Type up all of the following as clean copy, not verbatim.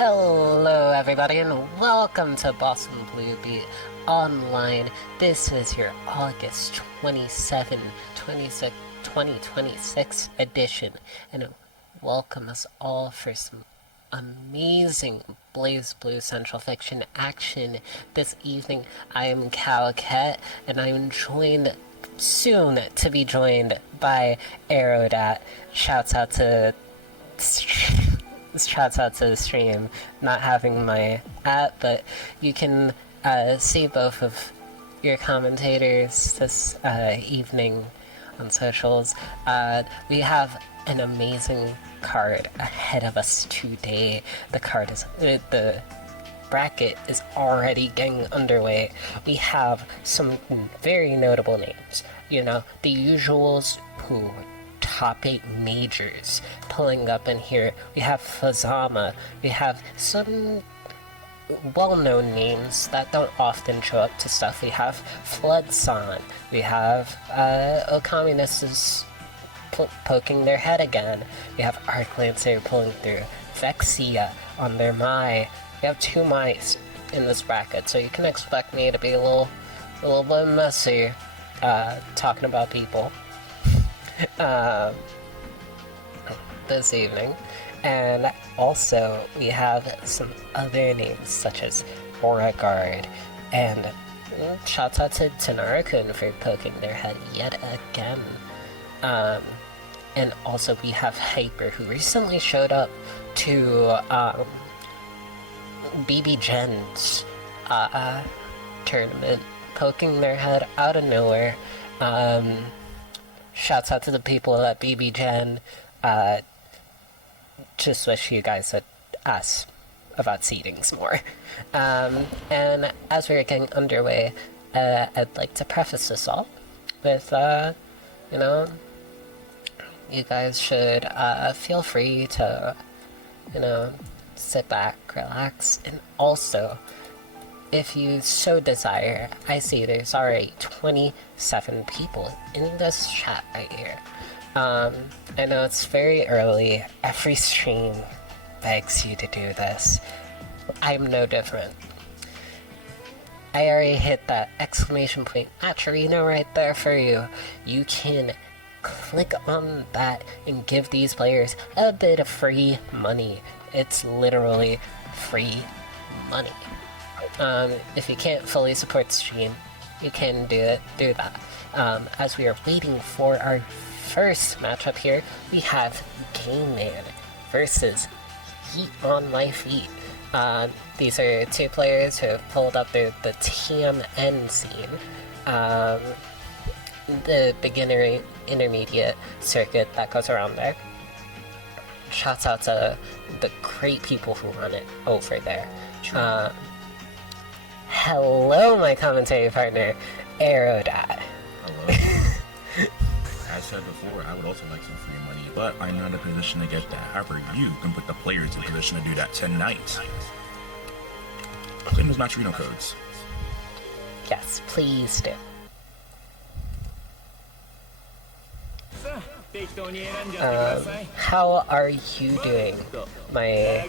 Hello everybody and welcome to BBB Online. This is your August 27, 2026 edition, and welcome us all for some amazing BlazBlue Central Fiction action this evening. I am Cowcat, and I am joined soon to be joined by Aerodat. Shouts out to the stream, not having my app, but you can see both of your commentators this evening on socials. We have an amazing card ahead of us today. The bracket is already getting underway. We have some very notable names. You know, the usuals who top 8 majors pulling up in here. We have Fazama. We have some well-known names that don't often show up to stuff. We have FluddSan. We have Okammunist is poking their head again. We have Arklancer pulling through. Vexia on their Mai. We have 2 Mais in this bracket, so you can expect me to be a little bit messy talking about people this evening. And also we have some other names such as Guard, and shouts out to Tanara-kun for poking their head yet again. And also we have Hyper, who recently showed up to BB Gen's tournament, poking their head out of nowhere. Shouts out to the people at BB Gen. Just wish you guys would ask about seedings more. And as we're getting underway, I'd like to preface this all with, you guys should feel free to, sit back, relax, and also, if you so desire, I see there's already 27 people in this chat right here. I know it's very early. Every stream begs you to do this. I'm no different. I already hit that exclamation point Maturino right there for you. You can click on that and give these players a bit of free money. It's literally free money. If you can't fully support the stream, you can do that. As we are waiting for our first matchup here, we have Gameman versus YeetonmyFeet. These are 2 players who have pulled up the TMN scene, the beginner intermediate circuit that goes around there. Shouts out to the great people who run it over there. Hello, my commentary partner, Aerodat. As said before, I would also like some free money, but I'm not in a position to get that. However, you can put the players in position to do that tonight. Claim those Maturino codes. Yes, please do. How are you doing, my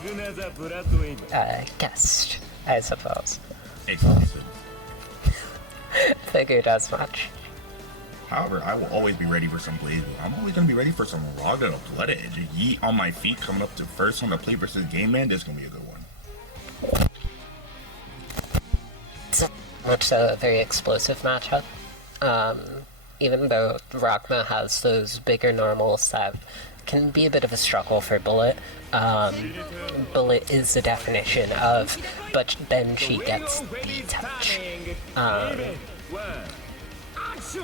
guest, I suppose? Excellent. Figured as much. However, I will always be ready for some BlazBlue. I'm always going to be ready for some Ragna Blood Edge. YeetonmyFeet coming up to first on the plate versus Gameman. This is going to be a good one. It's much a very explosive matchup. Even though Ragna has those bigger normals that can be a bit of a struggle for Bullet. Bullet is the definition of, but then she gets the touch.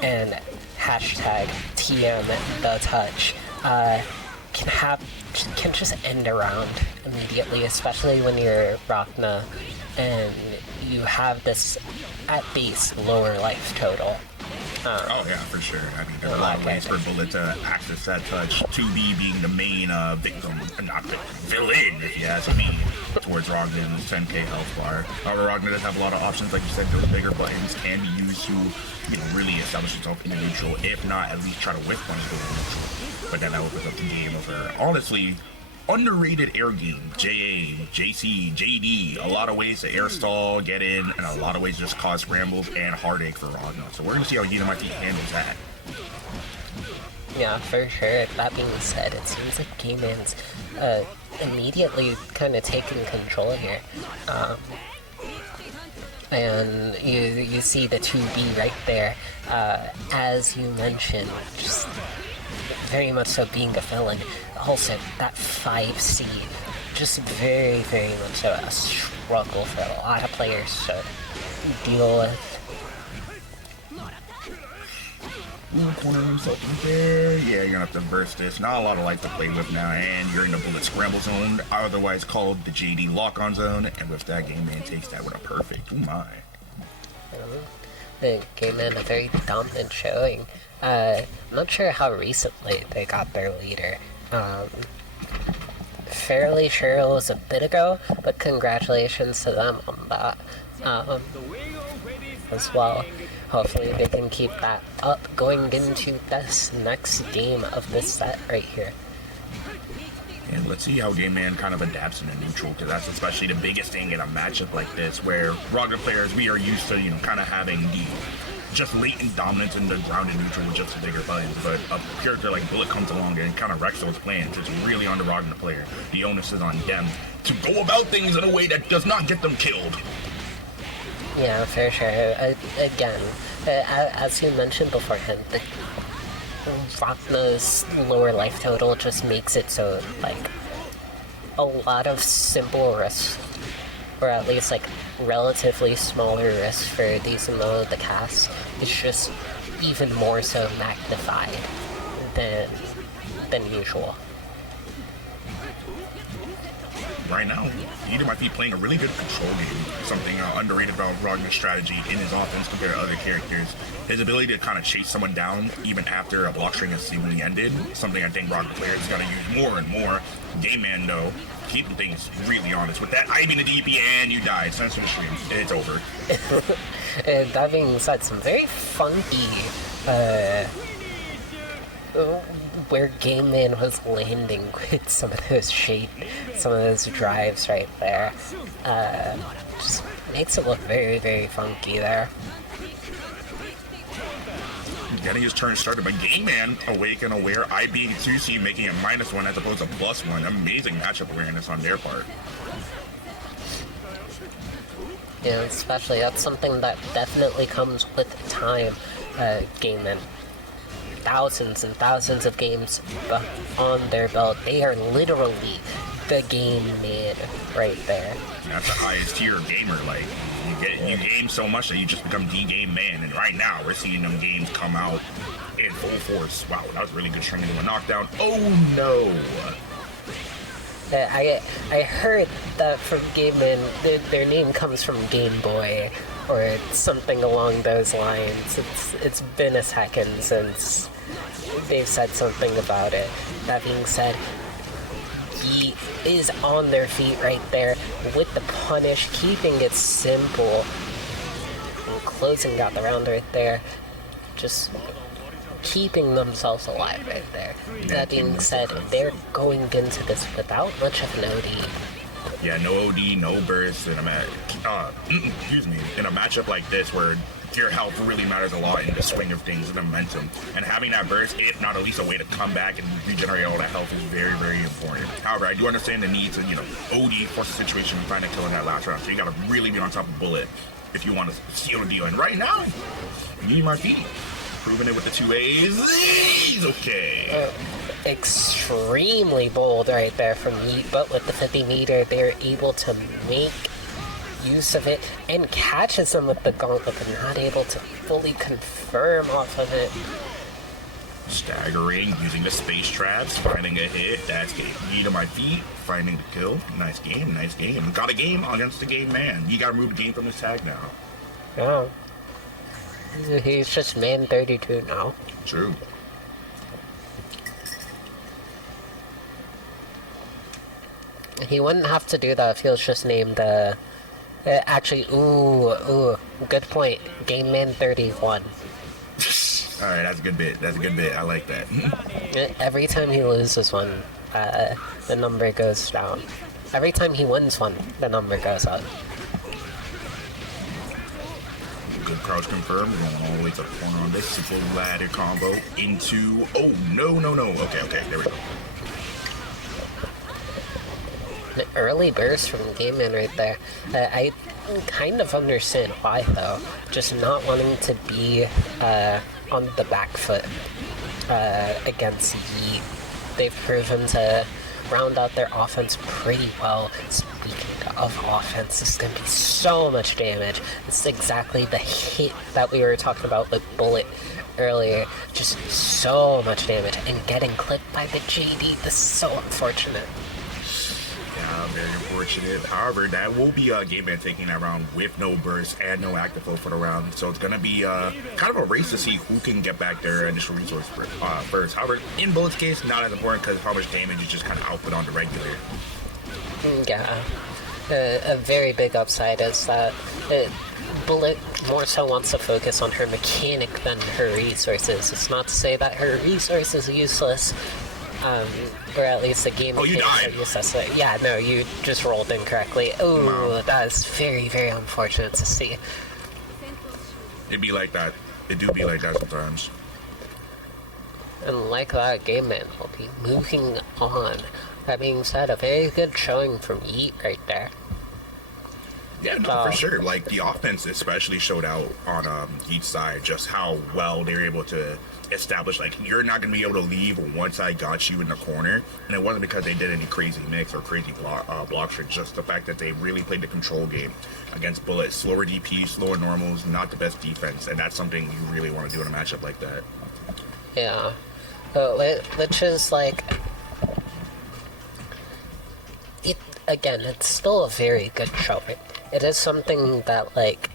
And hashtag TM the touch can just end around immediately, especially when you're Ragna and you have this at base lower life total. Oh yeah, for sure. I mean, there's a lot of ways for Bullet to access that touch. 2B being the main victim, not victim, villain, if you ask me, towards Ragna's 10k health bar. However, Ragna does have a lot of options, like you said. Those bigger buttons can be used to, really establish itself in neutral, if not at least try to whiff one into neutral. But then that opens up the game over, honestly, underrated air game. JA, JC, JD, a lot of ways to air stall, get in, and a lot of ways to just cause scrambles and heartache for Ragna. So we're going to see how YeetonmyFeet handles that. Yeah, for sure. That being said, it seems like Gameman's immediately kind of taking control here. And you see the 2B right there, as you mentioned, just very much so being a villain. Also, that 5C, just very, very much so a struggle for a lot of players to deal with. Corners up in there. Yeah, you're gonna have to burst this. Not a lot of life to play with now, and you're in the bullet scramble zone, otherwise called the JD lock-on zone, and with that, Gameman takes that with a perfect. Oh my. Gameman, a very dominant showing. I'm not sure how recently they got their leader. Fairly sure it was a bit ago, but congratulations to them on that as well. Hopefully they can keep that up going into this next game of this set right here. And let's see how Gameman kind of adapts in a neutral, because that's especially the biggest thing in a matchup like this, where Ragna players, we are used to, kind of having the just latent dominance in the ground and neutral with just bigger buttons, but a character like Bullet comes along and kind of wrecks those plans. It's really on the Ragna player. The onus is on them to go about things in a way that does not get them killed. Yeah, for sure. Again, as you mentioned beforehand, the Ragna's lower life total just makes it so, like, a lot of simple risks, or at least, like, relatively smaller risks for these of the casts, is just even more so magnified than usual. Right now, YeetonmyFeet playing a really good control game. Something underrated about Ragna's strategy in his offense compared to other characters. His ability to kind of chase someone down even after a block string has seemingly ended. Something I think Ragna players got to use more and more. Gameman, though, keeping things really honest. With that Ivy in the DP and you die. Censor the stream. It's over. That being said, some very funky where Gameman was landing with some of those drives right there. Just makes it look very, very funky there. Getting his turn started by Gameman, awake and aware, I being 2C, making it -1 as opposed to +1. Amazing matchup awareness on their part. Yeah, especially that's something that definitely comes with time. Gameman, thousands and thousands of games on their belt. They are literally the game man right there. That's the highest tier of gamer. Like, you game so much that you just become the game man. And right now, we're seeing them games come out in full force. Wow, that was really good string into a knockdown. Oh no! I heard that from Gameman, their name comes from Game Boy, or something along those lines. It's been a second since they've said something about it. That being said, he is on their feet right there with the punish, keeping it simple and closing out the round right there. Just keeping themselves alive right there. That being said, they're going into this without much of an OD. Yeah, no OD, no burst, in a matchup like this where your health really matters a lot in the swing of things and the momentum. And having that burst, if not at least a way to come back and regenerate all that health, is very, very important. However, I do understand the need to, OD, force the situation, and find a kill in that last round. So you gotta really be on top of Bullet if you want to seal the deal. And right now, YeetonmyFeet, proving it with the 2 A's. Okay. Extremely bold right there from Yeet, but with the 50 meter, they're able to make use of it and catches them with the gauntlet, but not able to fully confirm off of it. Staggering, using the space traps, finding a hit. That's YeetonmyFeet, finding the kill. Nice game, nice game. Got a game against the game man. You gotta remove the game from his tag now. Yeah. He's just man 32 now. True. He wouldn't have to do that if he was just named, actually, ooh, good point. Gameman31. Alright, that's a good bit. I like that. Every time he loses one, the number goes down. Every time he wins one, the number goes up. Good crouch confirmed. We're going all the way to the corner on this. Super ladder combo into... Oh, no. Okay, there we go. An early burst from Gameman right there. I kind of understand why, though. Just not wanting to be on the back foot against Yeet. They've proven to round out their offense pretty well. Speaking of offense, this is going to be so much damage. It's exactly the hit that we were talking about with Bullet earlier. Just so much damage. And getting clipped by the JD, this is so unfortunate. Yeah, very unfortunate. However, that will be Gameman taking that round with no burst and no active flow for the round. So it's going to be kind of a race to see who can get back their initial resource first. However, in Bullet's case, not as important because how much damage is just kind of output on the regular. Yeah. A very big upside is that Bullet more so wants to focus on her mechanic than her resources. It's not to say that her resource is useless, or at least the game mechanics are useless. Yeah, no, you just rolled incorrectly. Oh, that's very, very unfortunate to see. It'd be like that. It do be like that sometimes. And like that, Gameman will be moving on. That being said, a very good showing from Yeet right there. Yeah, no, for sure. Like, the offense especially showed out on Yeet's side, just how well they were able to establish, like, you're not going to be able to leave once I got you in the corner. And it wasn't because they did any crazy mix or crazy blocks, or just the fact that they really played the control game against Bullet. Slower DP, slower normals, not the best defense. And that's something you really want to do in a matchup like that. Yeah. Which is, like... Again, it's still a very good showing. It is something that, like,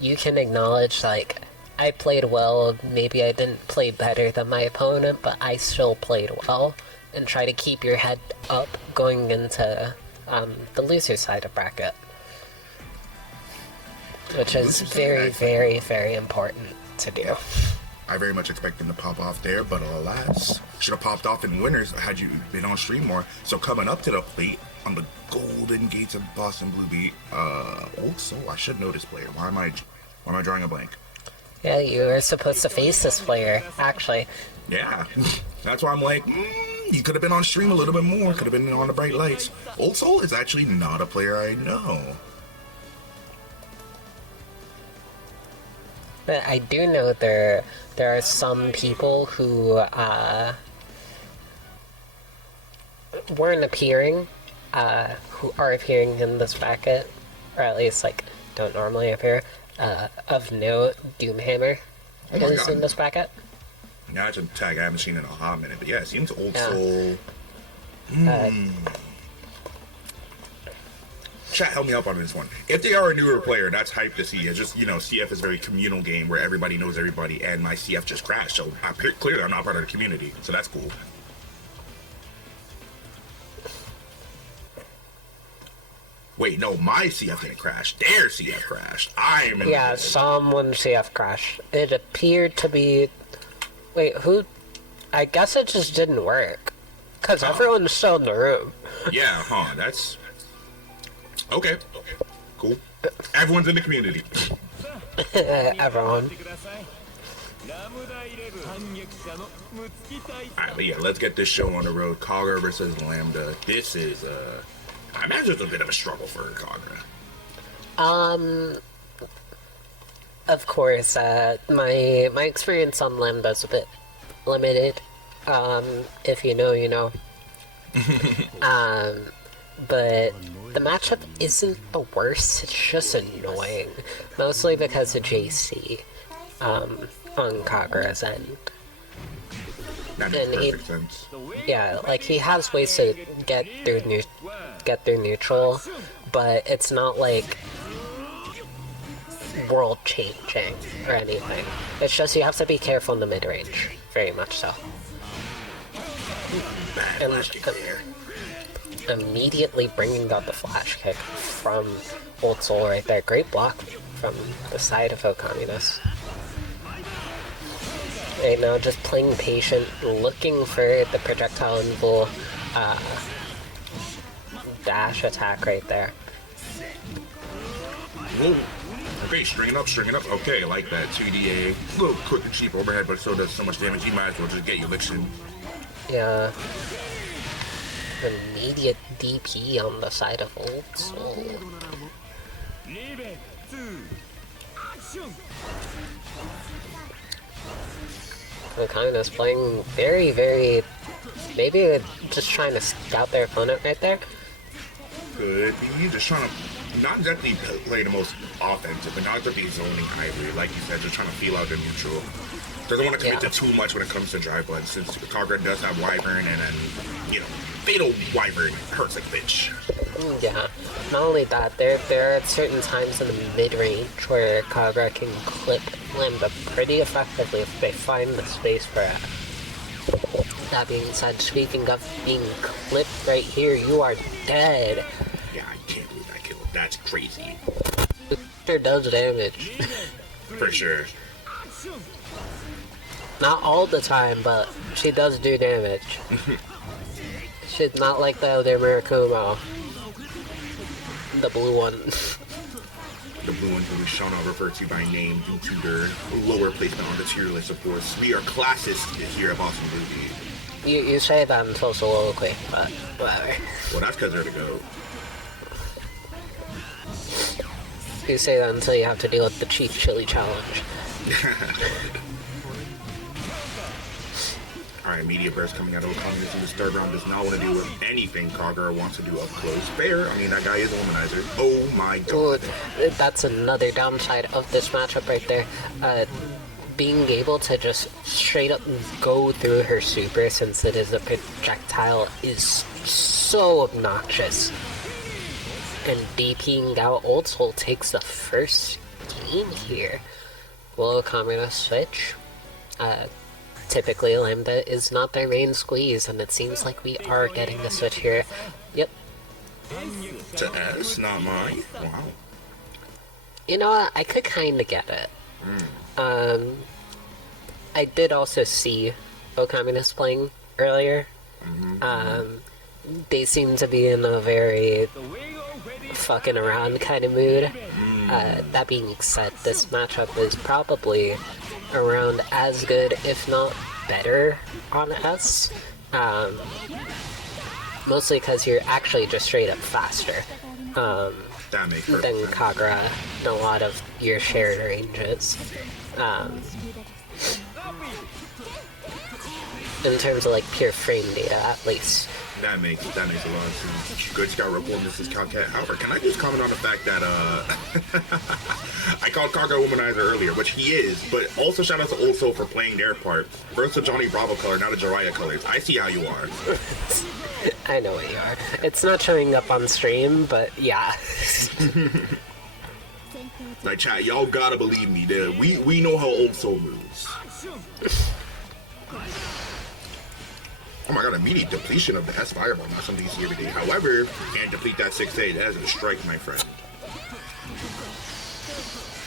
you can acknowledge, like, I played well, maybe I didn't play better than my opponent, but I still played well, and try to keep your head up going into the loser side of bracket. Which is very, very, very important to do. I very much expect them to pop off there, but alas, should have popped off in winners had you been on stream more. So coming up to the plate on the golden gates of Boston Blue Beat, also I should know this player. Why am I drawing a blank? Yeah, you were supposed to face this player, actually. Yeah, that's why I'm like, you could have been on stream a little bit more, could have been on the bright lights. Old Soul is actually not a player I know. But I do know there are some people who weren't appearing, who are appearing in this bracket, or at least, like, don't normally appear. Of note, Doomhammer is in this bracket. Now it's a tag I haven't seen in a hot minute, but yeah, it seems Old Soul. Chat, help me out on this one. If they are a newer player, that's hype to see. It's just, you know, CF is a very communal game where everybody knows everybody, and my CF just crashed, so clearly I'm not part of the community, so that's cool. Wait, no, my CF didn't crash. Their CF crashed. Yeah, someone's CF crashed. It appeared to be... Wait, who... I guess it just didn't work. Because everyone's still in the room. Yeah, that's... Okay, cool. Everyone's in the community. Everyone. Alright, but yeah, let's get this show on the road. Kagura versus Lambda. This is, I imagine it's a bit of a struggle for Kagura. Of course, my experience on Lambda's a bit limited. If you know, you know. But the matchup isn't the worst, it's just annoying. Mostly because of JC, on Kagura's end. That makes perfect sense. Yeah, like, he has ways to get through neutral, but it's not, like, world-changing or anything. It's just you have to be careful in the mid-range, very much so. And immediately bringing out the flash kick from Old Soul right there. Great block from the side of Okammunist. Right now, just playing patient, looking for the projectile involve dash attack right there. Whoa. Okay, string it up. Okay, I like that. 2DA. A little quick and cheap overhead, but still does so much damage. You might as well just get your elixir. Yeah. Immediate DP on the side of Old Soul. Okammunist playing very, maybe just trying to scout their opponent right there. Could be just trying to, not exactly play the most offensive, but not exactly zoning either. Like you said, just trying to feel out the neutral. Doesn't want to commit to too much when it comes to dry blood, since Kagura does have Wyvern, and then, you know, Fatal Wyvern hurts like a bitch. Yeah, not only that, there are certain times in the mid-range where Kagura can clip Lambda pretty effectively if they find the space for it. That being said, speaking of being clipped right here, you are dead. Yeah, I can't believe that kill. That's crazy. Sure does damage. For sure. Not all the time, but she does do damage. She's not like the other Mirakumo. The blue one. The blue one who shall not refer to by name due to their lower placement on the tier list, of course. We are classist here at Boston Ruby. You say that until soliloquy, but whatever. Well, that's because they're the GOAT. You say that until you have to deal with the Chief Chili Challenge. Alright, Media Burst coming out of Okammunist in this third round does not want to do with anything Kagura wants to do up close. Fair, I mean, that guy is a womanizer. Oh my god. Ooh, that's another downside of this matchup right there. Being able to just straight up go through her super, since it is a projectile, is so obnoxious. And DPing out Old Soul takes the first game here. Will Okammunist switch? Typically, Lambda is not their main squeeze, and it seems like we are getting the switch here. Yep. To S, not mine? Wow. You know what? I could kinda get it. I did also see Okammunist playing earlier. They seem to be in a very fucking around kind of mood. That being said, this matchup is probably around as good, if not better, on S. Mostly because you're actually just straight up faster That makes than sense. Kagura in a lot of your shared ranges. In terms of like pure frame data, at least. That makes a lot of sense. Good Scout Report, Mrs. Calcat. However, can I just comment on the fact that I called Kagura Womanizer earlier, which he is, but also shout out to Old Soul for playing their part. First a Johnny Bravo color, now the Jiraiya colors. I see how you are. I know what you are. It's not showing up on stream, but yeah. Like, chat, y'all gotta believe me. We know how Old Soul moves. Oh my god, immediate depletion of the S Fireball, not something you see every day. However, and deplete that 6-8, that is a strike, my friend.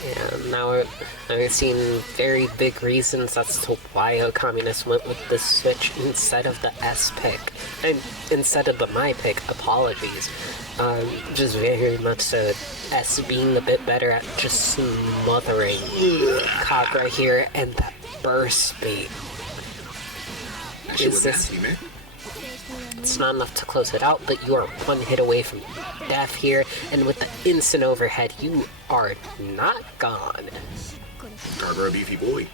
Yeah, now I've seen very big reasons as to why Okammunist went with the switch instead of the S pick. And instead of the my pick, apologies. Just very much so S being a bit better at just smothering Kagura here, and that burst bait. Is this? Nasty, man. It's not enough to close it out, but you are one hit away from death here, and with the instant overhead, you are not gone. Kagura, a beefy boy.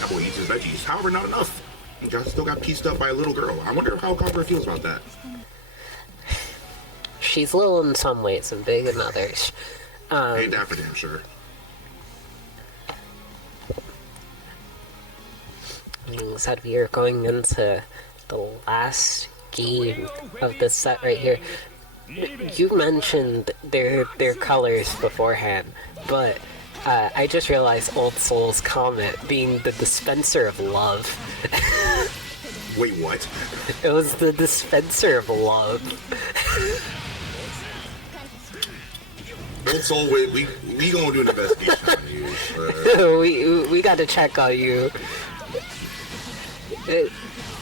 That boy eats his veggies. However, not enough. He still got pieced up by a little girl. I wonder how Kagura feels about that. She's little in some ways and big in others. Ain't that for damn sure. Being said, we are going into the last game of this set right here. You mentioned their colors beforehand, but I just realized Old Soul's comment being the dispenser of love. Wait, what? It was the dispenser of love. Old Soul, we gonna do an investigation on you. we gotta check on you.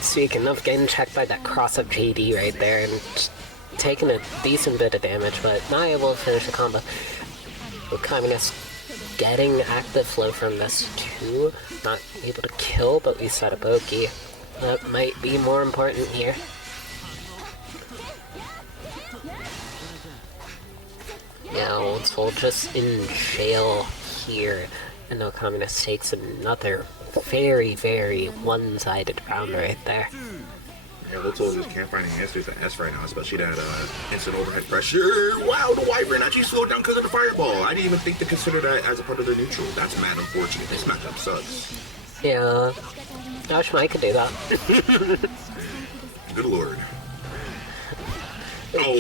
Speaking of getting checked by that cross-up JD right there and just taking a decent bit of damage, but not able to finish the combo. Okammunist getting active flow from this too. Not able to kill, but we set up Oki. That might be more important here. Yeah, Old Soul just in jail here. And Okammunist takes another very, very one-sided round right there. Yeah, Old Soul just can't find any answers to S right now, especially that instant overhead pressure. Wow, the Wyvern actually slowed down because of the fireball. I didn't even think to consider that as a part of the neutral. That's mad unfortunate. This matchup sucks. Yeah, I wish I could do that. Good lord.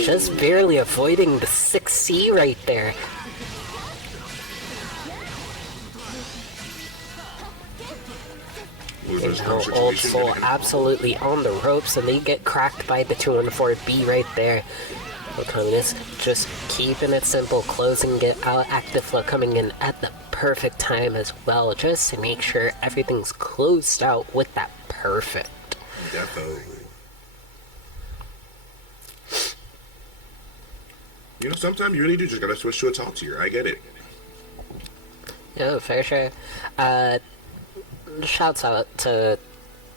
Just barely avoiding the 6C right there. And now Old Soul absolutely on the ropes, and they get cracked by the 214B right there. Okammunist just keeping it simple, closing it out, active flow coming in at the perfect time as well, just to make sure everything's closed out with that perfect. Defo. You know, sometimes you really do just gotta switch to a top tier. I get it. Yeah, for sure. Shouts out to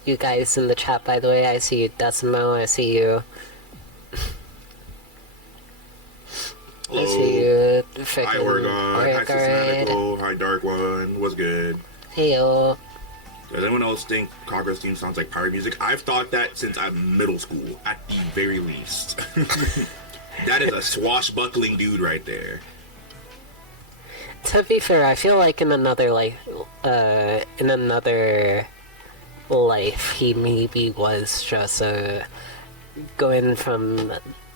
you guys in the chat, by the way. I see you, Decimo. I see you. Hello. I see you. Hi, Oregon. Hi, Systematical. Hi, Dark One. What's good? Heyo. Does anyone else think Kagura's theme sounds like pirate music? I've thought that since I'm middle school, at the very least. That is a swashbuckling dude right there. To be fair, I feel like in another life, he maybe was just going from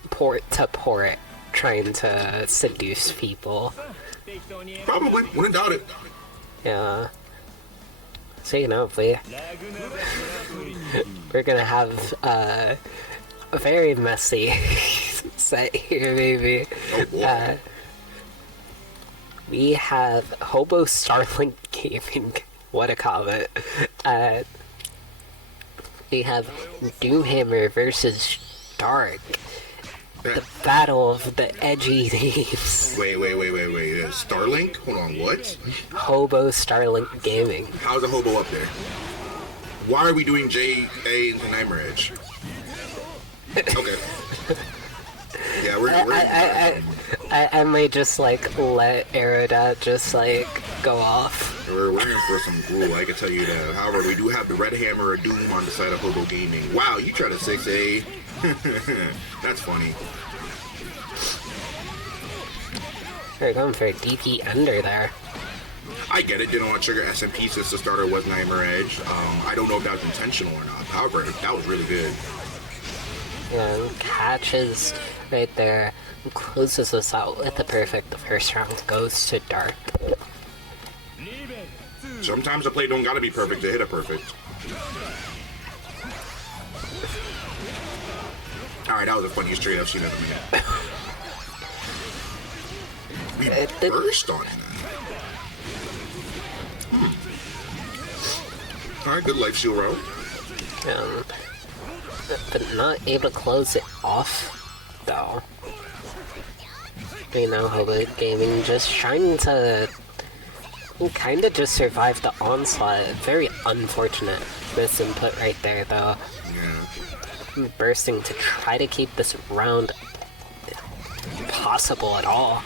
port to port, trying to seduce people. Probably, wouldn't doubt it. Yeah. So, you know, we're gonna have a very messy set here, maybe. Oh boy. We have Hobo Starlink Gaming. What a comment. We have Doomhammer versus Dark. The battle of the edgy names. Wait. Starlink? Hold on, what? Hobo Starlink Gaming. How's a hobo up there? Why are we doing J.A. into Nightmare Edge? Okay. Yeah, I might just like let Aerodot just like go off. We're in for some gruel, I can tell you that. However, we do have the Red Hammer of Doom on the side of Hobo Gaming. Wow, you tried a 6A. That's funny. They're going for a DP under there. I get it, didn't want to trigger SMP since the starter was Nightmare Edge. I don't know if that was intentional or not. However, that was really good. Yeah, catches right there, closes us out with the perfect. The first round goes to Dark. Sometimes the play don't gotta be perfect to hit a perfect. Alright, that was the funniest trade I've seen in a minute. We burst on that. Alright, good life steal round. But not able to close it off, though. You know, Hobo Gaming just trying to kind of just survive the onslaught. Very unfortunate misinput right there, though. Yeah. Bursting to try to keep this round possible at all.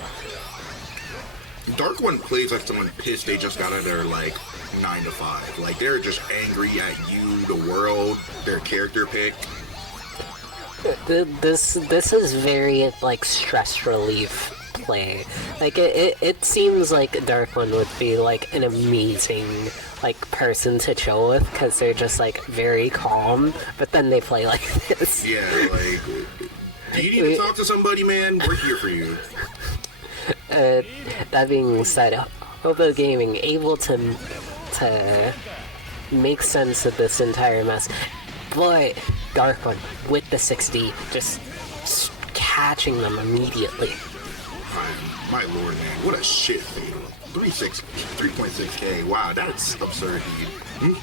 Dark One plays like someone pissed they just got out of their, like, 9 to 5. Like, they're just angry at you, the world, their character pick. This is very, like, stress relief play. Like, it seems like Dark One would be, like, an amazing, like, person to chill with, because they're just, like, very calm, but then they play like this. Yeah, like, do you need to talk to somebody, man? We're here for you. That being said, Hobo Gaming able to make sense of this entire mess, but Dark One with the 60 just catching them immediately. My lord, man, what a shit fatal. 3.6k. Wow, that's absurd, dude.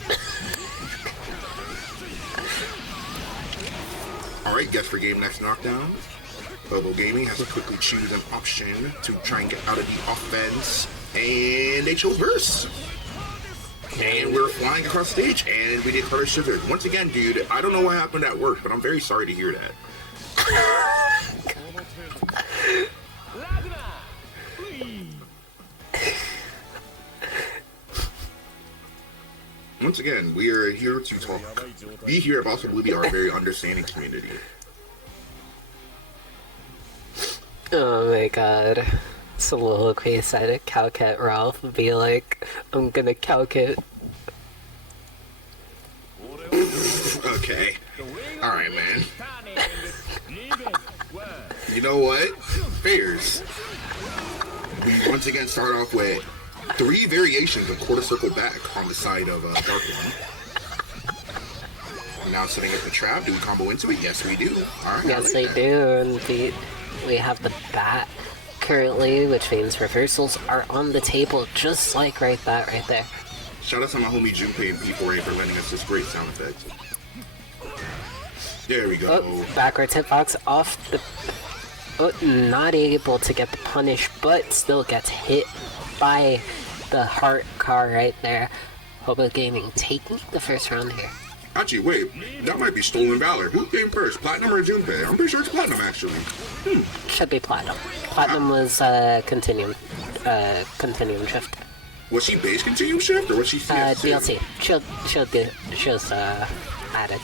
Alright, guess for game next knockdown. Hobo Gaming has to quickly choose an option to try and get out of the offense. And they chose Burst. And we're flying across stage, and we did Color Scissors. Once again, dude, I don't know what happened at work, but I'm very sorry to hear that. Once again, we are here to talk. We here at Boston Bluebee are a very understanding community. Oh my god. Soliloquy side of Cowcat Ralph would be like, I'm gonna calc it. Okay. Alright, man. You know what? Fairs. We once again start off with 3 variations of quarter circle back on the side of Dark One. Now setting up the trap. Do we combo into it? Yes, we do. Alright. Yes, they do. And we have the bat currently, which means reversals are on the table, just like that right there. Shout out to my homie Junpei and P4A for lending us this great sound effect. There we go. Oh, backwards hitbox off the... Oh, not able to get the punish, but still gets hit by the heart car right there. Hobo Gaming taking the first round here. Actually, wait, that might be Stolen Valor. Who came first, Platinum or Junpei? I'm pretty sure it's Platinum, actually. Should be Platinum. Platinum was Continuum Shift. Was she base Continuum Shift, or was she DLC. She'll added.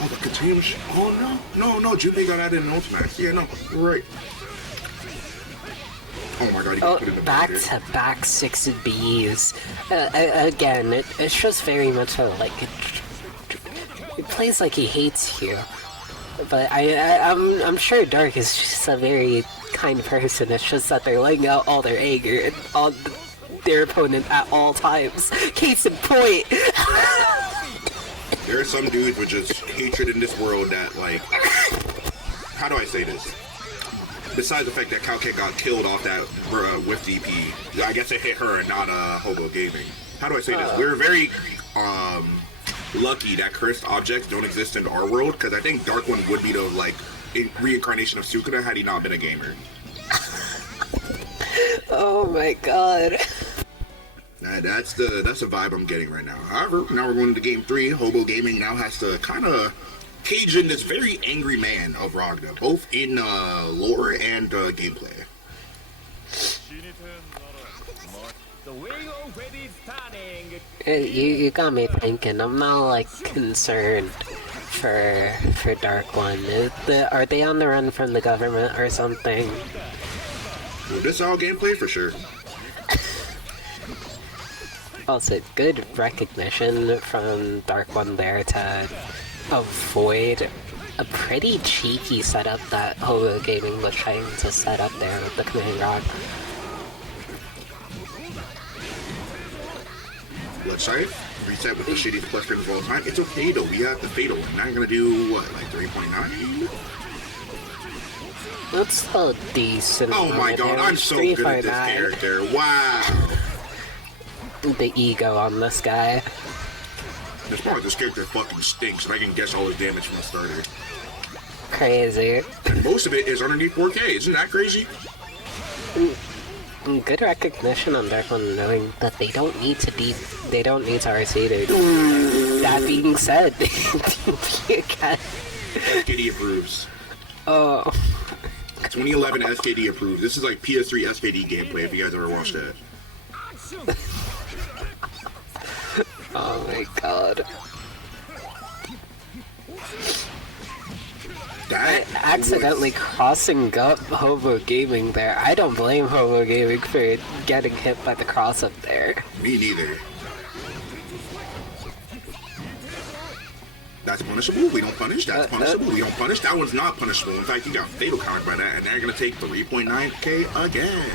Oh, the Continuum Shift? Oh, no, Junpei got added in Ultimax. Yeah, no, you're right. Oh my god, he put it in the back-to-back 6 Bs. Again, it's just very much so, like, it plays like he hates you. But I'm sure Dark is just a very kind person. It's just that they're letting out all their anger on their opponent at all times. Case in point. There are some dudes with just hatred in this world that, like, how do I say this? Besides the fact that Cowcat got killed off that with DP, I guess it hit her and not Hobo Gaming. How do I say this? We're very lucky that cursed objects don't exist in our world, because I think Dark One would be the reincarnation of Sukuna had he not been a gamer. Oh my god. That's the vibe I'm getting right now. However, now we're going to game 3. Hobo Gaming now has to kind of cage in this very angry man of Ragna, both in lore and gameplay. You got me thinking. I'm not like concerned for Dark One. Are they on the run from the government or something? Well, this is all gameplay for sure. Also, good recognition from Dark One there to avoid a pretty cheeky setup that Hobo Gaming was trying to set up there with the Command Rock. Let's try it. Reset with the shitty plus frames of all time. It's okay though, we have the Fatal one. Now you're gonna do, what, like 3.9? That's still decent. Oh my god, I'm so good at this character. Wow. The ego on this guy. This part of this character fucking stinks, and I can guess all his damage from the starter. Crazy. And most of it is underneath 4K, isn't that crazy? Good recognition on Dark One, knowing that they don't need to RC. That being said, you can. SKD approves. Oh. 2011 SKD approves. This is like PS3 SKD gameplay if you guys ever watched that. Oh my god. Accidentally crossing up Hobo Gaming there. I don't blame Hobo Gaming for getting hit by the cross up there. Me neither. That's punishable. We don't punish. That's punishable. We don't punish. That one's not punishable. In fact, you got fatal countered by that, and they're gonna take 3.9K again.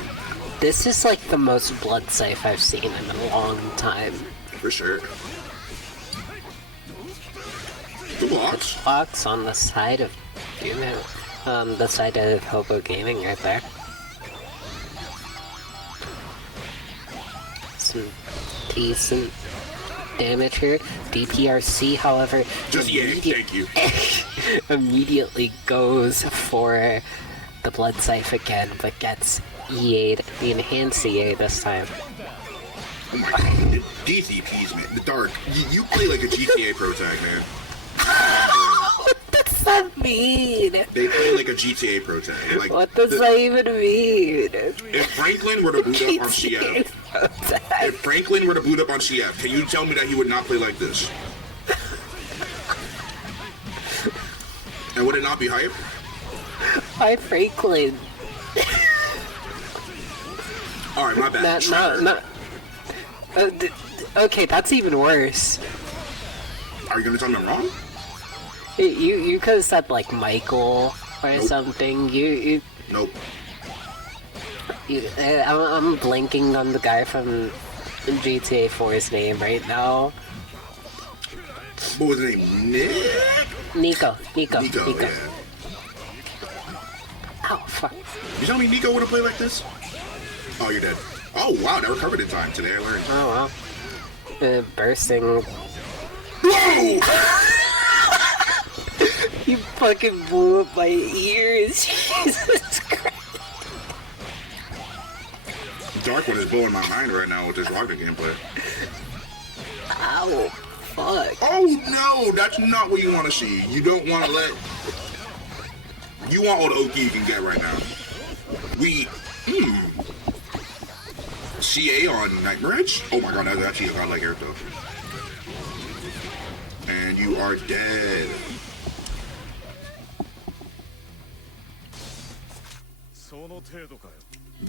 This is like the most blood safe I've seen in a long time. For sure. The blocks. Blocks on the side of, the side of Hobo Gaming right there. Some decent damage here. DPRC, however, Just thank you. immediately goes for the Blood Scythe again, but gets EA'd, the enhanced EA this time. Oh my god, these EPs, man. The Dark, you play like a GTA pro tag, man. What does that mean? They play like a GTA pro tag. Like, what does that even mean? If Franklin were to boot up on CF, if Franklin were to boot up on CF, can you tell me that he would not play like this? And would it not be hype? Hi, Franklin. Alright, my bad. Okay, that's even worse. Are you gonna tell me I'm wrong? You could have said like Michael or something. Nope. I'm blanking on the guy from GTA 4's name right now. What was his name? Nico. Yeah. Oh, fuck. You tell me Nico would have played like this? Oh, you're dead. Oh, wow, they recovered in time. Today I learned. Oh, wow. Bursting. Whoa! You fucking blew up my ears. Jesus Christ. Dark One is blowing my mind right now with this Ragna gameplay. Ow. Fuck. Oh, no, that's not what you want to see. You don't want to let... You want all the OP you can get right now. CA on Nightmare Edge? Oh my god, that's actually a godlike air though. And you are dead.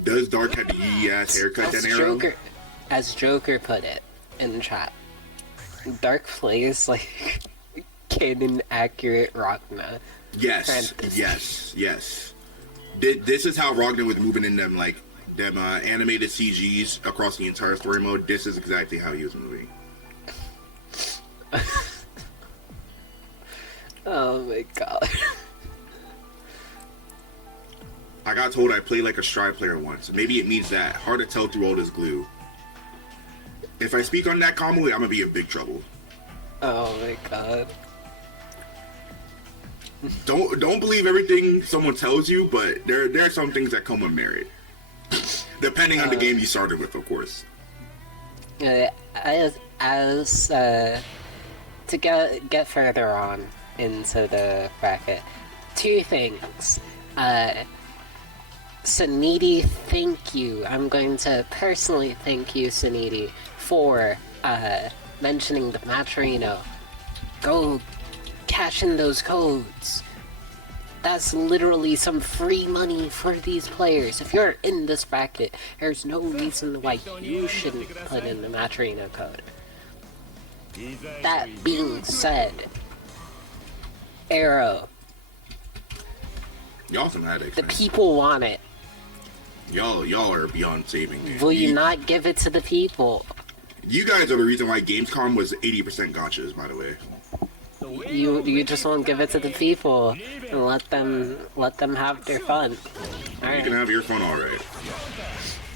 Does Dark have the yee-ass haircut then, Arrow? As Joker put it in chat, Dark plays like canon accurate Ragna. Yes. This is how Ragna was moving in them, like, them animated CGs across the entire story mode. This is exactly how he was moving. Oh my god. I got told I played like a Stride player once. Maybe it means that. Hard to tell through all this glue. If I speak on that commonly, I'm gonna be in big trouble. Oh my god. Don't believe everything someone tells you, but there are some things that come with merit. Depending on the game you started with, of course. To get further on into the bracket, two things. Suniti, thank you. I'm going to personally thank you, Suniti, for mentioning the Matcherino. Go cash in those codes. That's literally some free money for these players. If you're in this bracket, there's no reason why you shouldn't put in the Matcherino code. That being said, Arrow, y'all some headaches. The people want it. Y'all are beyond saving. Dude. Will you not give it to the people? You guys are the reason why Gamescom was 80% gotchas, by the way. You just won't give it to the people and let them have their fun. You can have your fun, all right.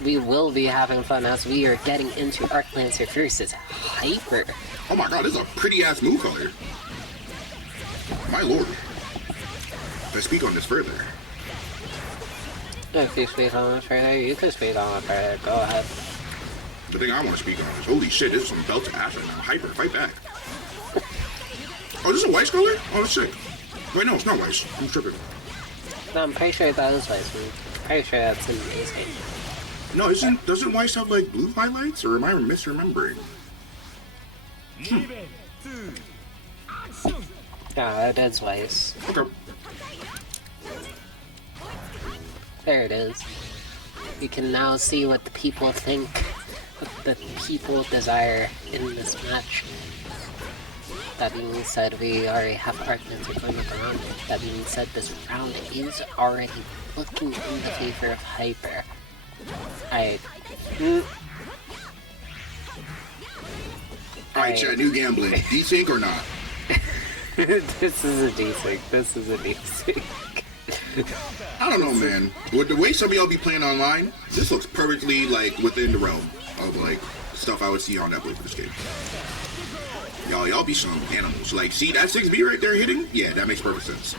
We will be having fun as we are getting into Arklancer versus Hyper. Oh my god, this is a pretty ass move color. My lord. If I speak on this further. If you speak on it further, you can speak on it further. Go ahead. The thing I want to speak on is, holy shit, this is some belt to ass right now. Hyper, fight back. Oh, this is a Weiss color? Oh, that's sick. Wait, no, it's not Weiss. I'm tripping. No, I'm pretty sure that is Weiss. I'm pretty sure that's in Izayoi. No, doesn't Weiss have, like, blue highlights? Or am I misremembering? No, it is Weiss. Okay. There it is. You can now see what the people think, what the people desire in this match. That being said, we already have Arklancer going around. That being said, this round is already looking in the favor of Hyper. Alright, chat, new gambling. Desync or not? This is a desync. This is a desync. I don't know, man. With the way some of y'all be playing online, this looks perfectly, like, within the realm of, like, stuff I would see on Netflix for this game. Y'all be some animals. Like, see that 6B right there hitting? Yeah, that makes perfect sense.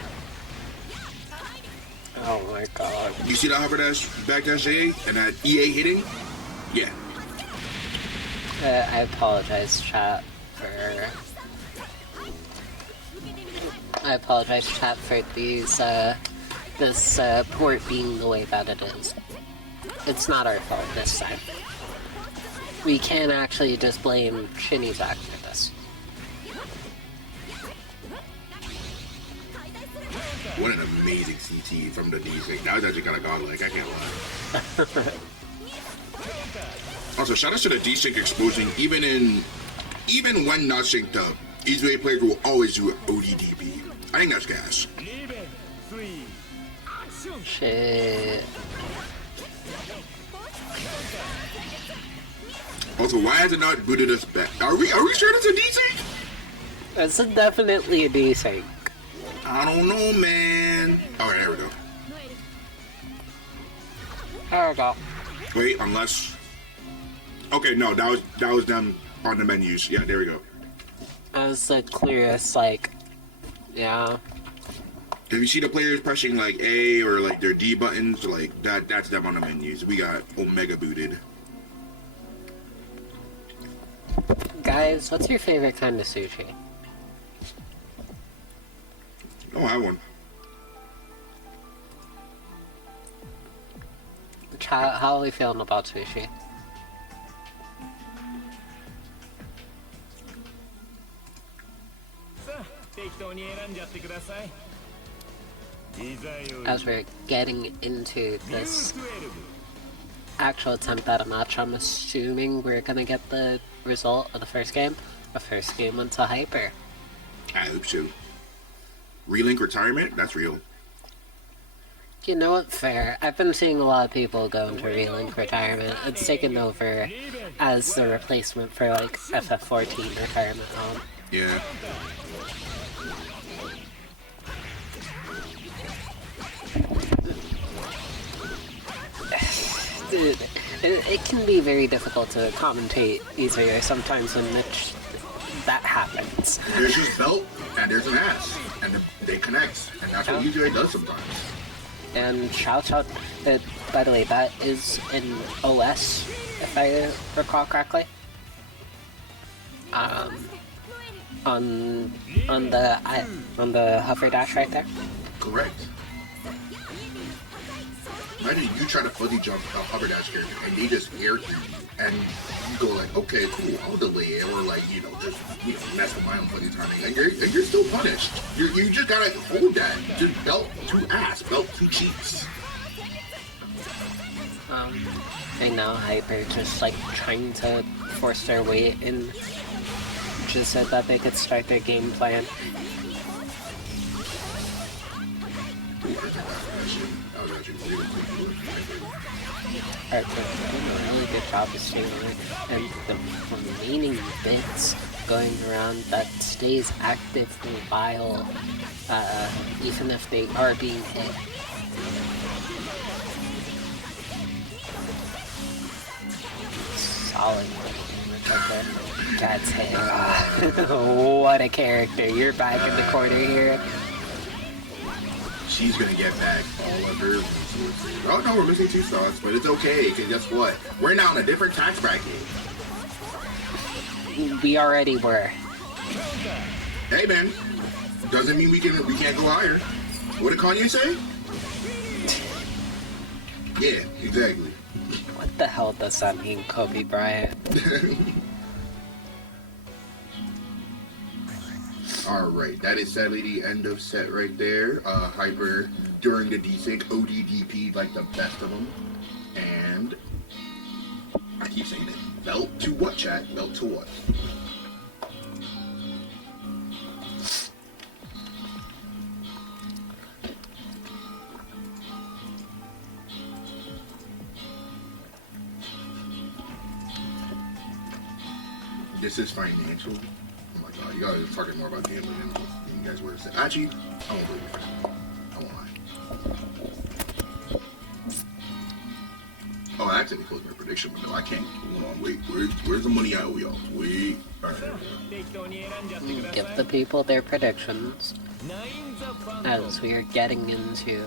Oh my god. You see that hover dash, back dash A, and that EA hitting? Yeah. I apologize, chat, for... these, this port being the way that it is. It's not our fault this time. We can't actually just blame Shinizak for this. What an amazing CT from the D-Sync. That was actually kind of godlike, I can't lie. Also, shout out to the D-Sync exposing, even when not synced up, Izayoi players will always do ODDP. I think that's gas. Shit. Also, why has it not booted us back? Are we sure it's a D-Sync? It's definitely a D-Sync. I don't know, man. Alright, there we go. There we go. Wait, unless... Okay, no, that was them on the menus. Yeah, there we go. That was the clearest, like... Yeah. If you see the players pressing, like, A or, like, their D buttons, like, that's them on the menus. We got Omega booted. Guys, what's your favorite kind of sushi? I don't have one. How are we feeling about sushi? As we're getting into this actual attempt at a match, I'm assuming we're gonna get the result of the first game. The first game went to Hyper. I hope so. Relink retirement? That's real. You know what? Fair. I've been seeing a lot of people go into Relink retirement. It's taken over as the replacement for, like, FF14 retirement home. Yeah. Dude, it can be very difficult to commentate Izayoi sometimes when that happens. There's just belt, and there's an ass, and they connect, and that's what Izayoi does sometimes. And shout out, by the way, that is in OS, if I recall correctly. On the hover dash right there. Correct. Imagine you try to fuzzy jump a hover dash character and they just air through you and you go like, okay, cool, I'll delay it, or like, just mess with my own fuzzy timing, and you're still punished. You just gotta hold that. Just belt to ass, belt to cheeks. I know Hyper just like trying to force their way in just so that they could start their game plan. Arthur doing a really good job of staying on it, and the remaining bits going around that stays active while, even if they are being hit. Solid damage right there. That's him. What a character. You're back in the corner here. She's gonna get back all of her resources. Oh no, we're missing 2 stocks, but it's okay, because guess what? We're now in a different tax bracket. We already were. Hey man, doesn't mean we can't go higher. What did Kanye say? Yeah, exactly. What the hell does that mean, Kobe Bryant? Alright, that is sadly the end of set right there. Hyper during the desync, ODDP like the best of them. And I keep saying it. Belt to what, chat? Belt to what? This is financial. Oh my god, you guys are talking more about gambling than you guys were saying. Actually, I won't believe it. I won't lie. Oh, I actually closed my prediction, but no, I can't. Hold on, wait. Where's the money I owe y'all? Wait. All right. Give the people their predictions. As we are getting into,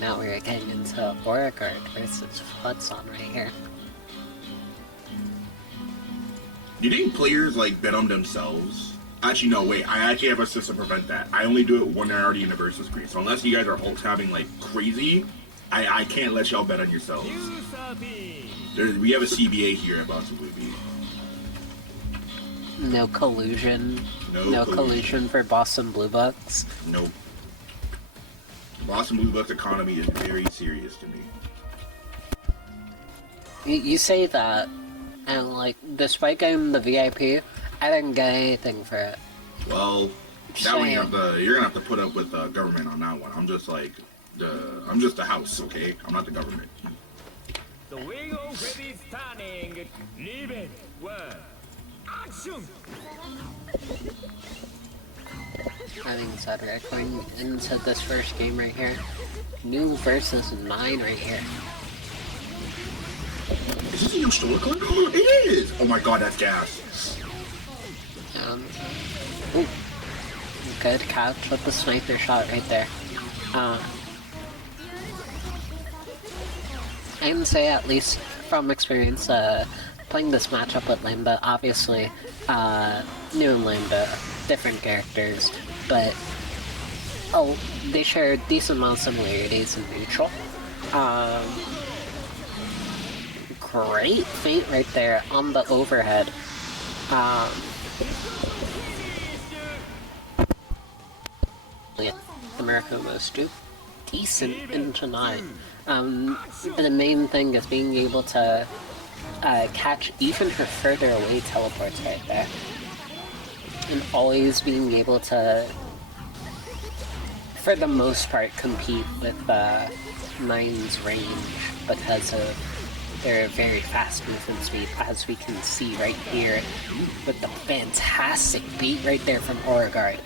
now we're getting into Oragard versus FluddSan right here. Do you think players, like, bet on themselves? Actually, no, wait. I actually have a system to prevent that. I only do it when they're already in the versus screen. So unless you guys are alt-tabbing like crazy, I can't let y'all bet on yourselves. We have a CBA here at BBB. No collusion. No collusion for Boston Blue Bucks. Nope. Boston Blue Bucks economy is very serious to me. You say that, and like, despite getting the VIP, I didn't get anything for it. Well, that one you're gonna have to put up with government on that one. I'm just like I'm just the house, okay? I'm not the government. The wheel ready starting. Leave 1. Action. Having said we're going into this first game right here. New versus 9 right here. Is this a new store code? It is! Oh my god, that's gas. Ooh. Good catch with the sniper shot right there. I can say, at least from experience, playing this matchup with Lambda, obviously, new and Lambda, different characters, but they share a decent amount of similarities in neutral. Great feint right there on the overhead. America almost do decent into 9. The main thing is being able to catch even her further away teleports right there. And always being able to, for the most part, compete with 9's range because of their very fast movement speed, as we can see right here with the fantastic beat right there from Oragard.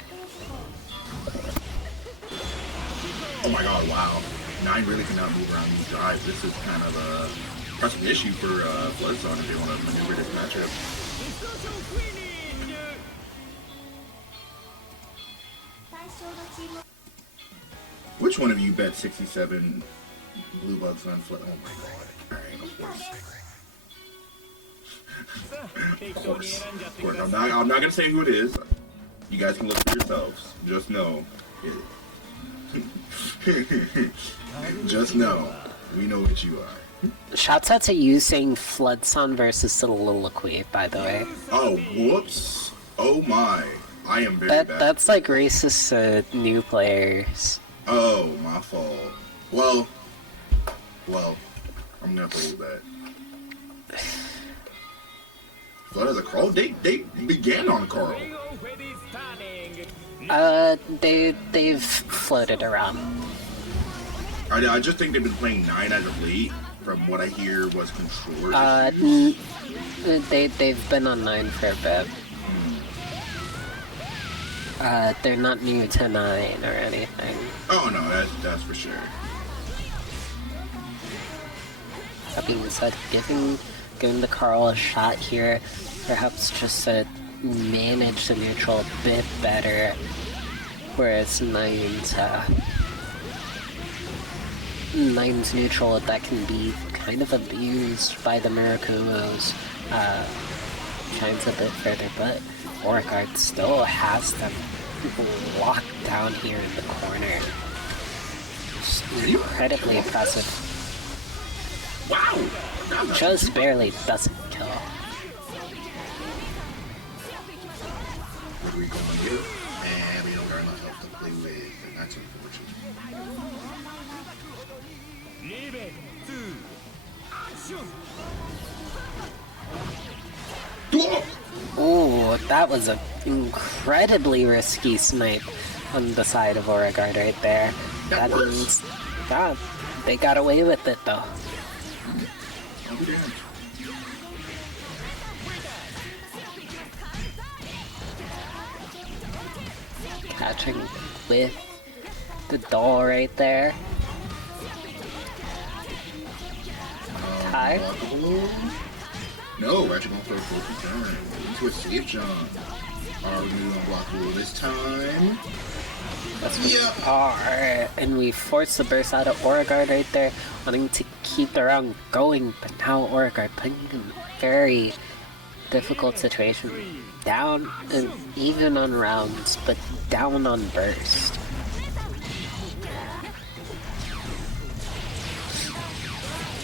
Oh my god, wow. 9 really cannot move around these drives. This is kind of a pressing issue for FluddSan if they want to maneuver this matchup. Which one of you bet 67 blue bugs on Flood? Oh my god. Alright, of course. Of course. I'm not gonna say who it is. You guys can look for yourselves. Just know. Just know. We know what you are. Shouts out to you saying FluddSan versus Soliloquy, by the way. Oh, whoops. Oh my. I am very bad. That's like racist to new players. Oh, my fault. Well, I'm gonna have to hold that. Flood as a Carl? They began on Carl. They've floated around. I just think they've been playing 9 as of late. From what I hear was Controller. They've been on 9 for a bit. They're not new to 9 or anything. Oh no, that's for sure. That being said, giving the Carl a shot here, perhaps just to manage the neutral a bit better, whereas 9's neutral that can be kind of abused by the Mirakumos shines a bit further, but Oragard still has them locked down here in the corner. Just incredibly impressive. Wow! Just barely doesn't kill. What are we going to do? And we don't got enough health to play with, and that's unfortunate. Leave 2. Action. Ooh, that was an incredibly risky snipe on the side of Oragard right there. That means, God, they got away with it though. Catching with the doll right there. high? No, actually going for a full return. Into a safe jump. Are we unblockable this time? That's what we are. And we force the burst out of Origard right there, wanting to keep the round going, but now Origard putting in a very difficult situation. Down and even on rounds, but down on burst.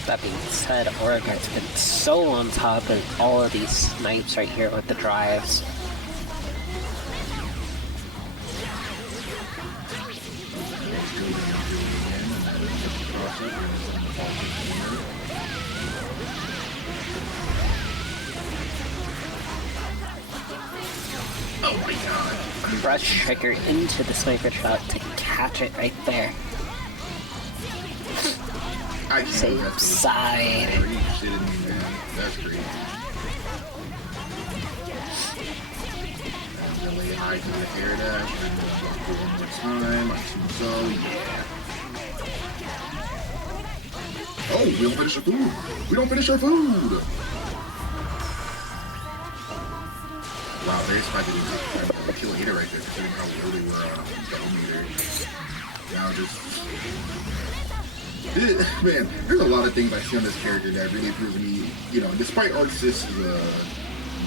That being said, Origard's been so on top of all of these snipes right here with the drives. Oh my god. Rush trigger into the sniper shot to catch it right there. Same side. That's great. And lay high to the air dash and block it one more time. I assume so, yeah. Oh, we don't finish our food. We don't finish our food. Wow, very spicy. I kill a hitter right there, considering how low they were on the meter. Now just... Man, there's a lot of things I see on this character that really appeals to me. You know, despite arcsys'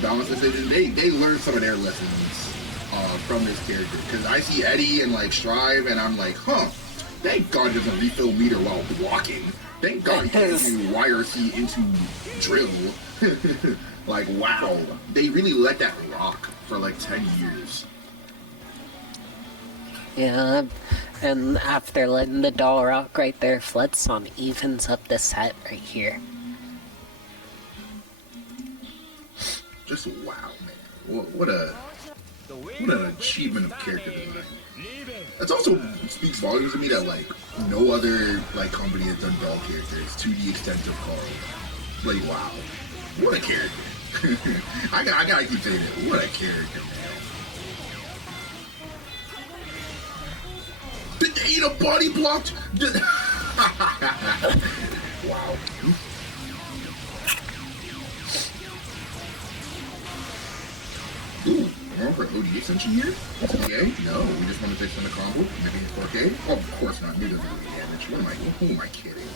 balance decision, they learned some of their lessons from this character. Because I see Eddie and like Strive, and I'm like, huh, thank God he doesn't refill meter while blocking. Thank God he can't do YRC into drill. Like, wow, they really let that rock for like 10 years. Yeah, and after letting the doll rock right there, FluddSan evens up the set right here. Just wow, man. What an achievement of character design. It also speaks volumes to me that like no other like company has done doll characters to the extent of Carl. Like, wow, what a character. I gotta keep saying it. What a character, man. Did they eat a body blocked? Wow. Ooh, we're on for OD extension here? Okay, no, we just want to fix on the combo, making it 4K? Oh, of course not, neither doesn't really damage. Who am I kidding?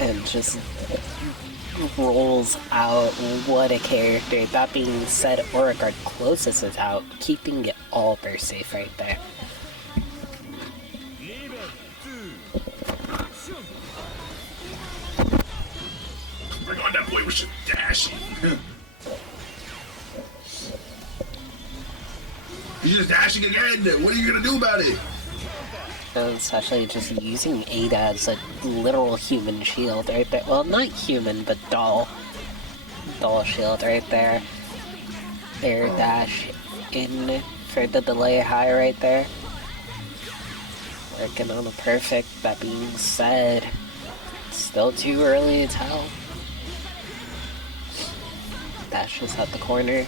And just rolls out. What a character. That being said, Origard closest is out, keeping it all burst safe right there. Oh my god, that boy was just dashing. He's just dashing again. What are you gonna do about it? And especially just using Ada as a literal human shield right there. Well, not human, but doll. Doll shield right there. Air dash in for the delay high right there. Working on a perfect. That being said, still too early to tell. Dashes out the corner.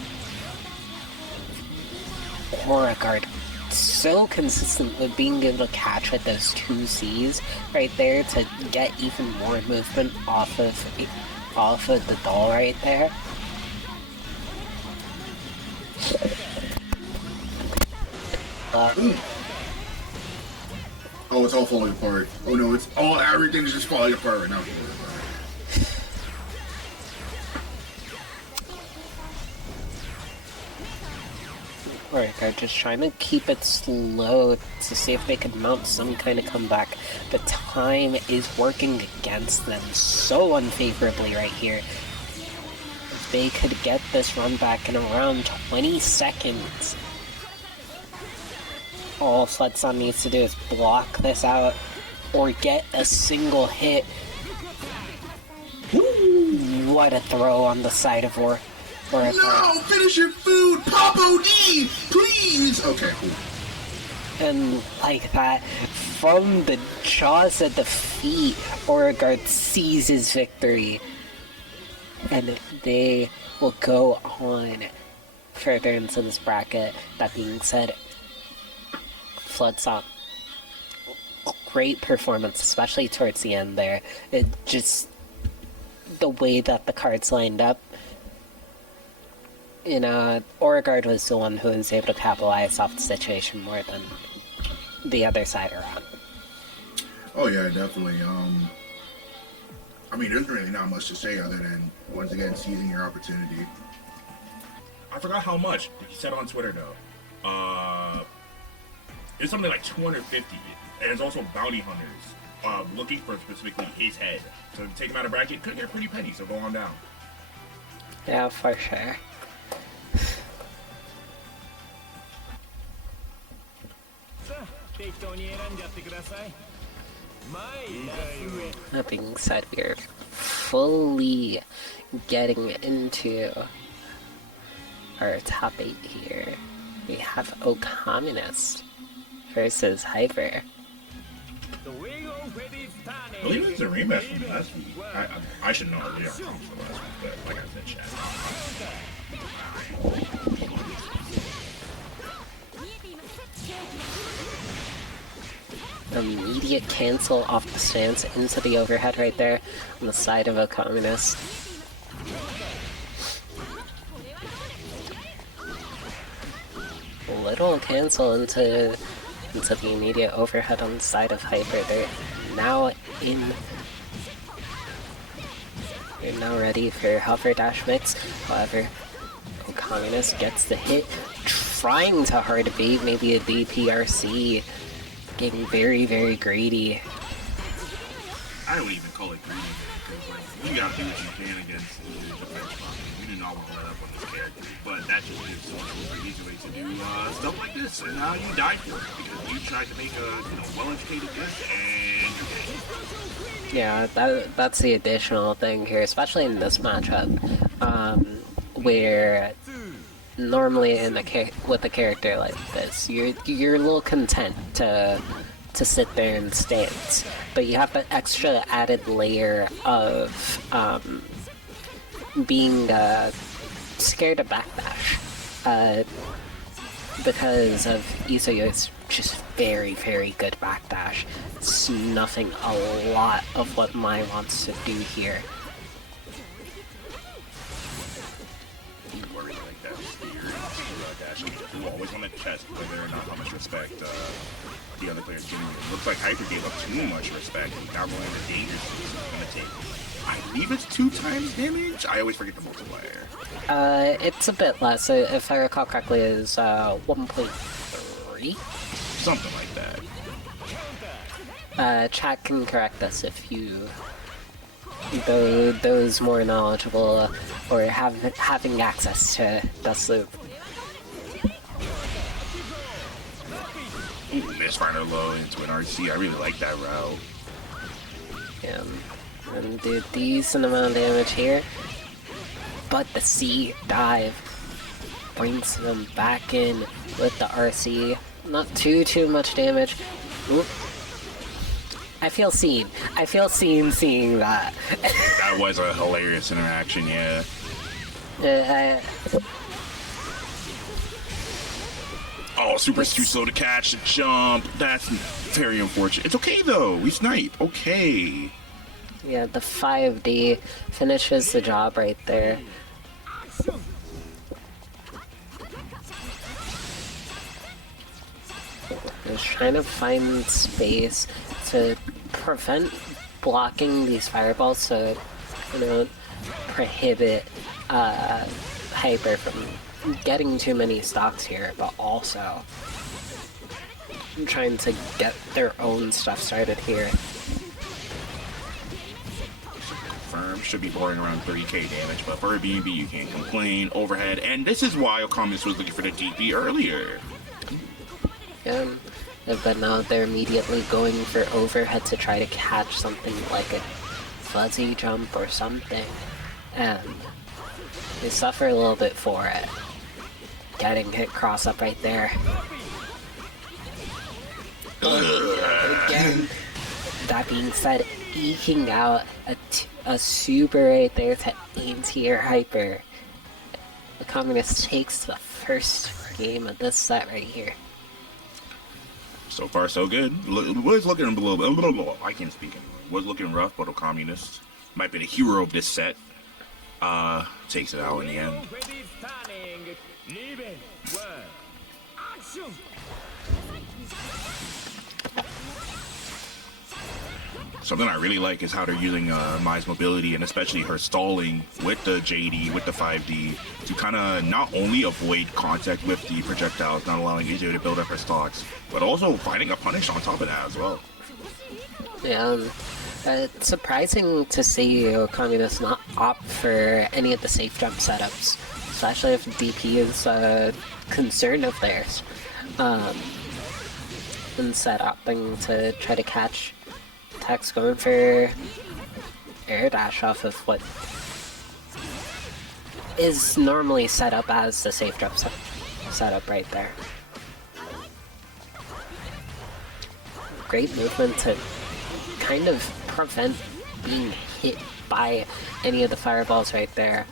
Origard so consistent with being able to catch with those 2 C's right there to get even more movement off of the doll right there. Oh, it's all falling apart. Oh no, it's all everything's just falling apart right now. Origard just trying to keep it slow to see if they could mount some kind of comeback. The time is working against them so unfavorably right here. If they could get this run back in around 20 seconds. All FluddSan needs to do is block this out or get a single hit. What a throw on the side of Origard. No! Finish your food! Pop OD! Please! Okay, cool. And like that, from the jaws of defeat, Origard seizes victory. And they will go on further into this bracket. That being said, FluddSan, great performance, especially towards the end there. It just... the way that the cards lined up, Beauregard was the one who was able to capitalize off the situation more than the other side around. Oh yeah, definitely. I mean, there's really not much to say other than, once again, seizing your opportunity. I forgot how much. He said on Twitter, though. It's something like 250. And there's also bounty hunters looking for specifically his head. So to take him out of bracket, could get a pretty penny, so go on down. Yeah, for sure. That being said, we are fully getting into our top 8 here. We have Okammunist versus Hyper. I believe it's a rematch from last week. I should know already from last week, but like I said, chat. Immediate cancel off the stance into the overhead right there on the side of Okammunist. Little cancel into the immediate overhead on the side of Hyper. They're now ready for hover dash mix. However, Okammunist gets the hit, trying to hard bait maybe a DPRC. Getting very, very greedy. I don't even call it greedy, because like, you gotta do what you can against the benchmark. We do not want to let up on this character, but that just gives so much more easy way to do stuff like this, and now you die for it, because you tried to make a well-educated guess, and you're Yeah, that's the additional thing here, especially in this matchup, where normally with a character like this, you're a little content to sit there and stance, but you have an extra added layer of being scared of backdash because of Izayoi's just very, very good backdash, snuffing a lot of what Mai wants to do here. You always want to test whether or not how much respect the other player's giving you. It looks like Hyper gave up too much respect. He's now going into danger he's going to take. I believe it's 2 times damage? I always forget the multiplier. It's a bit less. If I recall correctly, it's 1.3? Something like that. Chat can correct us if you... those more knowledgeable or having access to Dust Loop. Misfire low into an RC. I really like that route. Yeah, and do a decent amount of damage here. But the C dive brings them back in with the RC. Not too much damage. Oop. I feel seen. I feel seen seeing that. That was a hilarious interaction, yeah. Oh, Super's too slow to catch the jump. That's very unfortunate. It's okay, though. We snipe. Okay. Yeah, the 5D finishes the job right there. Just trying to find space to prevent blocking these fireballs, so, prohibit Hyper from getting too many stocks here, but also trying to get their own stuff started here. Confirmed, should be pouring around 30k damage, but for a BBB you can't complain. Overhead, and this is why Okammunist was looking for the DP earlier. Yeah, but now they're immediately going for overhead to try to catch something like a fuzzy jump or something, and they suffer a little bit for it. Getting hit cross up right there. Again, that being said, eking out a super right there to anti-air Hyper. The Okammunist takes the first game of this set right here. So far, so good. Was looking a little bit. I can't speak anymore. Was looking rough, but Okammunist might be the hero of this set, takes it out in the end. Something I really like is how they're using Mai's mobility, and especially her stalling with the JD, with the 5D, to kind of not only avoid contact with the projectiles, not allowing Izayoi to build up her stocks, but also finding a punish on top of that as well. Yeah, it's surprising to see Okammunist not opt for any of the safe jump setups, especially if DP is a concern of theirs. Instead opting to try to catch attacks, going for air dash off of what is normally set up as the safe jump setup right there. Great movement to kind of prevent being hit by any of the fireballs right there.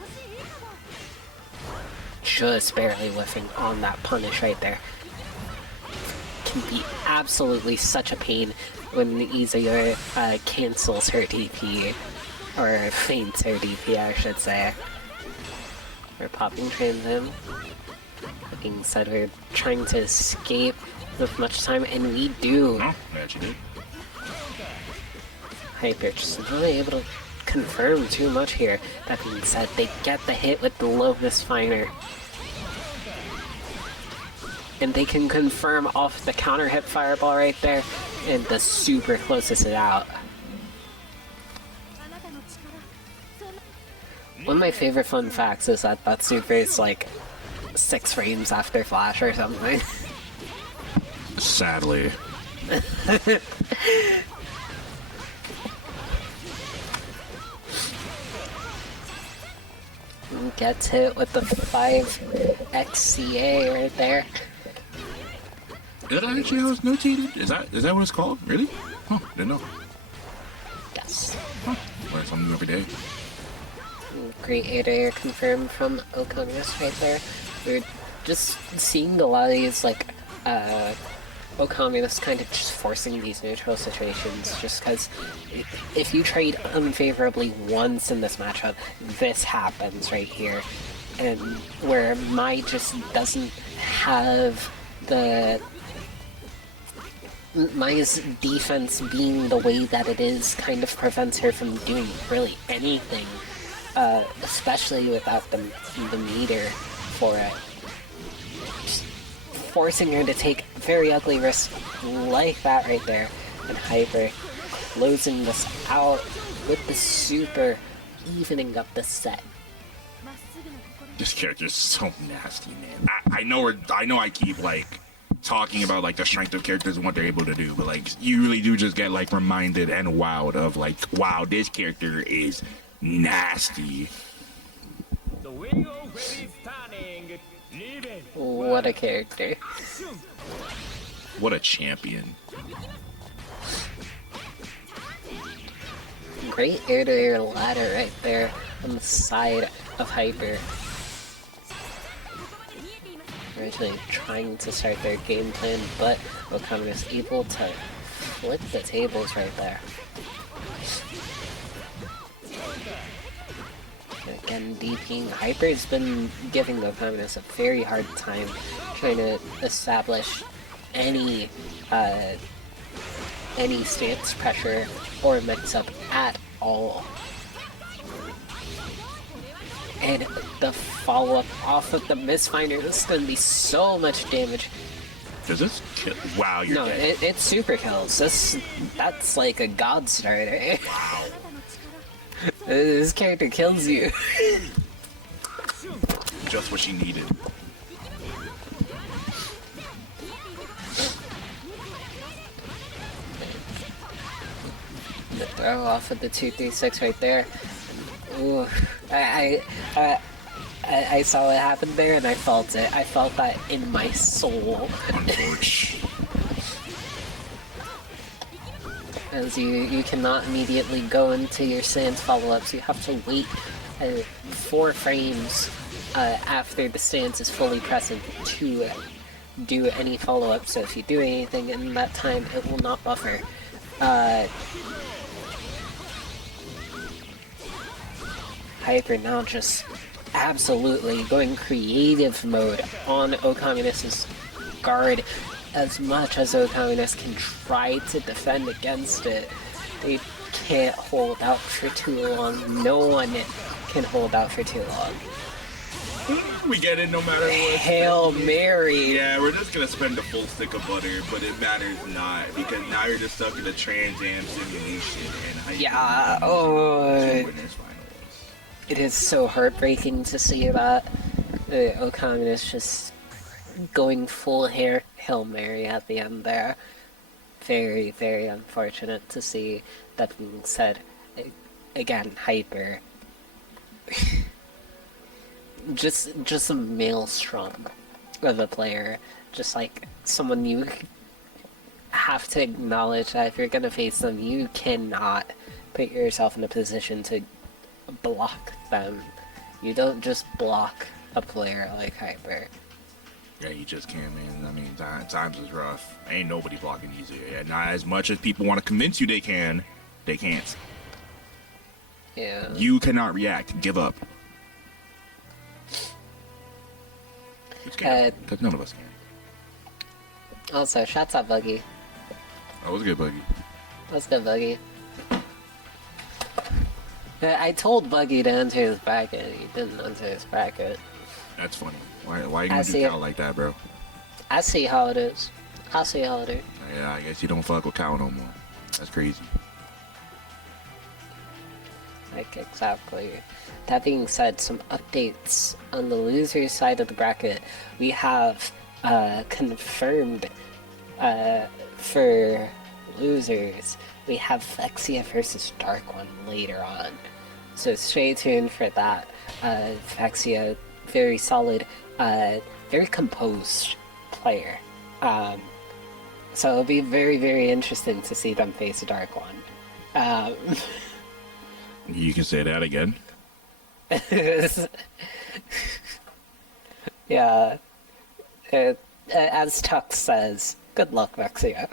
Just barely whiffing on that punish right there. Can be absolutely such a pain when Izayoi cancels her DP, or feints her DP, I should say. We're popping trans in. Looking said we're trying to escape with much time, and we do. Oh, yeah, she did. Hyper just not able to confirm too much here. That being said, they get the hit with the low misfiner. And they can confirm off the counter hit fireball right there, and the super closes it out. One of my favorite fun facts is that that super is like 6 frames after flash or something. Sadly. Gets hit with the 5XCA right there. Is that actually how it's notated? Is that what it's called? Really? Huh, didn't know. Yes. Huh. Learn something every day. Great air confirmed from Okammunist right there. We're just seeing a lot of these, like, Okammunist kind of just forcing these neutral situations, just because if you trade unfavorably once in this matchup, this happens right here. And where Mai just doesn't have the... Mai's defense being the way that it is kind of prevents her from doing really anything, especially without the meter for it. Just forcing her to take very ugly risks like that right there, and Hyper closing this out with the super, evening up the set. This character's so nasty, man. I know I keep like talking about like the strength of characters and what they're able to do, but like you really do just get like reminded and wowed of like, wow, this character is nasty. What a character. What a champion. Great air-to-air ladder right there on the side of Hyper. Originally trying to start their game plan, but Okammunist is able to flip the tables right there. Again, DPing. Hyper's been giving Okammunist a very hard time trying to establish any stance pressure or mix-up at all. And the follow-up off of the misfinder is going to be so much damage. Does this kill? Wow, you're dead. No, it's super kills. That's like a god starter. Wow. This character kills you. Just what she needed. The throw off of the 2-3-6 right there. Ooh, I saw what happened there and I felt it. I felt that in my soul. Unfortunate. As you cannot immediately go into your stance follow-ups. You have to wait 4 frames after the stance is fully present to do any follow-up. So if you do anything in that time, it will not buffer. Hyper now just absolutely going creative mode on Okammunist's guard. As much as Okammunist can try to defend against it, they can't hold out for too long. No one can hold out for too long. We get it no matter what. Hail Mary. Yeah, we're just gonna spend a full stick of butter, but it matters not, because now you're just stuck in the Trans Am simulation and Yeah, it is so heartbreaking to see that. Okammunist just going full Hail Mary at the end there. Very, very unfortunate to see. That being said, again, Hyper. just a maelstrom of a player. Just like someone you have to acknowledge that if you're gonna face them, you cannot put yourself in a position to block them. You don't just block a player like Hyper. Yeah, you just can't, man. I mean, times is rough. Ain't nobody blocking Izayoi. And not as much as people want to convince you they can, they can't. Yeah. You cannot react. Give up. Because none of us can. Also, shouts out Buggy. That was good, Buggy. Let's go, Buggy. I told Buggy to enter his bracket. He didn't enter his bracket. That's funny. Why are you gonna do Cal like that, bro? I see how it is. I see how it is. Yeah, I guess you don't fuck with Cal no more. That's crazy. Like, exactly. That being said, some updates on the loser side of the bracket. We have confirmed for losers, we have Vexia versus Dark One later on. So stay tuned for that. Vexia, very solid, very composed player. So it'll be very, very interesting to see them face a Dark One. You can say that again. Yeah. As Tuck says, good luck, Vexia.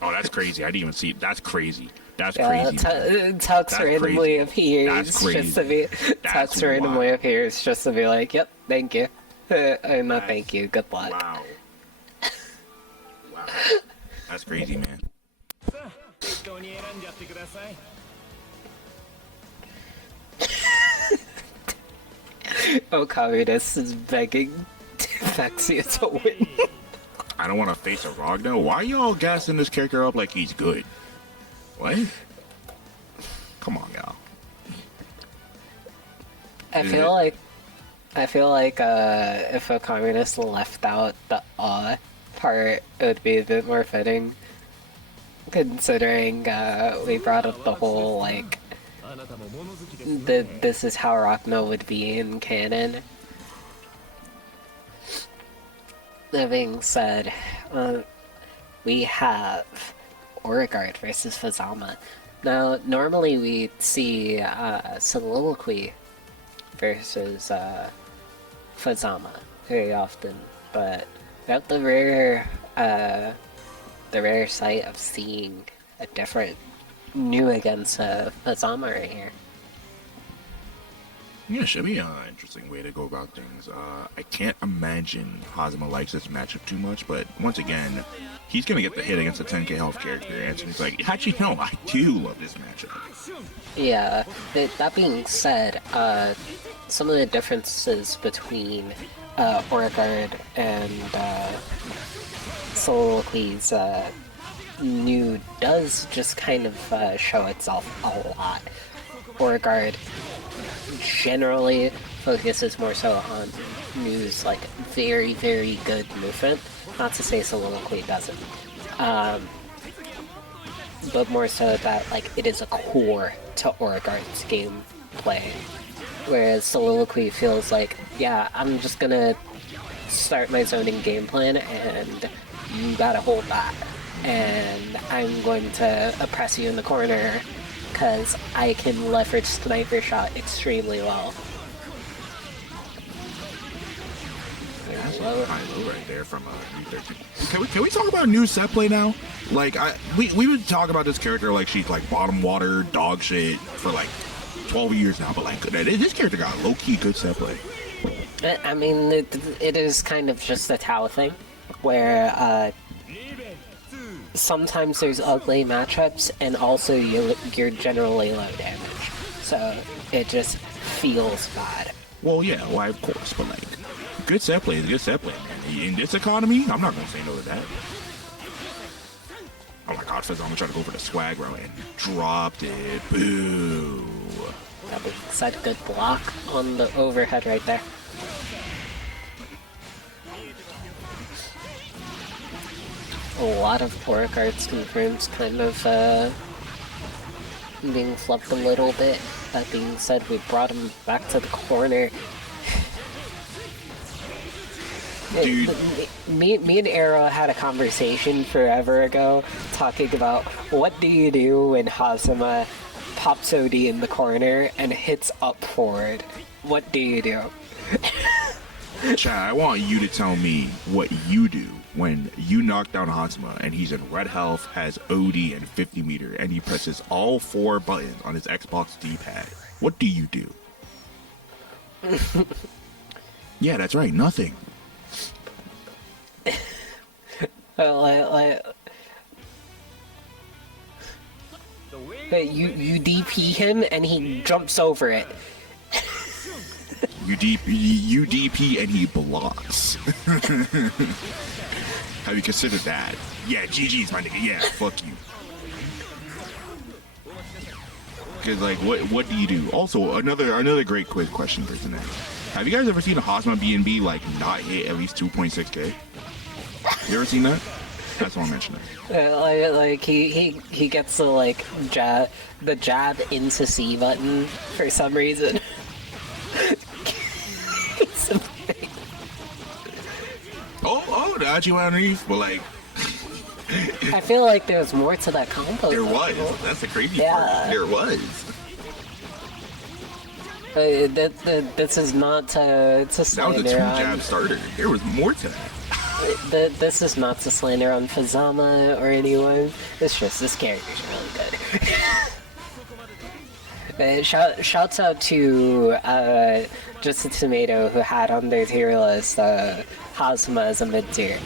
Oh, that's crazy. I didn't even see it. That's crazy. That's Yeah, crazy. Tux randomly appears That's crazy. just to be. That's Tux randomly wild. appears just to be like, "Yep, thank you." No, thank you. Good luck. Wow. Wow. That's crazy, man. 適当に選んじゃってください Okammunist is begging Vexia to win. I don't want to face a Ragna. Why y'all gassing this character up like he's good? What? Come on, y'all. I feel like if Okammunist left out the part, it would be a bit more fitting. Considering we brought up the whole like this is how Ragna would be in canon. That being said, we have Origard versus Fazama. Now, normally we'd see Soliloquy versus Fazama very often, but without the rare sight of seeing a different new against Fazama right here. Yeah, should be an interesting way to go about things. I can't imagine Hazama likes this matchup too much, but once again, he's gonna get the hit against a 10k health character, and so he's like, actually, no, I do love this matchup. Yeah, that being said, some of the differences between Origard and Soliloquy's new does just kind of show itself a lot. Origard generally focuses more so on New's like very, very good movement. Not to say Soliloquy doesn't. But more so that like it is a core to Origard's gameplay. Whereas Soliloquy feels like, yeah, I'm just gonna start my zoning game plan and you gotta hold that. And I'm going to oppress you in the corner because I can leverage sniper shot extremely well. That's high low right there from U13. Can we talk about new set play now? Like we would talk about this character like she's like bottom water dog shit for like 12 years now, but like, this character got low-key good set play. I mean, it is kind of just a Tao thing, where sometimes there's ugly matchups, and also you're generally low damage, so it just feels bad. Well, yeah, well, of course, but like, good set play is good set play, man. In this economy, I'm not gonna say no to that. Oh my god, FluddSan tried to go for the swag route and dropped it. Boo. That was a good block on the overhead right there. A lot of poor cards confirms kind of being flubbed a little bit. That being said, we brought him back to the corner. Dude. Me and Arrow had a conversation forever ago talking about what do you do when Hazama pops OD in the corner and hits up forward. What do you do? Chad, I want you to tell me what you do when you knock down Hazama and he's in red health, has OD and 50 meter, and he presses all 4 buttons on his Xbox D-pad. What do you do? Yeah, that's right, nothing. You DP him and he jumps over it. You DP and he blocks. Have you considered that? Yeah, GG's my nigga. Yeah, fuck you. Cause like, what do you do? Also, another great quiz question for tonight. Have you guys ever seen a Hazama BNB like not hit at least 2.6k? You ever seen that? That's what I'm mentioning. Like he gets the jab into C button for some reason. Oh, the Achi went underneath, but like, I feel like there's more to that combo. There was. That's the crazy part. There was. This is not to slander. That was a 2-jab starter. There was more to that. This is not to slander on FluddSan or anyone. It's just this character's really good. Shouts out to Just a Tomato, who had on their tier list Hazama as a mid-tier.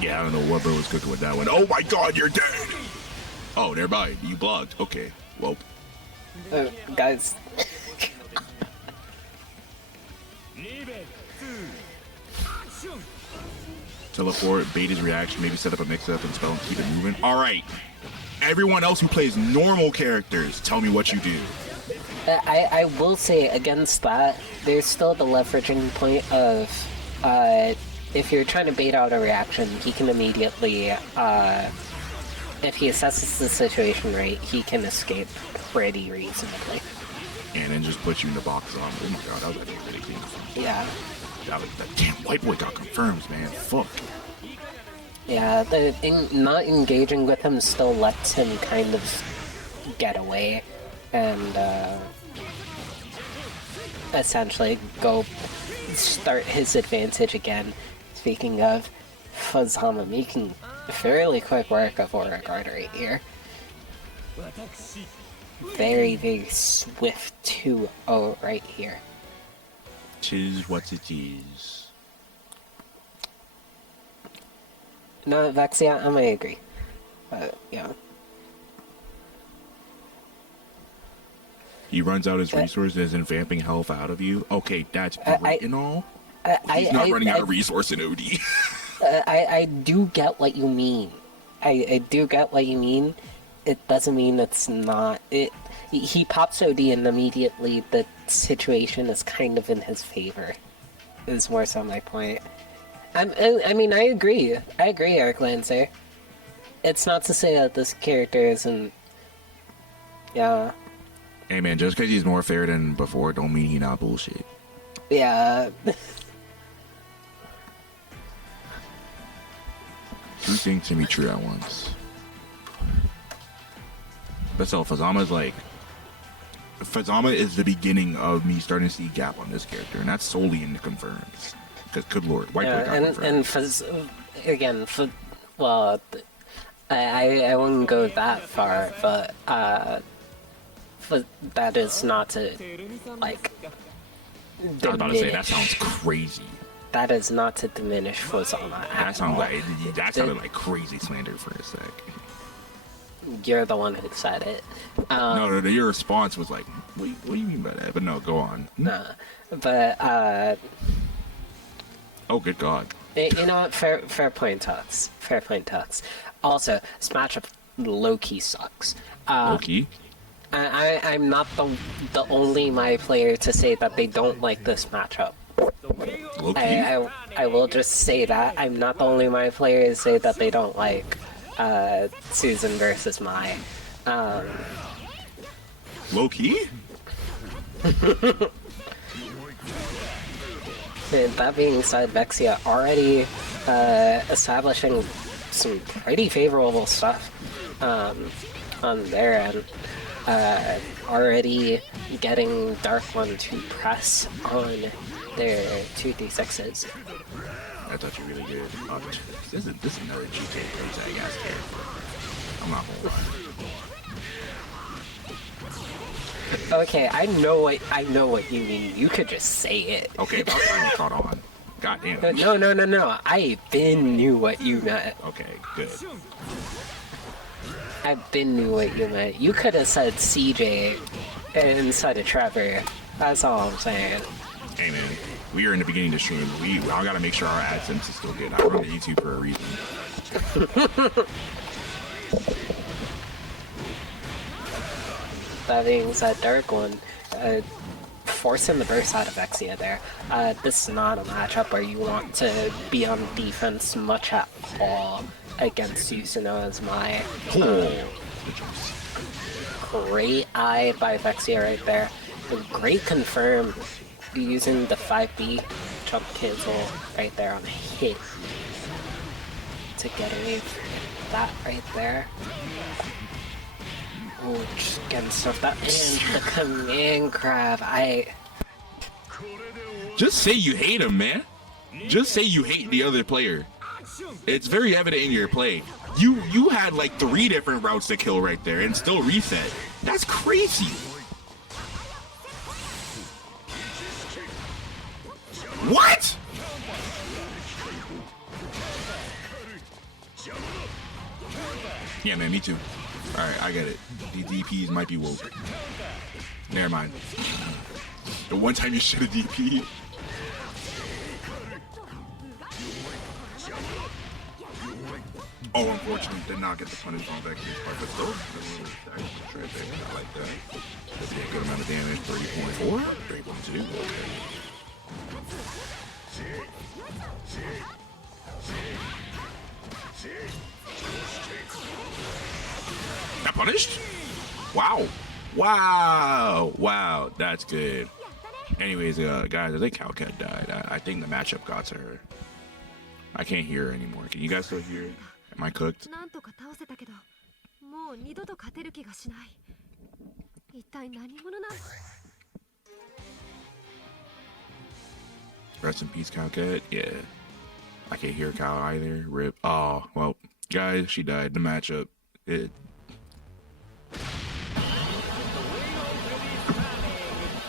Yeah, I don't know what bro was cooking with that one. Oh my god, you're dead! Oh, never mind. You blocked. Okay, well. Guys. Teleport, bait his reaction, maybe set up a mix-up and spell and keep it moving. Alright. Everyone else who plays normal characters, tell me what you do. I will say against that, there's still the leveraging point of if you're trying to bait out a reaction, he can immediately, if he assesses the situation right, he can escape pretty reasonably. And then just put you in the box on. Oh my god, that was actually really clean. Yeah. That damn white boy got confirmed, man. Fuck. Yeah, not engaging with him still lets him kind of get away and essentially go start his advantage again. Speaking of, FluddSan making fairly quick work of Aura Guard right here. Very, very swift 2-0 right here. Tis what it is. No, Vexia, I might agree. Yeah. He runs out his resources and vamping health out of you. Okay, that's great and all. He's not running out of resource in OD. I do get what you mean. I do get what you mean. It doesn't mean it's not. He pops OD and immediately the situation is kind of in his favor. Is more so my point. I mean, I agree. I agree, Arklancer. It's not to say that this character isn't. Yeah. Hey man, just because he's more fair than before, don't mean he's not bullshit. Yeah. Two things can be true at once. But so, FluddSan is the beginning of me starting to see gap on this character, and that's solely in the confirms. Because, good lord, white boy got confirmed. Again, well, I wouldn't go that far, but But that is not to, like, I was about to say, that sounds crazy. That is not to diminish FluddSan. That sounded like crazy slander for a sec. You're the one who said it. No, your response was like, what do you mean by that? But no, go on. Nah, but oh, good God. You know what? Fair point, Tux. Fair point, Tux. Also, this matchup low-key sucks. Low-key? I'm not the only my player to say that they don't like this matchup. Low-key? I will just say that I'm not the only my player to say that they don't like Susan versus Mai. Low-key? And that being said, Vexia already establishing some pretty favorable stuff on their end. Already getting Dark One to press on their 2d6s. That's actually really good. This is another GTA play tag ass character. I'm not gonna lie. Okay, I know what you mean. You could just say it. Okay, about time you caught on. God damn. No. I been knew what you meant. Okay, good. I been knew what you meant. You could have said CJ instead of Trevor. That's all I'm saying. Hey man, we are in the beginning of the stream. I gotta make sure our AdSense is still good. I run to YouTube for a reason. That being said, Dark One, forcing the burst out of Vexia there. This is not a matchup where you want to be on defense much at all against Susanoo's Mai. Great eye by Vexia right there. Great confirm using the 5B jump cancel right there on a hit to get away from that right there. Oh, just getting stuff that and the command grab. Just say you hate him, man. Just say you hate the other player. It's very evident in your play. You had like 3 different routes to kill right there and still reset. That's crazy. What? Yeah, man, me too. Alright, I get it. These DPs might be woke. Never mind. The one time you should have DP. Oh, unfortunately, did not get the punish on Vexia's part, but still, I like that. That's a good amount of damage. 3.4? 3.2? Okay. Got punished? Wow. Wow, that's good. Anyways, guys, I think Calcat died. I think the matchup got to her. I can't hear her anymore. Can you guys still hear it? Am I cooked? Rest in peace, Calcat. Yeah. I can't hear Cal either. Rip. Oh, well, guys, she died. The matchup. The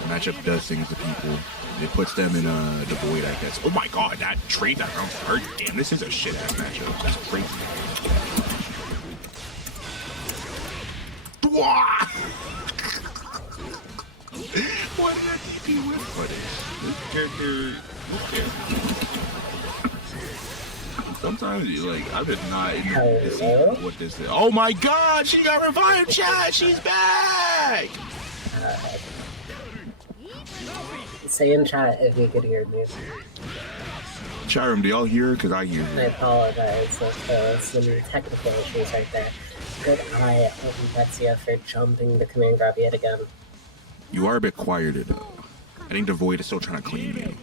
matchup does things to people. It puts them in the void, I guess. Oh my god, that trade that round hurt. Damn, this is a shit ass matchup. That's crazy. Why did that DP whip footage? This character. Sometimes, like, I'm just not in the see what this is. Oh my god, she got revived, chat! She's back! Say in chat if you could hear me. Chat room, do y'all hear? Because I hear you. I apologize. Some technical issues right there. Good eye on Vexia for jumping the command grab yet again. You are a bit quieter though. I think the void is still trying to clean you.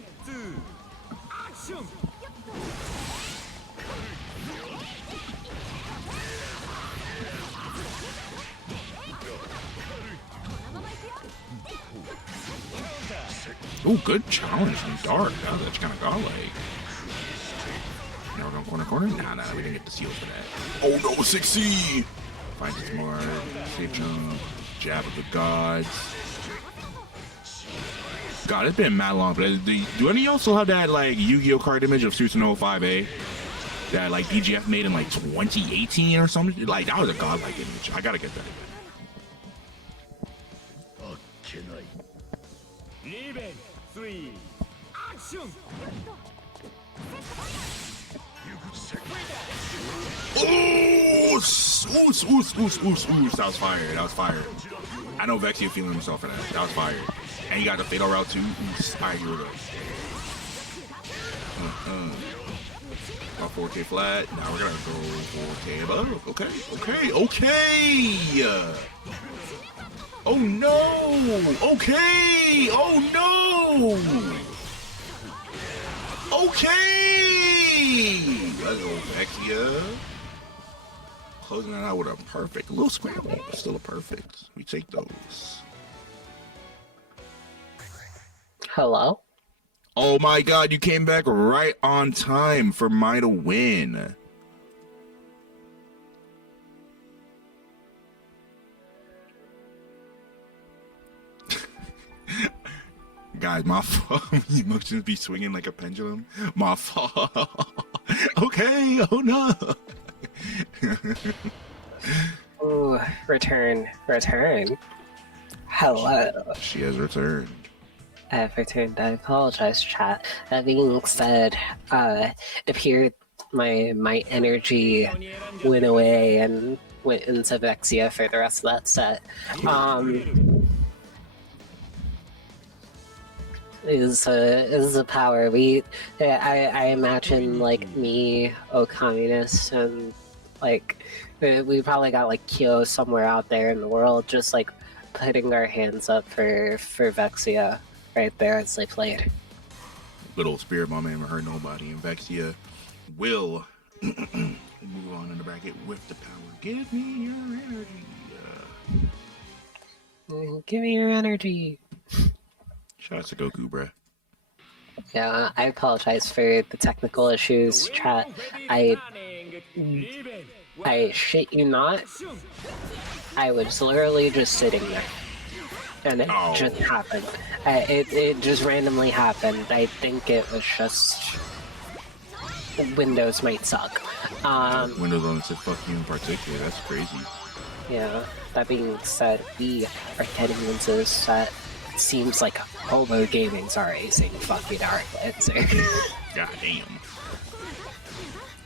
Oh, good challenge from Dark. That's kind of godlike. No, corner. Nah, we didn't get the seals for that. Oh no, 6C! Find it smart. Safe jump. Jab of the Gods. God, it's been mad long, but do any of y'all still have that like Yu-Gi-Oh card image of Susanoo 5A that like BGF made in like 2018 or something? Like that was a godlike image. I gotta get that again. Ooh, that was fire. That was fire. I know Vexia feeling himself for that. That was fire. And you got the fatal route too. Alright, here we go. About 4K flat. Now we're gonna go 4K above. Okay. Oh no. Okay. Oh no. Okay. Let's go, Vexia. Closing that out with a perfect. A little scramble, but still a perfect. We take those. Hello? Oh my god, you came back right on time for my to win. Guys, my fault. Emotions be swinging like a pendulum. My fault. Okay, oh no. Ooh, return. Hello. She has returned. I have returned. I apologize, chat. That being said, it appeared my energy went away and went into Vexia for the rest of that set. Is a power. I imagine like me, Okammunist, and like we probably got like Kyo somewhere out there in the world, just like putting our hands up for Vexia right there as they played. Little spirit mama ain't hurt nobody, and Vexia will move on in the bracket with the power. Give me your energy. Give me your energy. Shout out to Goku, bruh. Yeah, I apologize for the technical issues, chat. I shit you not. I was literally just sitting there, and it just happened. It just randomly happened. I think it was just Windows might suck. Windows only said fuck you in particular. That's crazy. Yeah. That being said, we are heading into this set. Seems like Hobo Gaming's already saying fucking Arklancer. God damn.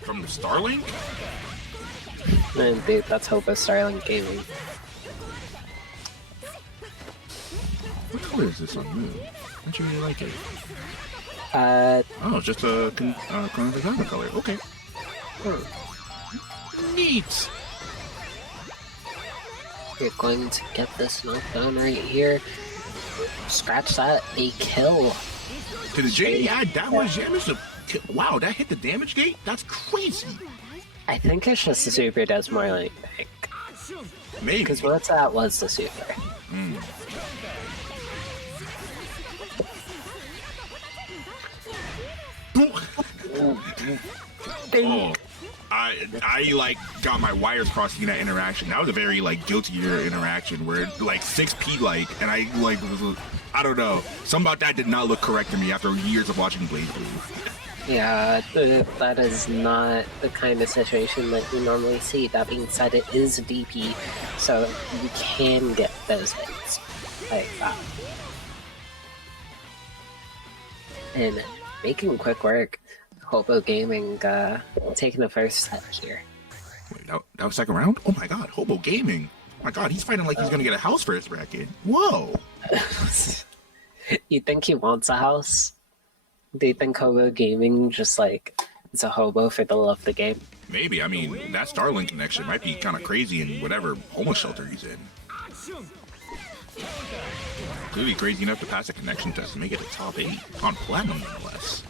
From the Starlink? Man, dude, that's Hobo Starlink Gaming. What color is this on Moon? Don't you really like it? Oh, it's just a Chrono color. Okay. Neat! You're going to get this knockdown right here. Scratch that, a kill. To the J, yeah, that was damage. Wow, that hit the damage gate? That's crazy. I think it's just the super does more like pink. Maybe. Because what's that was the super. Oh, I like got my wires crossing in that interaction. That was a very like guiltier interaction where like 6P like, and I like was, I don't know, something about that did not look correct to me after years of watching BlazBlue. Yeah, that is not the kind of situation that you normally see. That being said, it is a DP, so you can get those hits like that. And making quick work, Hobo Gaming taking the first set here. Wait, that was second round? Oh my god, Hobo Gaming. Oh my god, he's fighting like he's gonna get a house for his bracket. Whoa! You think he wants a house? Do you think Hobo Gaming just like is a hobo for the love of the game? Maybe. I mean, that Starlink connection might be kind of crazy in whatever homeless shelter he's in. Could be crazy enough to pass a connection test and make it a top 8 on Platinum, nonetheless.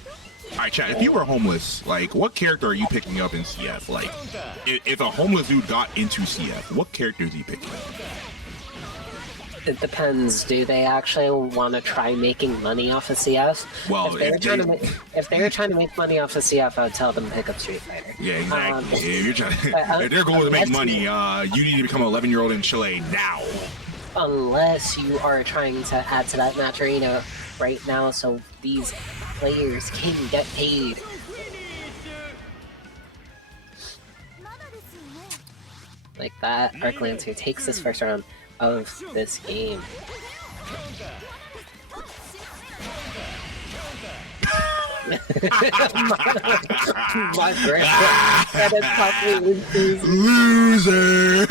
Alright, chat, if you were homeless, like, what character are you picking up in CF? Like, if a homeless dude got into CF, what character is he picking up? It depends. Do they actually want to try making money off of CF? Well, if they were trying to make money off of CF, I would tell them to pick up Street Fighter. Yeah, exactly. If you're trying, if their goal is to make money, you need to become an 11-year-old in Chile now. unless you are trying to add to that match arena right now so these players can get paid. Like that, Arklancer takes this first round of this game. my grandpa Loser!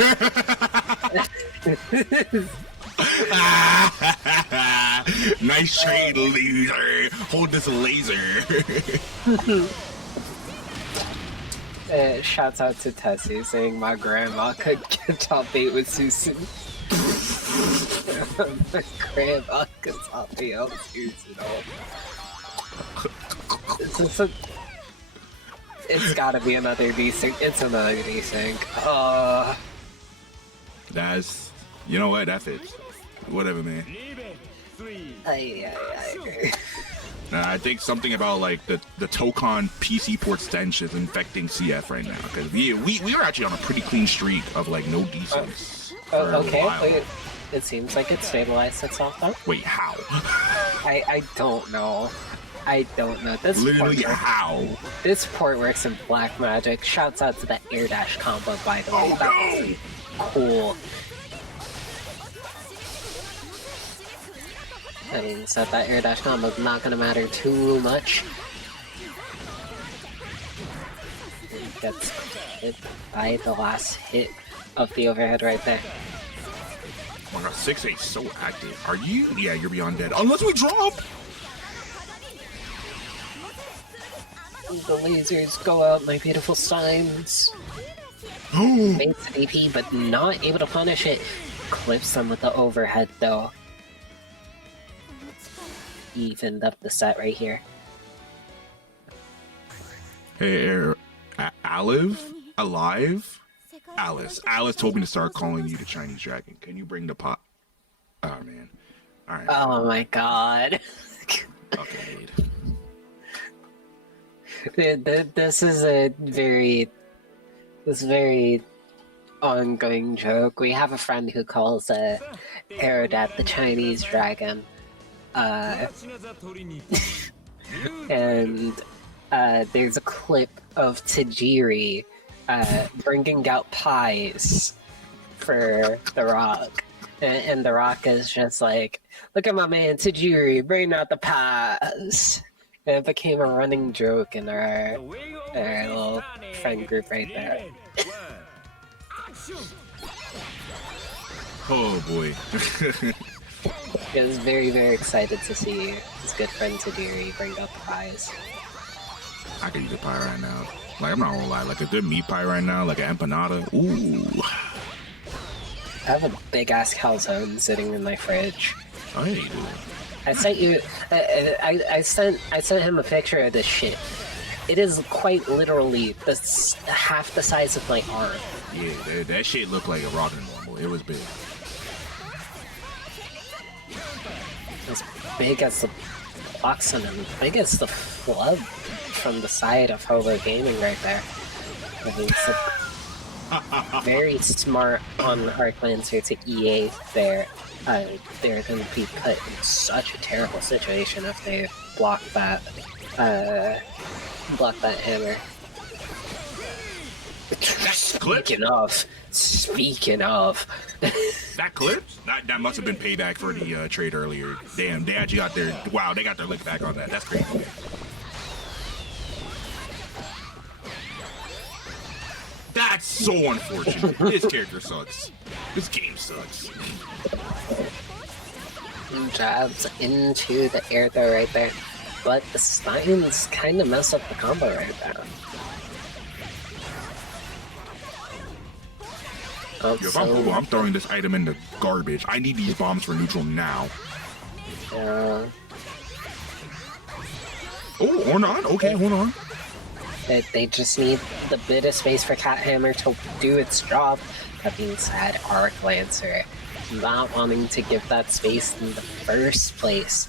Nice trade, loser! Hold this laser! Shouts out to Tessie saying my grandma could get top 8 with Susan. My grandma could top 8 with Susan. It's gotta be another desync. It's another desync. That's... You know what? That fits. Whatever, man. I think something about like the Tokon PC port stench is infecting CF right now because we are actually on a pretty clean streak of like no decents. Okay, wait. It seems like it stabilized itself though. Wait, how? I don't know. I don't know. This literally how? This port works in Black Magic. Shouts out to that air dash combo by the way. That was cool. That means that air dash combo is not gonna matter too much. It gets hit by the last hit of the overhead right there. Oh my god, 6-8 so active. Are you? Yeah, you're beyond dead. Unless we drop! The lasers go out, my beautiful signs. Makes an AP, but not able to punish it. Clips them with the overhead though. Evened up the set right here. Hey, Alive? Alice told me to start calling you the Chinese dragon. Can you bring the pot? Oh man. Alright. Oh my god. Okay. This is a very ongoing joke. We have a friend who calls Aerodat the Chinese dragon. And there's a clip of Tajiri bringing out pies for The Rock. And The Rock is just like, look at my man Tajiri, bring out the pies. And it became a running joke in our little friend group right there. Oh boy. I was very, very excited to see his good friend Tajiri bring out the pies. I could eat a pie right now. Like, I'm not gonna lie, like a good meat pie right now, like an empanada. Ooh. I have a big ass calzone sitting in my fridge. Oh, yeah, you do. I sent you. I sent him a picture of this shit. It is quite literally half the size of my arm. Yeah, that shit looked like a raw than normal. It was big. As big as the BBCF and big as the Flood from the side of Hobo Gaming right there. I mean, it's very smart on Arklancer to EA there. They're going to be put in such a terrible situation if they block that hammer. Speaking of, that clip? That must have been payback for the trade earlier. Damn, they actually got their they got their lick back on that. That's crazy. That's so unfortunate. This character sucks. This game sucks. Jabs into the air though right there, but the Steins kind of mess up the combo right there. Yo, if I'm Hobo, I'm throwing this item in the garbage. I need these bombs for neutral now. Yeah. Oh, or not. Okay, hold on. They just need the bit of space for Cat Hammer to do its job. That being said, Arklancer not wanting to give that space in the first place.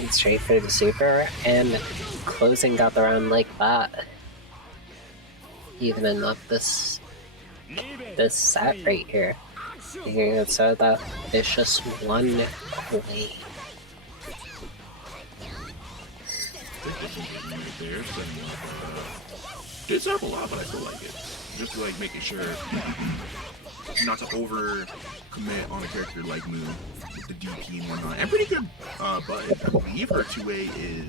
And straight for the super and closing out the round like that. Evening up this set right here. making it so that it's just one way. Did serve a lot, but I still like it. Just to like making sure not to over commit on a character like Moo with the DP and whatnot. And pretty good button. I believe her 2A is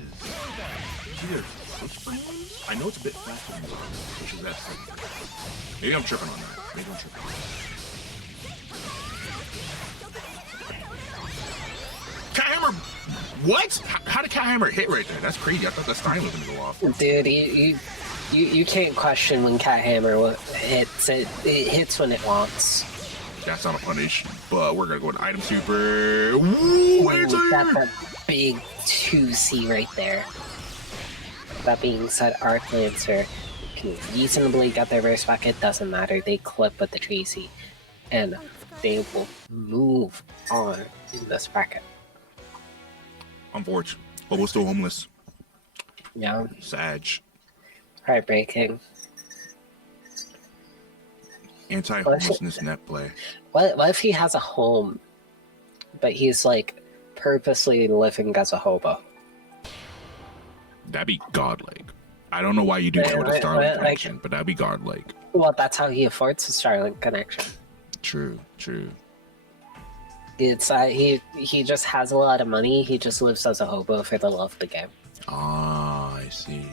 either first round? I know it's a bit faster than that, which is that second. Maybe I'm tripping on that. Maybe I'm tripping. Cat Hammer! What? How did Cat Hammer hit right there? That's crazy. I thought the Stein was gonna go off. Dude, you can't question when Cat Hammer hits. It hits when it wants. That's not a punish, but we're gonna go with item super. Woo! That's a big 2C right there. That being said, Arklancer can reasonably get their verse back. It doesn't matter. They clip with the Tracy, and they will move on in this bracket. Unfortunate. Hobo's still homeless. Yeah. Sag. Heartbreaking. Anti-homelessness net play. What if he has a home, but he's like purposely living as a hobo? That'd be godlike. I don't know why you do that with a Starlink connection, but that'd be godlike. Well, that's how he affords a Starlink connection. True, true. It's he just has a lot of money. He just lives as a hobo for the love of the game. Ah, I see.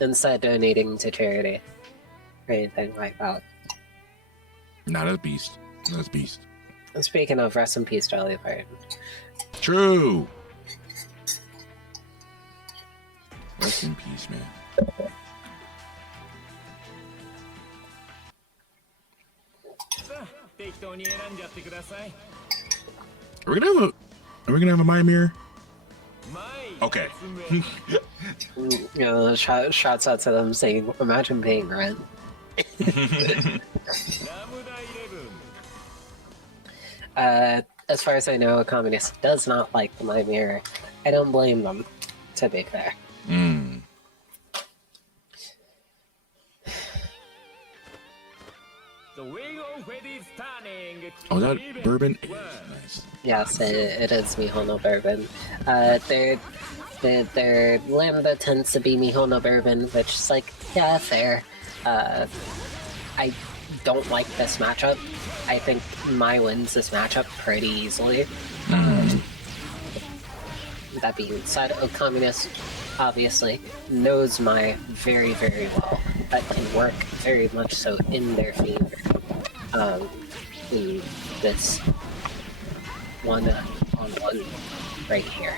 Instead of donating to charity or anything like that. Nah, that's beast. That's beast. And speaking of, rest in peace, Jollyfire. True. Rest in peace, man. Are we gonna have a my mirror? Okay. You know, shots out to them saying, imagine paying rent. As far as I know, Okammunist does not like the my mirror. I don't blame them, to be fair. Mm. Oh, that bourbon is nice. Yes, it is Mihono bourbon. Their Lambda tends to be Mihono bourbon, which is like, yeah, fair. I don't like this matchup. I think Mai wins this matchup pretty easily. That being said, Okammunist obviously knows Mai very, very well. That can work very much so in their favor. In this one-on-one right here.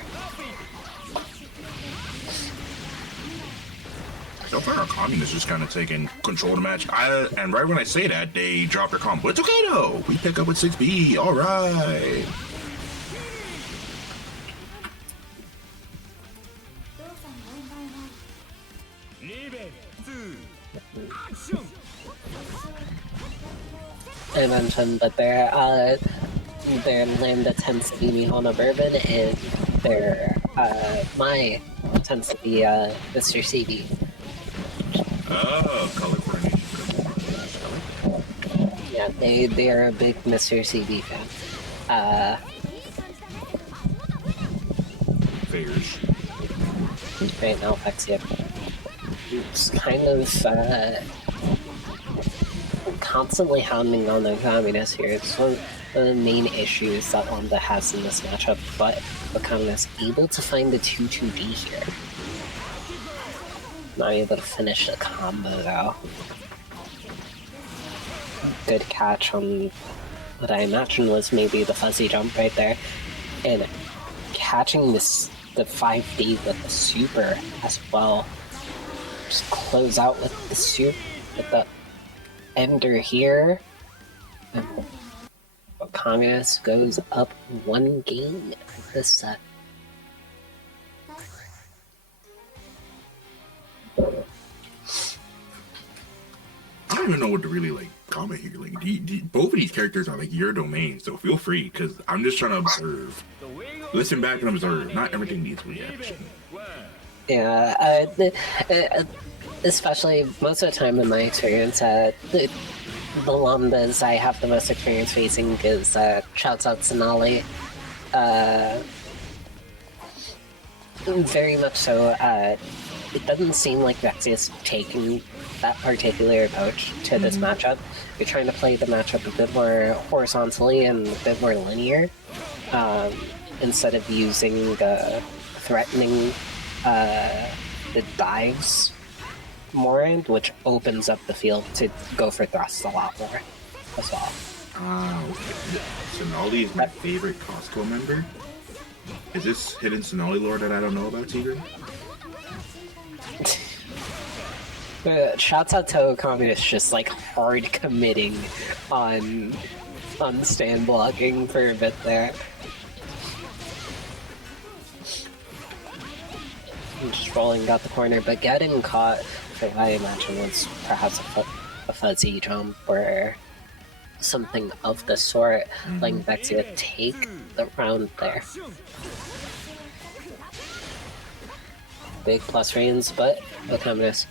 So far, our Communist just kind of taking control of the match. And right when I say that, they drop their combo. It's okay though. We pick up with 6B. All right. I mentioned that their Lambda tends to be Mihono bourbon, and their Mai tends to be Mr. CB. Oh, color coordination. Yeah, they are a big Mr. CB fan. Figures. Right now, Vexia. It's kind of constantly hounding on the Okammunist here. It's one of the main issues that Lambda has in this matchup, but Okammunist able to find the 2-2D here. Not able to finish the combo though. Good catch on what I imagine was maybe the fuzzy jump right there. And catching this the 5D with the super as well. Just close out with the super with the ender here. And Okammunist goes up one game for this set. I don't even know what to really like comment here. Like, both of these characters are like your domain, so feel free, because I'm just trying to observe. Listen back and observe. Not everything needs reaction. Yeah, especially most of the time in my experience, the Lambdas I have the most experience facing is shouts out Sonali. Very much so. It doesn't seem like Vexia is taking that particular approach to this matchup. You're trying to play the matchup a bit more horizontally and a bit more linear, instead of using threatening the dives more in, which opens up the field to go for thrusts a lot more as well. Sonali is my favorite Costco member. Is this hidden Sonali lore that I don't know about, Tigran? Shouts out to Okammunist just like hard committing on stand blocking for a bit there. Just rolling out the corner, but getting caught for I imagine was perhaps a fuzzy jump or something of the sort, letting Vexia take the round there. Big plus range, but Okammunist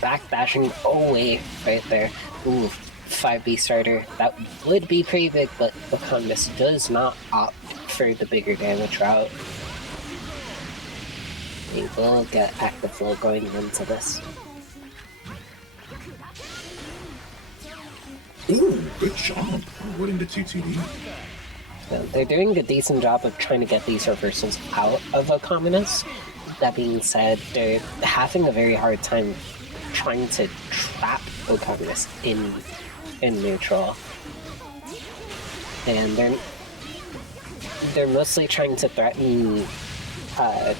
backbashing away right there. Ooh, 5B starter. That would be pretty big, but Okammunist does not opt for the bigger damage route. We will get active flow going into this. Ooh, good jump. Winning the 2-2D. So they're doing a decent job of trying to get these reversals out of Okammunist. That being said, they're having a very hard time trying to trap Okammunist in neutral. And they're mostly trying to threaten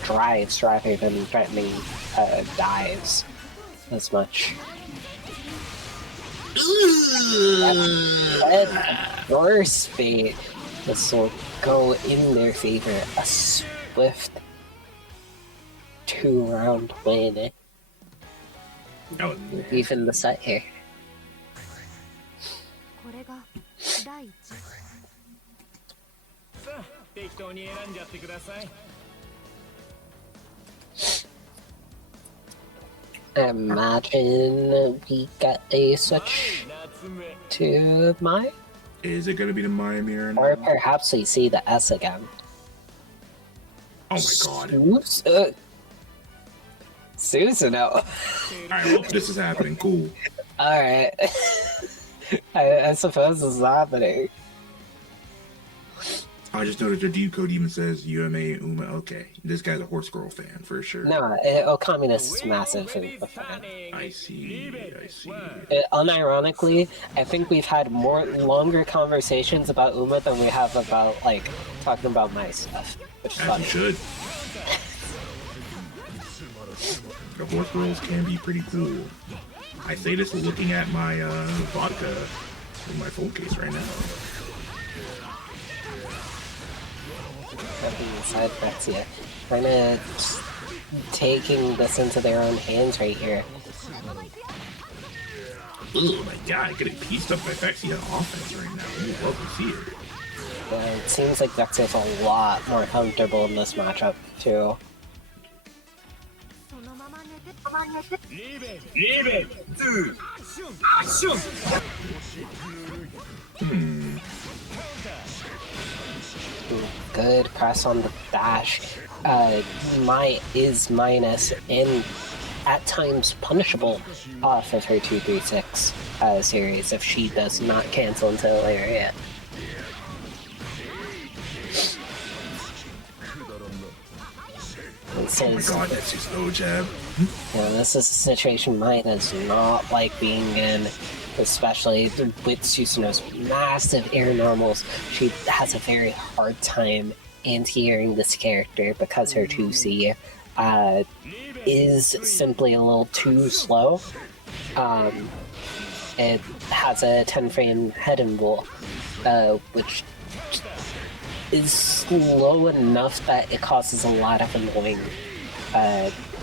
drives rather than threatening dives as much. Worse fate. This will go in their favor. A swift 2-round win. Oh, Even the set here. Imagine we get a switch to Mai? is it going to be the Maya mirror? Or perhaps we see the S again. Oh my god. Susanoo. I hope this is happening. Cool. Alright. I suppose this is happening. I just noticed the deep code even says UMA Uma. Okay, this guy's a Horse Girl fan for sure. No, Okammunist is massive fan. I see. Unironically, I think we've had longer conversations about Uma than we have about, like, talking about my stuff. Which is As funny. you should. The Horse Girls can be pretty cool. I say this looking at my vodka in my phone case right now. Inside Vexia, kind of taking this into their own hands right here. Oh my god, getting pieced up by Vexia offense right now. We love to see it. It seems like Vexia's a lot more comfortable in this matchup, too. Good press on the dash. Mai is minus and at times punishable off of her 236 series if she does not cancel into the lariat. Oh my god, that's his low jab. Yeah, this is a situation Mai does not like being in, especially with Susanoo's massive air normals. She has a very hard time anti-airing this character because her 2C is simply a little too slow. It has a 10-frame head and roll, which is slow enough that it causes a lot of annoying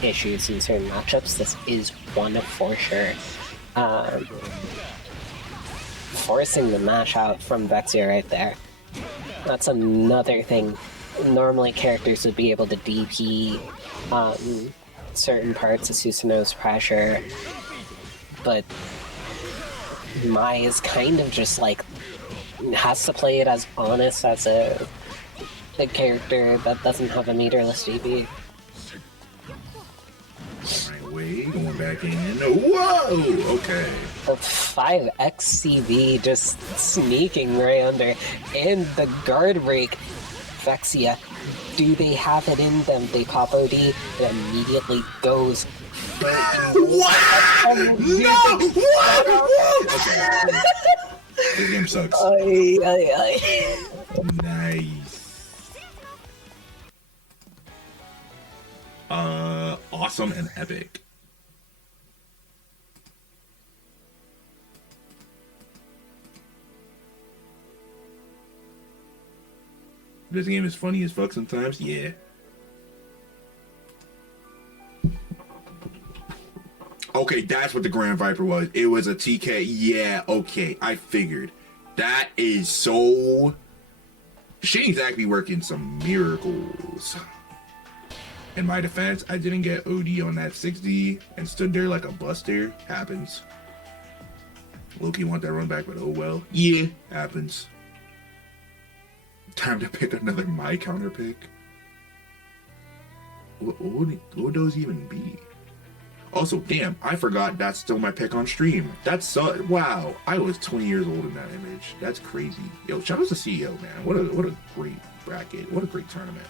issues in certain matchups. This is one for sure. Forcing the mash out from Vexia right there. That's another thing. Normally characters would be able to DP certain parts of Susanoo's pressure, but Mai is kind of just like has to play it as honest as a character that doesn't have a meterless GB. Right way, going back in. Whoa! Okay. The 5xCV just sneaking right under, and the guard break. Vexia, do they have it in them? They pop OD, it immediately goes. What? No! What? Okay. This game sucks. Nice. Awesome and epic. This game is funny as fuck sometimes, yeah. Okay, that's what the Grand Viper was. It was a TK. Yeah, okay, I figured. That is so... She's actually working some miracles. In my defense, I didn't get OD on that 60 and stood there like a buster. Happens. Loki want that run back, but oh well. Yeah, happens. Time to pick another my counter pick. What would those even be? Also, damn, I forgot that's still my pick on stream. That's so... Wow, I was 20 years old in that image. That's crazy. Yo, shout out to CEO, man. What a great bracket. What a great tournament.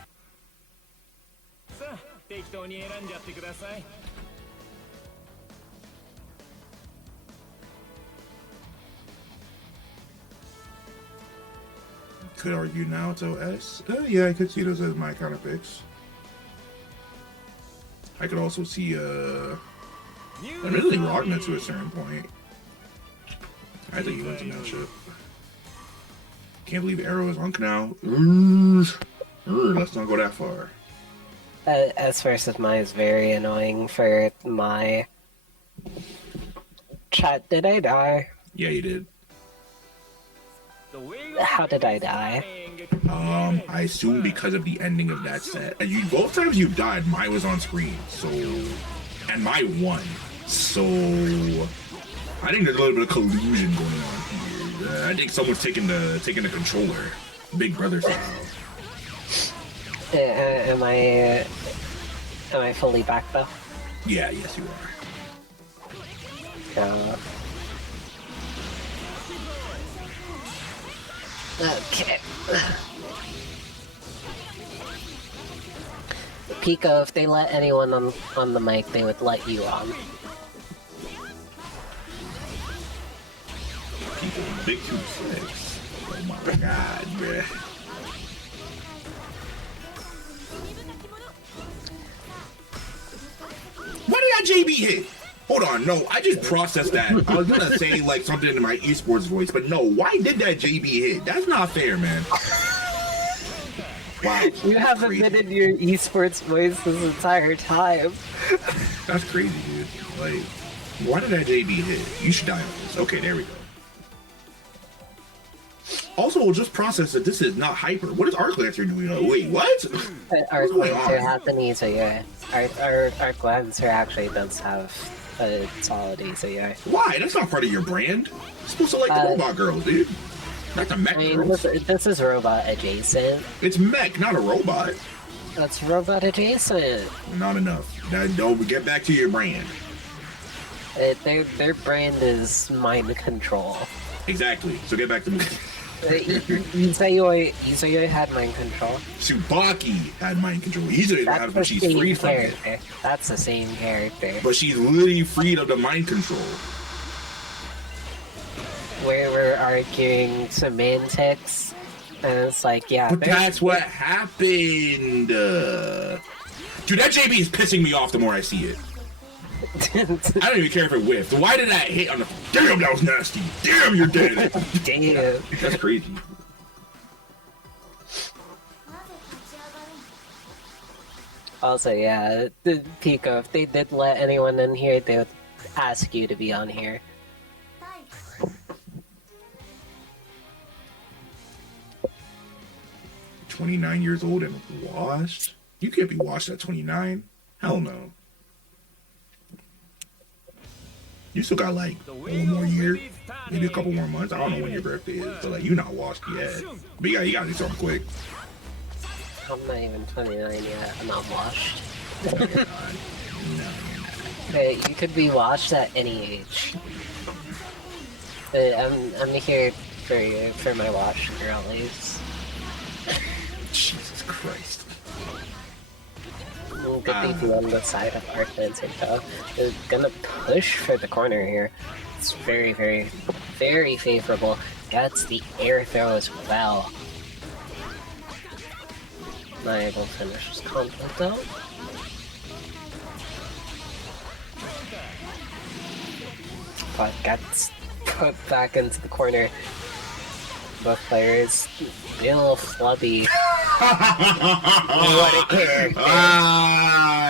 Could argue now it's OS. Yeah, I could see those as my kind of picks. I could also see admittedly Ragna to a certain point. I think he wins the matchup. Can't believe Arrow is Unk now. Let's not go that far. S versus Mai is very annoying for Mai. Chat, did I die? Yeah, you did. How did I die? I assume because of the ending of that set. And you both times you died, Mai was on screen, so and Mai won. So I think there's a little bit of collusion going on here. I think someone's taking the controller, Big Brother style. Am I fully back though? Yeah, yes you are. Okay. Pico, if they let anyone on the mic, they would let you on. People big 2-6. Oh my god, bruh. Why did that JB hit? Hold on, no, I just processed that. I was gonna say like something in my eSports voice, but no, why did that JB hit? That's not fair, man. Wow. You haven't been in your eSports voice this entire time. That's crazy, dude. Like, why did that JB hit? You should die on this. Okay, there we go. Also, we'll just process that this is not hyper. What is Arklancer doing? Oh, wait, what? Arklancer has an Izayoi. Arklancer actually does have a solid Izayoi. Why? That's not part of your brand. You're supposed to like the robot girls, dude. Not the mech girls. This is robot adjacent. It's mech, not a robot. That's robot adjacent. Not enough. Now, don't get back to your brand. Their brand is mind control. Exactly. So get back to me. Izayoi had mind control. Tsubaki had mind control. Izayoi had it, but she's free from it. That's the same character. But she's literally freed of the mind control. Where we're arguing semantics, and it's like, yeah. But that's what happened. Dude, that JB is pissing me off the more I see it. I don't even care if it whiffed. Why did that hit on the... Damn, that was nasty. Damn, you're dead. Damn. That's crazy. Also, yeah, the Pico, if they did let anyone in here, they would ask you to be on here. "29 years old and washed? You can't be washed at 29. Hell no. You still got like one more year. maybe a couple more months. I don't know when your birthday is, but like, you're not washed yet. But yeah, you gotta do something quick. I'm not even 29 yet. I'm not washed. No, you're not. No, you're not. Hey, you could be washed at any age. But I'm here for my wash girlies. Jesus Christ. Good people on the side of Arklancer though. They're gonna push for the corner here. It's very, very, very favorable. Gets the air throw as well. Not able to finish this conflict though. But gets put back into the corner. Both players a little flubby. What a character.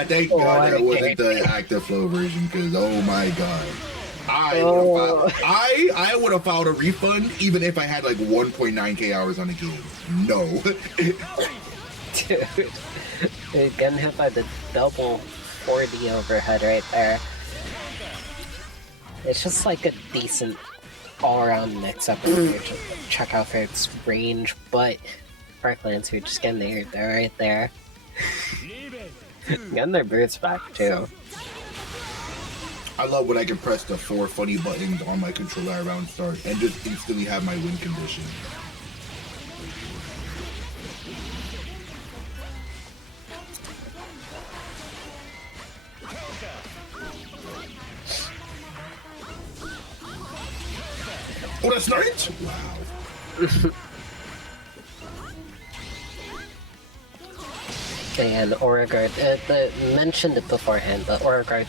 Thank God that wasn't the active flow version, because oh my God. I would have filed a refund even if I had like 1.9k hours on the game. No. Dude. Getting hit by the double 4D overhead right there. It's just like a decent all-around mix-up here to check out for its range, but Arklancer just getting the air right there. Getting their boots back too. I love when I can press the 4 funny buttons on my controller around start and just instantly have my win condition. Oh, that's nice! Wow. And Oragard, mentioned it beforehand, but Oragard's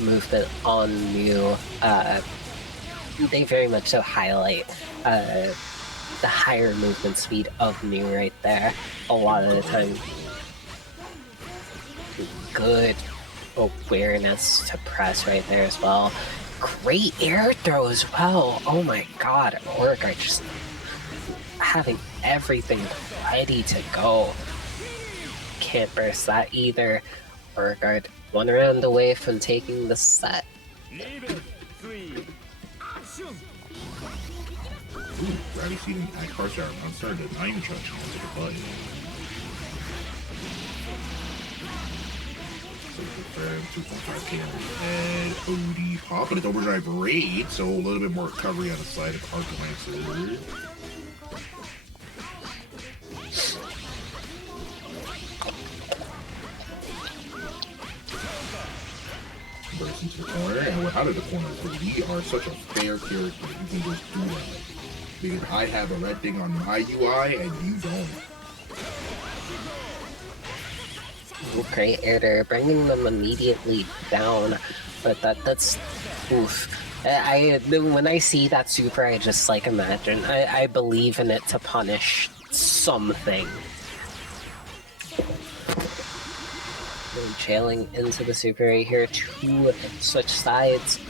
movement on Mew, they very much so highlight the higher movement speed of Mew right there. A lot of the time, good awareness to press right there as well. Great air throw as well. Oh my God, Oragard just having everything ready to go. Can't burst that either. Oragard 1 round away from taking the set. Ooh, Ravi seating at Arklancer. I'm starting to not even try to change the button. So 2.5k on the head. OD hop, but it's overdrive raid, so a little bit more recovery on the side of Arklancer. Burst into the corner, and we're out of the corner, because we are such a fair character. You can just do that. Because I have a red thing on my UI, and you don't. Great air there, bringing them immediately down. But that's oof. When I see that super, I just like imagine. I believe in it to punish something. Jailing into the super right here to switch sides.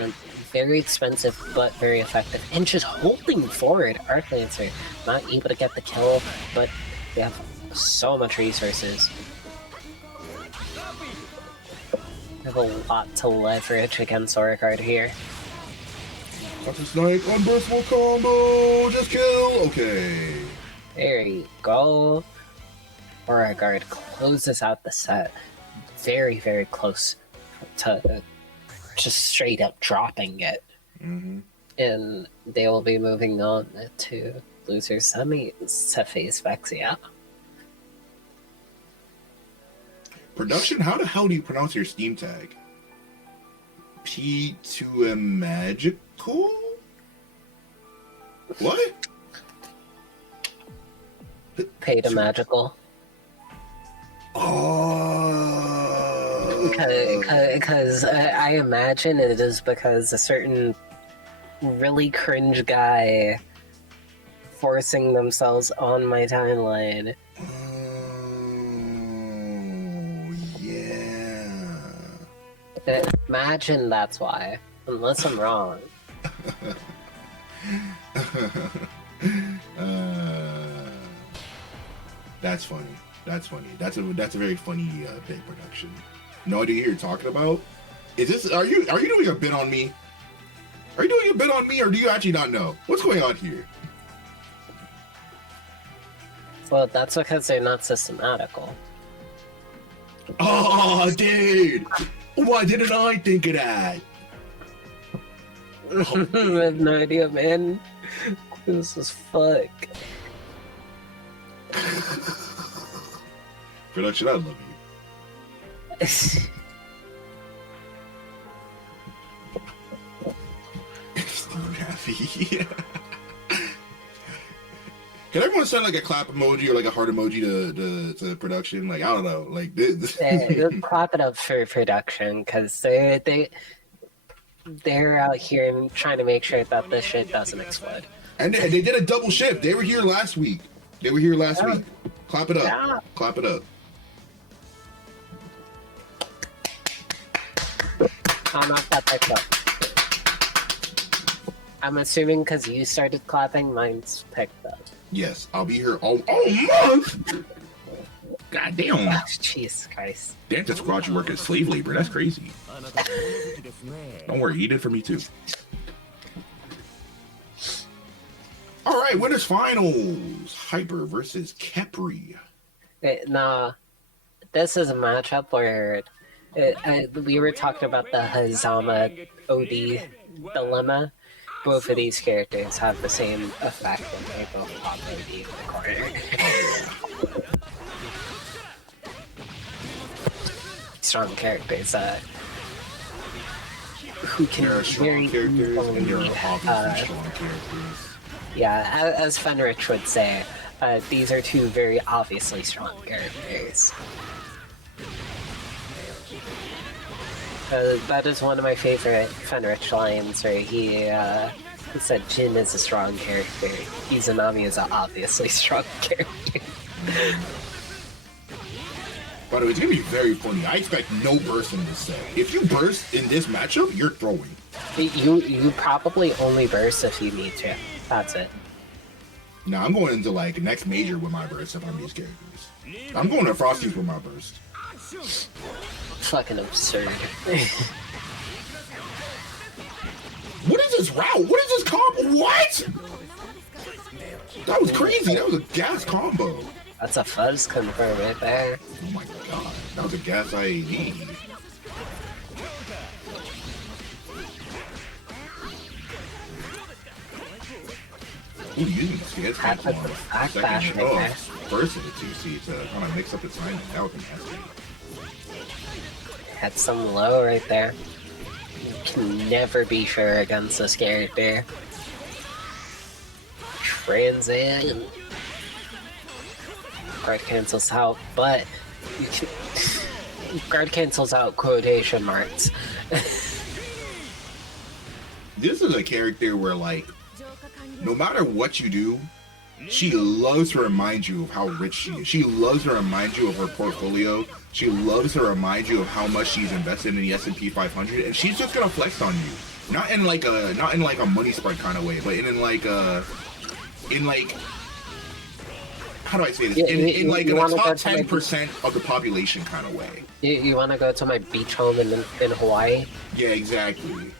And very expensive, but very effective. And just holding forward, Arklancer not able to get the kill, but they have so much resources. They have a lot to leverage against Oragard here. Dr. Snake, unburstable combo, just kill, okay. There you go. Oragard closes out the set. Very, very close to just straight up dropping it. Mm-hmm. And they will be moving on to loser semis to face Vexia. Production, how the hell do you pronounce your Steam tag? P2M Magical? What? Pay to magical. Oh. Because I imagine it is because a certain really cringe guy forcing themselves on my timeline. Imagine that's why. Unless I'm wrong. That's funny. That's funny. That's a very funny bit production. No idea who you're talking about. Is this? Are you doing a bit on me? Are you doing a bit on me, or do you actually not know? What's going on here? Well, that's because they're not systematical. Oh, dude! Why didn't I think of that? I have no idea, man. This is fuck. Production, I love you. Steve happy. Can everyone send like a clap emoji or like a heart emoji to production? Like, I don't know. Like this. Clap it up for production, because they're out here and trying to make sure that this shit doesn't explode. And they did a double shift. They were here last week. Yeah. Clap it up. Yeah. Clap it up. I'm not that picked up. I'm assuming because you started clapping, mine's picked up. Yes, I'll be here all month. God damn. Oh, Jesus Christ. Damn, that squad you work as slave labor. That's crazy. Don't worry, he did for me too. All right, winners finals. Hyper versus Kepri. Nah, this is a matchup where we were talking about the Hazama OD dilemma. Both of these characters have the same effect when they both pop OD in the corner. Strong characters who can There are strong characters and there are obviously strong characters. Yeah, as Fenrich would say, these are two very obviously strong characters. That is one of my favorite Fenrich lines, where he said Jin is a strong character, Izanami is an obviously strong character. By the way, it's gonna be very funny. I expect no burst in this set. If you burst in this matchup, you're throwing. You probably only burst if you need to. That's it. Now I'm going into like next major with my burst if I'm these characters. I'm going to Frosties with my burst. Fucking absurd. What is this route? What is this combo? What? That was crazy. That was a gas combo. That's a fuzz confirm right there. Oh my god. That was a gas IAD. Ooh, using the skits That's a backdash second right there. first of the 2C to kind of mix up the timing. That was nasty. Had some low right there. You can never be sure against this character. Transit. Guard cancels out, but you can... Guard cancels out quotation marks. This is a character where, like, no matter what you do, she loves to remind you of how rich she is. She loves to remind you of her portfolio. She loves to remind you of how much she's invested in the S&P 500, and she's just gonna flex on you. Not in like a money sprite kind of way, but in like how do I say this? In like a top 10% of the population kind of way. You want to go to my beach home in Hawaii? Yeah, exactly.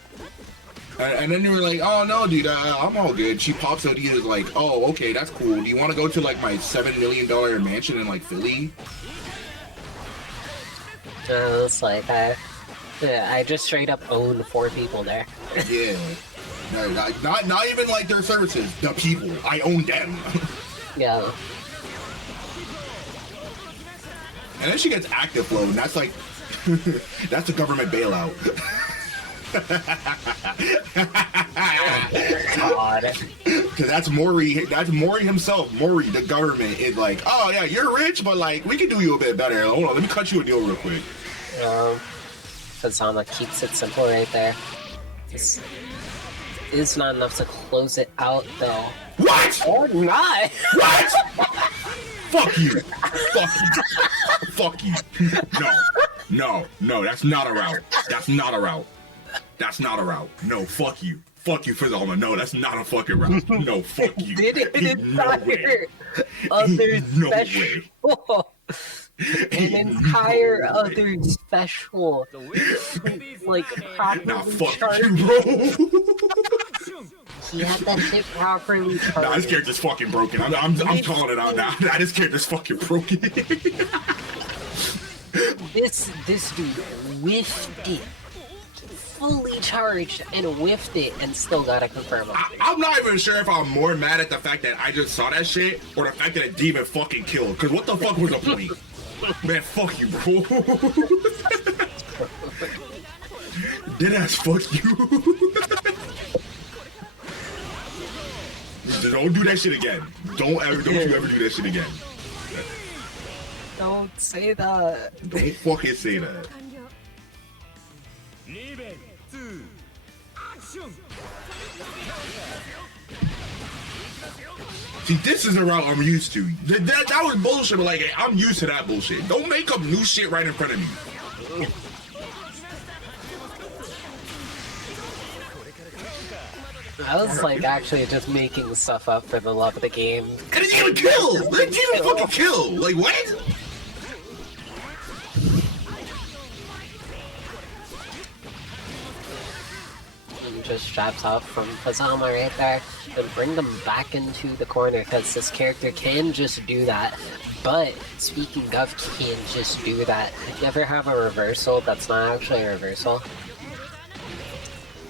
And then they were like, oh no, dude, I'm all good. She pops out, is like, oh, okay, that's cool. Do you want to go to like my $7 million mansion in like Philly? It's like, I just straight up own 4 people there. Yeah. No, not even like their services. The people. I own them. Yeah. And then she gets active flow, and that's like, that's a government bailout. God. Because that's Mori himself. Mori, the government, is like, oh yeah, you're rich, but like, we can do you a bit better. Hold on, let me cut you a deal real quick. Fazama keeps it simple right there. This is not enough to close it out, though. What? Or not! What? Fuck you. Fuck you. Fuck you. No, that's not a route. That's not a route. That's not a route. No, fuck you. Fuck you, Fazama. No, that's not a fucking route. No, fuck you. Did it No way. other No special. way. an entire other special, like, properly Nah, fuck charged. you, bro. He had that shit properly charged. Nah, this character's fucking broken. I'm calling it out now. Nah, this character's fucking broken. This dude whiffed it. Fully charged and whiffed it and still gotta confirm him. I'm not even sure if I'm more mad at the fact that I just saw that shit or the fact that it didn't even fucking kill. Cause what the fuck was the point? Man, fuck you, bro. Deadass, fuck you. Don't do that shit again. Don't you ever do that shit again. Don't say that. Don't fucking say that. See, this is the route I'm used to. That was bullshit, but like, I'm used to that bullshit. Don't make up new shit right in front of me. I was like actually just making stuff up for the love of the game. And it didn't even kill! It didn't even fucking kill! Like, what? And just straps up from Fazama right there and bring them back into the corner because this character can just do that. But speaking of can just do that, if you ever have a reversal that's not actually a reversal,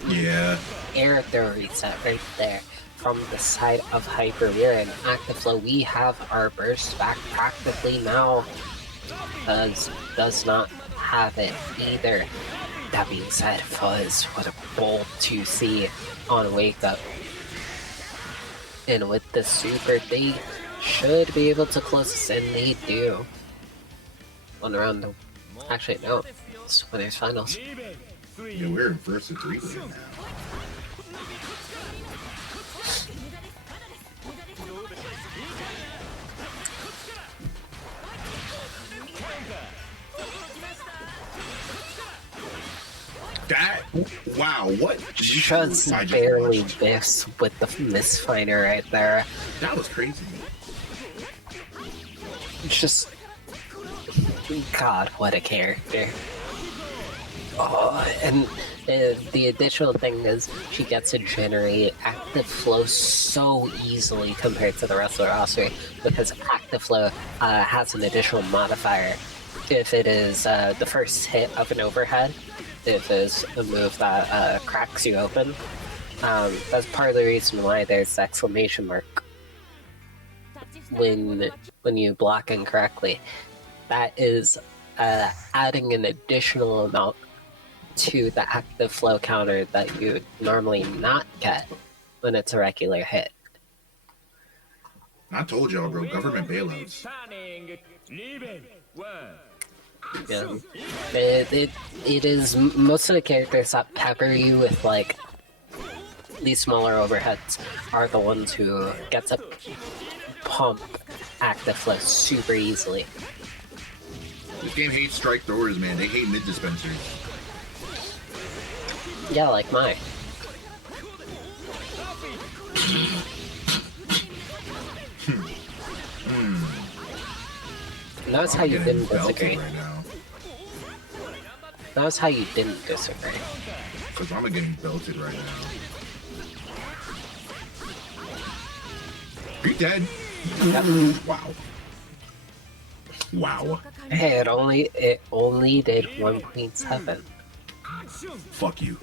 Yeah. air throw reset right there from the side of Hyper. We're in active flow. We have our burst back practically now. Does not have it either. That being said, Fuzz, what a bold 2C on Wake Up. And with the super, they should be able to close this, and they do. One round. Actually, no. It's winners finals. Yeah, we're in first and 3 now. That, wow, what? Just barely miss with the misfinder right there. That was crazy. Just, God, what a character. Oh, and the additional thing is she gets to generate active flow so easily compared to the rest of the roster because active flow has an additional modifier if it is the first hit of an overhead, if it's a move that cracks you open. That's part of the reason why there's the exclamation mark when you block incorrectly. That is adding an additional amount to the active flow counter that you would normally not get when it's a regular hit. I told y'all, bro, government bailouts. Yeah. It is most of the characters that pepper you with like these smaller overheads are the ones who get to pump active flow super easily. This game hates strike throwers, man. They hate mid dispensers. Yeah, like mine. Notice how you didn't disagree. Right now. Notice how you didn't disagree. Because I'm getting belted right now. Are you dead? Yep. Wow. Wow. Hey, it only did 1.7. Fuck you.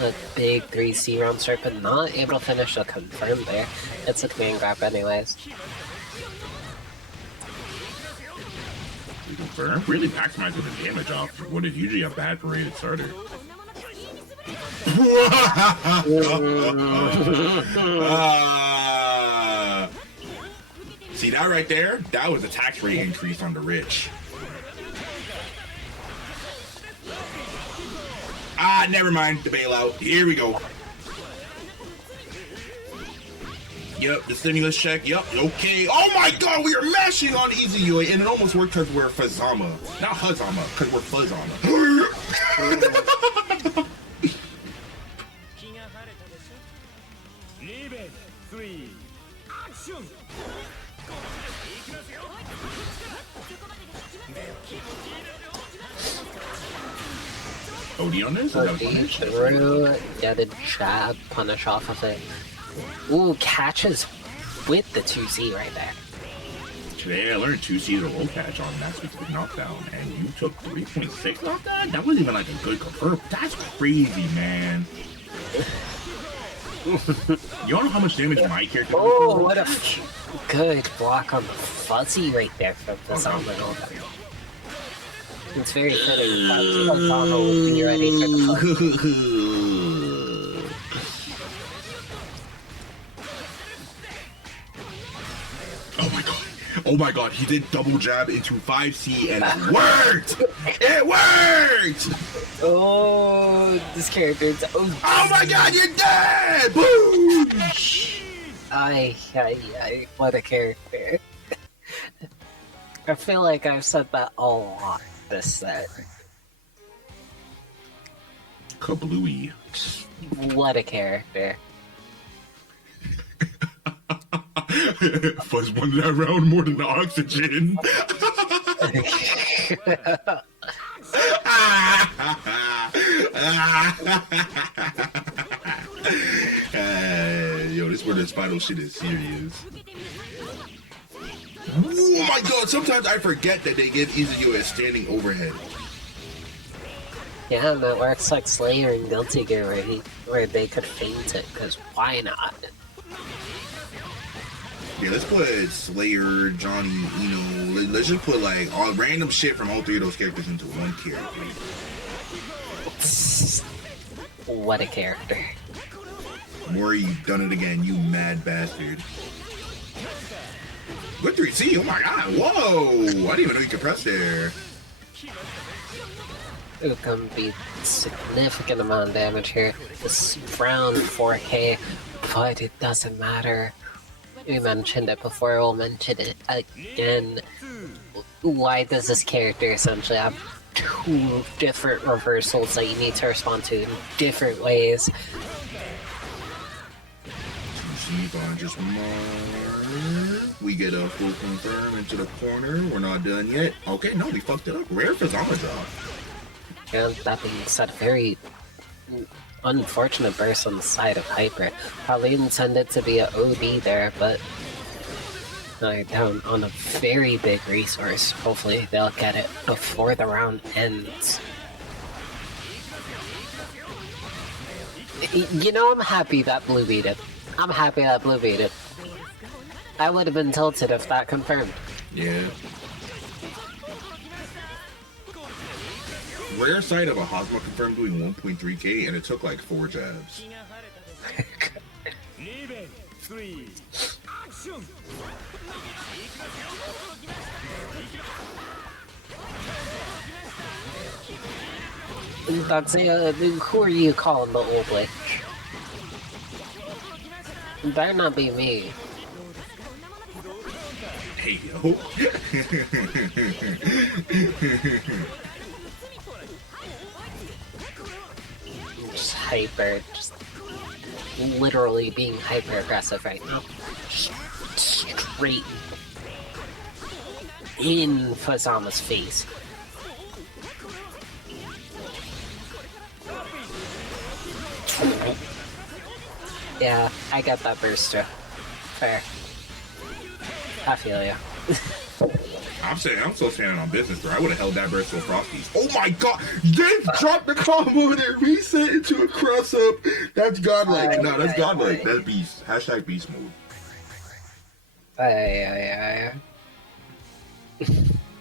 A big 3C round start, but not able to finish a confirm there. It's a command grab anyways. Confirm? Really maximizing the damage off what is usually a bad paraded starter. See that right there? That was a tax rate increase on the rich. Ah, never mind. The bailout. Here we go. Yep, the stimulus check. Yep, okay. Oh my god, we are mashing on Izayoi, and it almost worked because we're Fazama. Not Hazama, because we're Fazama. OD on this? Or OD, through, get a jab, punish off of it. Ooh, catches with the 2C right there. Today I learned 2C to roll catch on that specific knockdown, and you took 3.6 knockdown? That wasn't even like a good confirm. That's crazy, man. You don't know how much damage my character Oh, what a good block on the fuzzy right there from the Salmon. It's very fitting that Okammunist will be ready for the Oh my god. Oh my god, he did double jab into 5C and it worked! It worked! Oh, this character's... Oh my god, you're dead! Boom! Ay, what a character. I feel like I've said that a lot this set. Kablooey. What a character. Fuzz won that round more than the oxygen. Yo, this where the spinal shit is serious. Oh my god, sometimes I forget that they give Izayoi a standing overhead. Yeah, and that works like Slayer and Guilty Gear where they could feint it, because why not? Yeah, let's put Slayer, Johnny, let's just put like all random shit from all three of those characters into one character. What a character. Mori, you done it again, you mad bastard. Good 3C, oh my god, whoa! I didn't even know you could press there. It can be significant amount of damage here. This round 4K, but it doesn't matter. We mentioned it before, we'll mention it again. Why does this character essentially have two different reversals that you need to respond to in different ways? Just we get a full confirm into the corner. We're not done yet. Okay, no, we fucked it up. Rare for Zama drop. And that being said, very unfortunate burst on the side of Hyper. Probably intended to be an OD there, but down on a very big resource. Hopefully they'll get it before the round ends. You know, I'm happy that Blue beat it. I'm happy that Blue beat it. I would have been tilted if that confirmed. Yeah. Rare sight of a Hosma confirmed doing 1.3k and it took like 4 jabs. That's who are you calling the old witch? It better not be me. Hey yo. Just hyper, just literally being hyper aggressive right now. Straight in Fazama's face. Yeah, I got that burst too. Fair. I feel ya. I'm still standing on business, bro. I would have held that burst to a Frosties. Oh my god! They dropped the combo and it reset into a cross up. That's godlike. No, that's godlike. That's beast. Hashtag beast mode.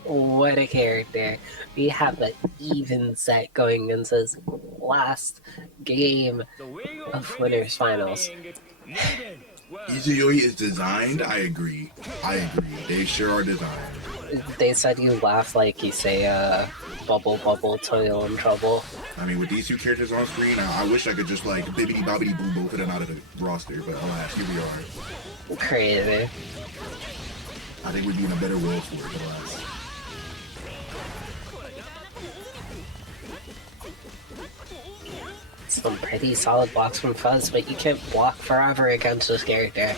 What a character. We have an even set going into this last game of Winners Finals. Izayoi is designed? I agree. They sure are designed. They said you laugh like you say, bubble, bubble, toil and trouble. I mean, with these two characters on screen, I wish I could just like bibbidi bobbidi boo both of them out of the roster, but alas, here we are. Crazy. I think we'd be in a better world for it, alas. Some pretty solid blocks from Fuzz, but you can't block forever against this character.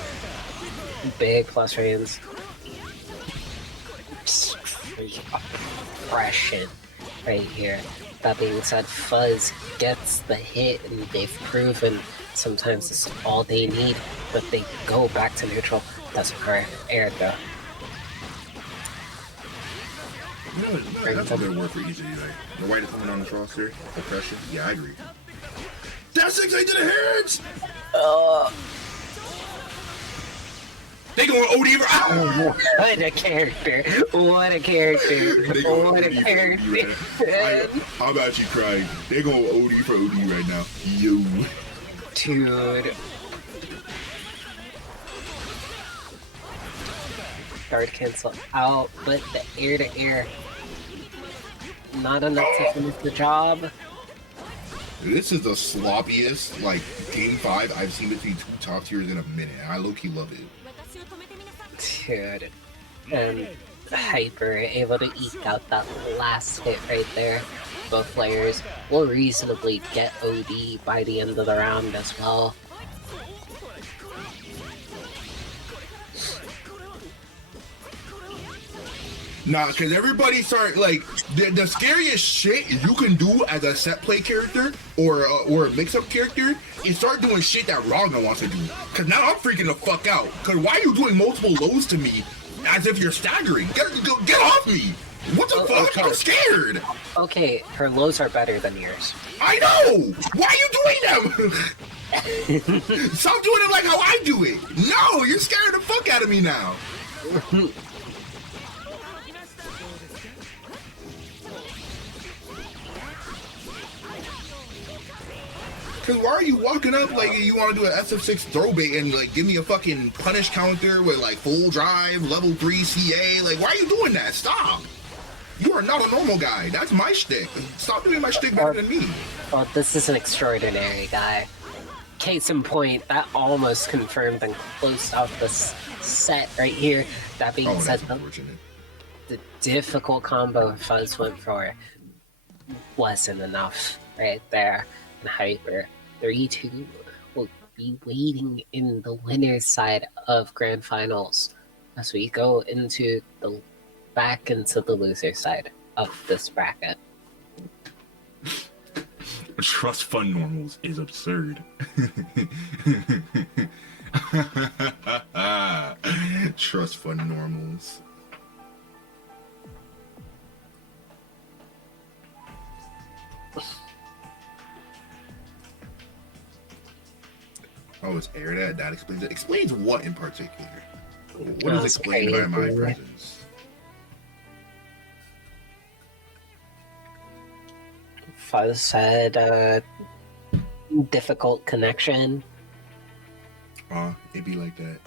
Big plus range. Streak oppression right here. That being said, Fuzz gets the hit, and they've proven sometimes it's all they need, but they go back to neutral. Doesn't hurt Erica. That's a good word for Izayoi. The white coming on this roster, oppression. Yeah, I agree. That's 6-8 to the heads! They going OD for What a character! What a character! What a character! How about you crying? They going OD for OD right now. Yo. Dude. Guard cancel out, but the air to air. Not enough to finish the job. This is the sloppiest, like, Game 5 I've seen between two top tiers in a minute. I low-key love it. Dude. And Hyper able to eke out that last hit right there. Both players will reasonably get OD by the end of the round as well. Nah, because everybody start, like, the scariest shit you can do as a set play character or a mix-up character is start doing shit that Ragna wants to do. Because now I'm freaking the fuck out. Because why are you doing multiple lows to me as if you're staggering? Get off me! What the fuck? Okay. I'm scared! Okay, her lows are better than yours. I know! Why are you doing them? Stop doing it like how I do it! No! You're scaring the fuck out of me now! Cause why are you walking up like you want to do an SF6 throwback and like give me a fucking punish counter with like full drive, level 3 CA? Like, why are you doing that? Stop! You are not a normal guy. That's my shtick. Stop doing my shtick better than me. Well, this is an extraordinary guy. Case in point, that almost confirmed and closed out the set right here. That being said, the difficult combo Fuzz went for wasn't enough right there. And Hyper 3-2 will be waiting in the winner's side of Grand Finals as we go into the back into the loser side of this bracket. Trust fund normals is absurd. Trust fund normals. Oh, it's air that? That explains it. Explains what in particular? What is explained by my presence? Fuzz said, difficult connection. It'd be like that.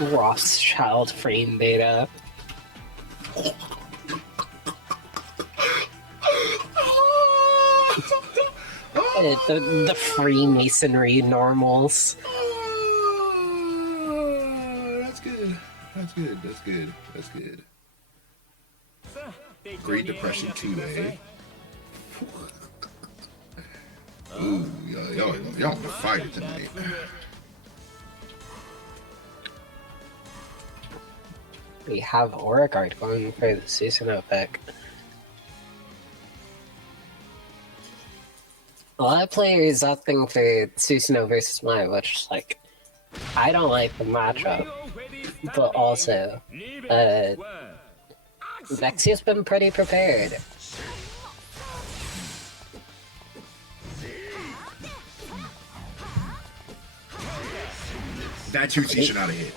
Rothschild frame data. The Freemasonry normals. That's good. That's good. That's good. That's good. Great Depression 2, Ooh, y'all on fire tonight. We have Auragard going for the Susanoo pick. A lot of players opting for Susanoo versus Mai, which, like, I don't like the matchup, but also, Vexia's been pretty prepared. That 2T should not have hit.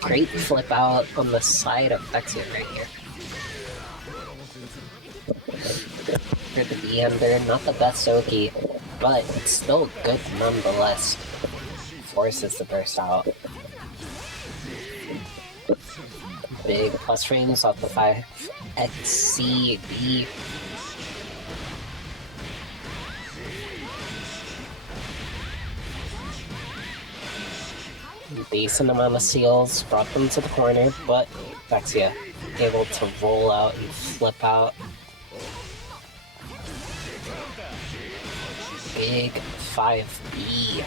Great flip out on the side of Vexia right here. For the B-Ender, not the best Oki, but it's still good nonetheless. Forces to burst out. Big plus frames off the 5XCB. Decent amount of seals brought them to the corner, but Vexia able to roll out and flip out. big 5B.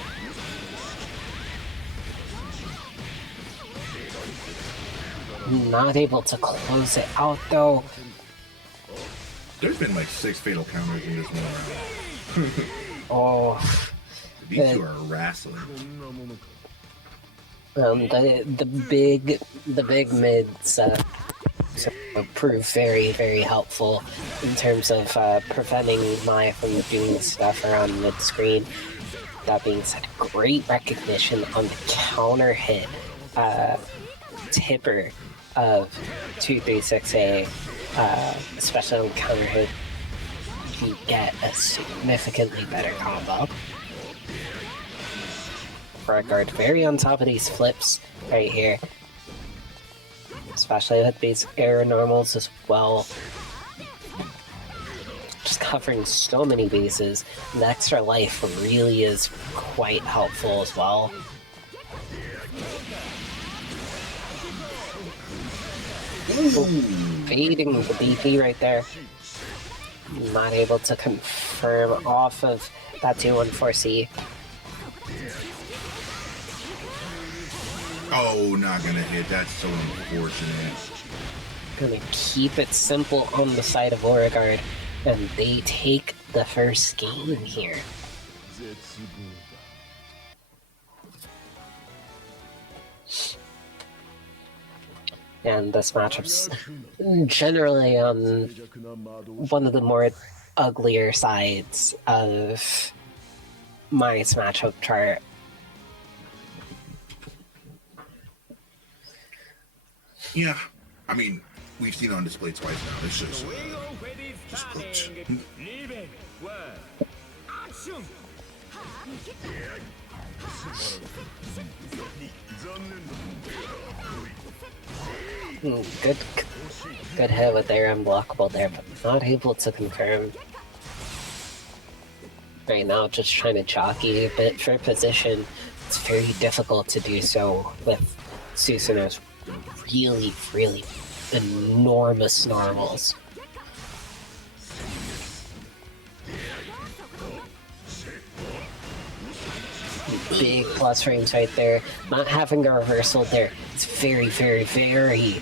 Not able to close it out though. There's been like 6 fatal counters in this one round. Oh, These two are wrestling. The big mids prove very, very helpful in terms of preventing Mai from doing stuff around mid screen. That being said, great recognition on the counter hit tipper of 236A, especially on counter hit. You get a significantly better combo. Regard very on top of these flips right here, especially with these air normals as well. Just covering so many bases. The extra life really is quite helpful as well. Fading the BP right there. Not able to confirm off of that 214C. Oh, not gonna hit. That's so unfortunate. Gonna keep it simple on the side of Beauregard, and they take the first game here. And this matchup's generally on one of the more uglier sides of my matchup chart. Yeah, I mean, we've seen it on display twice now. It's just cooked. Good hit with their unblockable there, but not able to confirm. Right now, just trying to jockey a bit for position. It's very difficult to do so with Susanoo's really, really enormous normals. Big plus frames right there. Not having a reversal there. It's very, very, very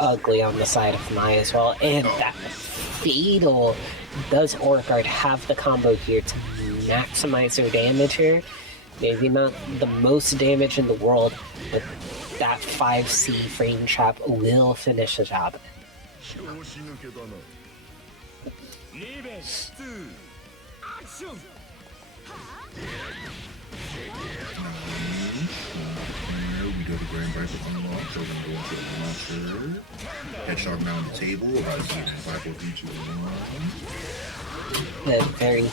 ugly on the side of Mai as well. And that fatal. Does Beauregard have the combo here to maximize her damage here? Maybe not the most damage in the world, but that 5C frame trap will finish the job. We go to Grand Bracket unlock, so we're going to go into the launcher. Headshot now on the table, about to see an 5 3 2 1. And very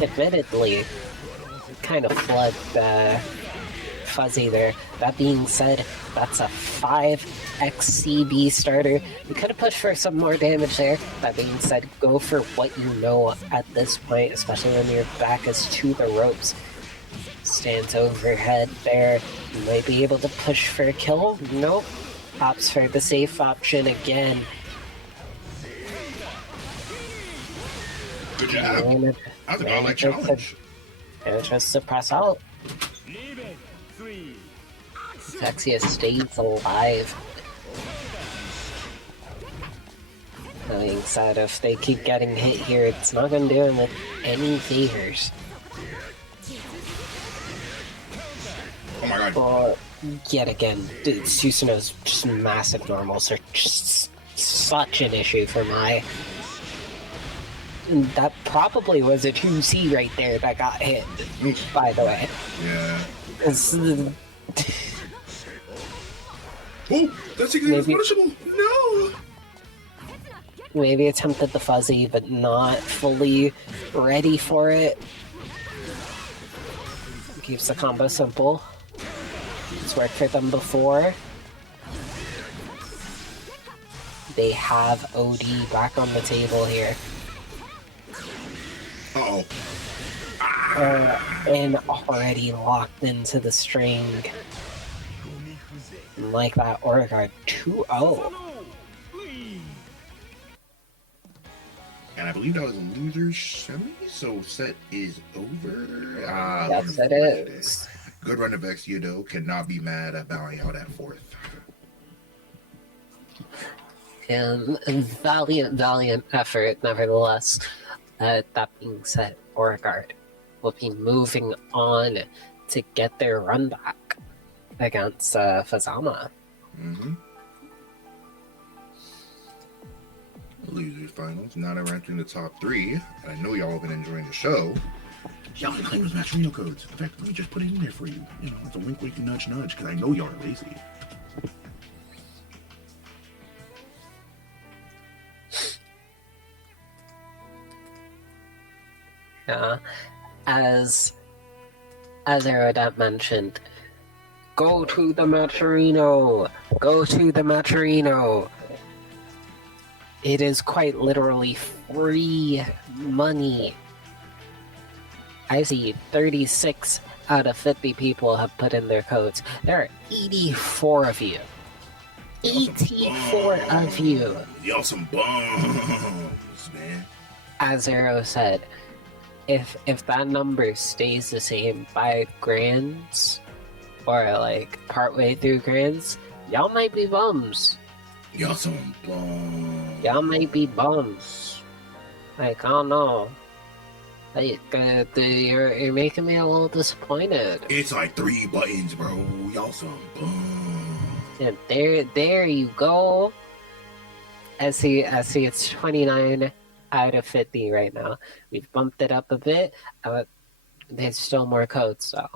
admittedly kind of flood fuzzy there. That being said, that's a 5xCB starter. You could have pushed for some more damage there. That being said, go for what you know at this point, especially when your back is to the ropes. Stands overhead there. You might be able to push for a kill. Nope. Opts for the safe option again. Good job. That's a godlike challenge. And just to press out. Vexia stays alive. That being said, if they keep getting hit here, it's not going to do them with any favors. Oh my god. But yet again, Susanoo's just massive normals are just such an issue for Mai. That probably was a 2C right there that got hit, by the way. Yeah. Oh, that's exactly punishable. No. Maybe attempted the fuzzy, but not fully ready for it. Keeps the combo simple. It's worked for them before. They have OD back on the table here. Uh-oh. And already locked into the string. Like that, Beauregard 2-0. And I believe that was a loser semi, so set is over. Yes, it is. Good run to Vexia, though. Cannot be mad at bowing out at 4th. And valiant effort, nevertheless. That being said, Beauregard will be moving on to get their run back against Fazama. Mm-hmm. Losers finals. Now that we're entering the top 3, I know y'all have been enjoying the show. Y'all can claim those Maturino codes. In fact, let me just put it in there for you. You know, it's a wink, wink, nudge, nudge, because I know y'all are lazy. Yeah, as Aerodot mentioned, go to the Maturino! Go to the Maturino! It is quite literally free money. I see 36 out of 50 people have put in their codes. There are 84 of you. 84 of you! Y'all some bums, man. As Zero said, if that number stays the same by grands, or like partway through grands, y'all might be bums. Y'all some bums. Y'all might be bums. Like, I don't know. Like, you're making me a little disappointed. It's like 3 buttons, bro. Y'all some bums. And there you go. I see it's 29 out of 50 right now. We've bumped it up a bit. There's still more codes, so.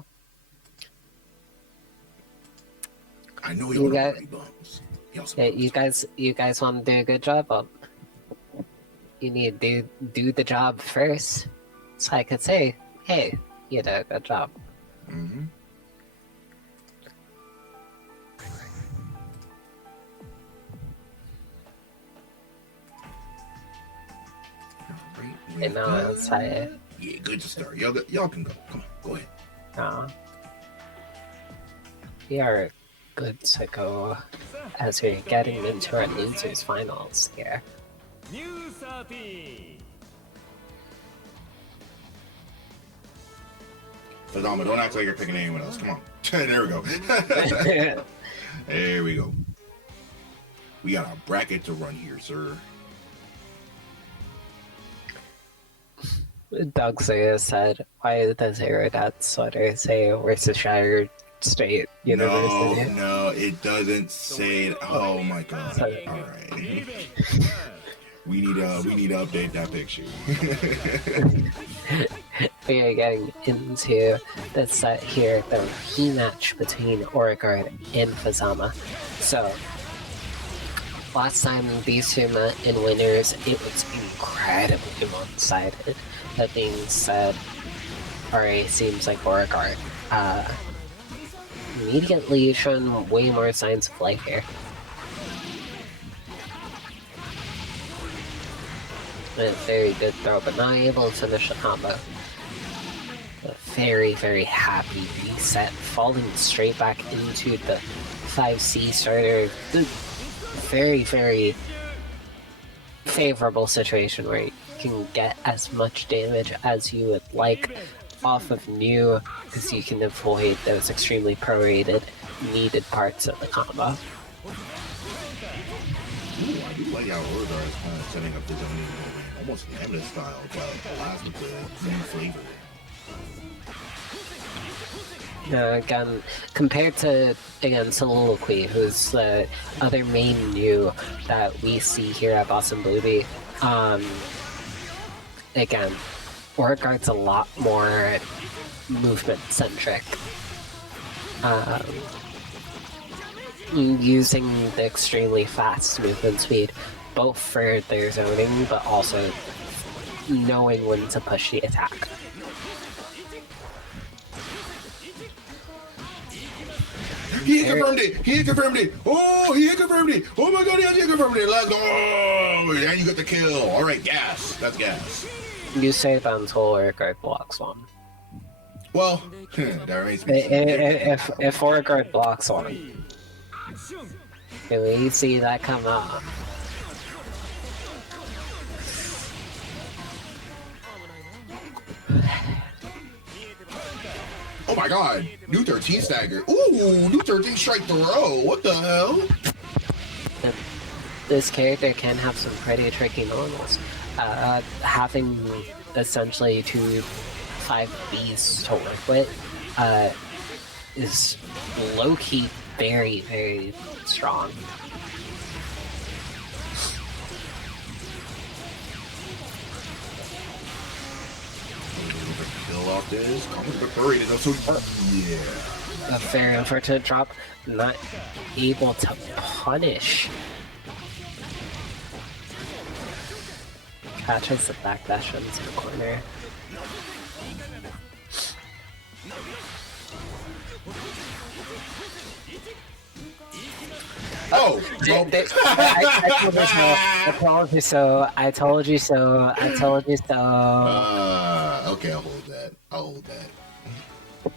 I know y'all are pretty bums. You guys want to do a good job? You need to do the job first, so I could say, hey, you did a good job. Mm-hmm. And now it's like, yeah, good to start. Y'all can go. Come on, go ahead. We are good to go as we're getting into our losers finals here. New 30. Fazama, don't act like you're picking anyone else. Come on. There we go. There we go. We got a bracket to run here, sir. Doug Zaya said, why does Aerodot sweater say Worcestershire State University? No, it doesn't say it. Oh my god. Alright. We need to update that picture. We are getting into the set here, the rematch between Beauregard and Fazama. So, last time these two met in winners, it was incredibly one-sided. That being said, RA seems like Beauregard immediately showing way more signs of life here. A very good throw, but not able to finish the combo. A very, very happy reset, falling straight back into the 5C starter. Very, very favorable situation where you can get as much damage as you would like off of new, because you can avoid those extremely prorated needed parts of the combo. Ooh, I do like how Beauregard is kind of setting up his own movement, almost Lambda style, but last with the new flavor. Again, compared to, Soliloquy, who's the other main new that we see here at Boston Blueby, again, Beauregard's a lot more movement-centric. Using the extremely fast movement speed, both for their zoning, but also knowing when to push the attack. He confirmed it! He confirmed it! Oh, he confirmed it! Oh my god, he confirmed it! Let's go! And you got the kill! Alright, gas. That's gas. You say that until Beauregard blocks one. Well, that remains to be seen. If Beauregard blocks one, can we see that come out? Oh my god! New 13 stagger. Ooh, new 13 strike throw. What the hell? This character can have some pretty tricky normals. Having essentially 2 5Bs to work with is low-key very, very strong. Kill off this. Comes the parade is also A very unfortunate drop. Not able to punish. Catches the backdash into the corner. Oh! Well. I told you so. I told you so. I told you so. Okay, I'll hold that. I'll hold that.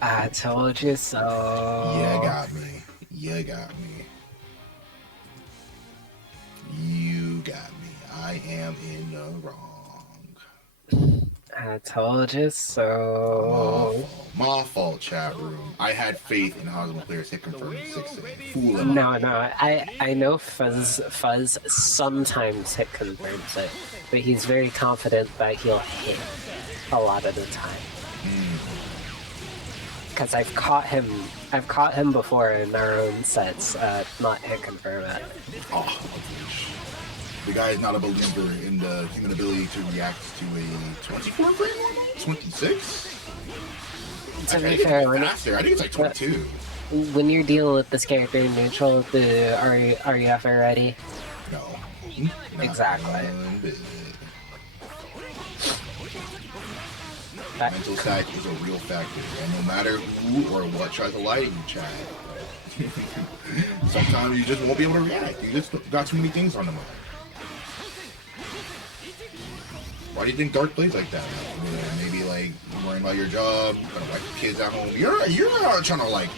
I told you so. You got me. You got me. You got me. I am in the wrong. I told you so. My fault, chat room. I had faith in Hobo players hit confirm 6-8. Fool him. No. I know Fuzz sometimes hit confirms it, but he's very confident that he'll hit a lot of the time. Because I've caught him before in our own sets, not hit confirm it. Oh, the guy is not a believer in the human ability to react to a 24 frame normal? 26? To be fair, I think it's like 22. When you're dealing with this character in neutral, are you ever ready? No. Exactly. Mental stack is a real factor, and no matter who or what tries to lie to you, chat, sometimes you just won't be able to react. You just got too many things on the mind. Why do you think Dark plays like that? Maybe like you're worrying about your job, gonna wipe the kids at home. You're not trying to like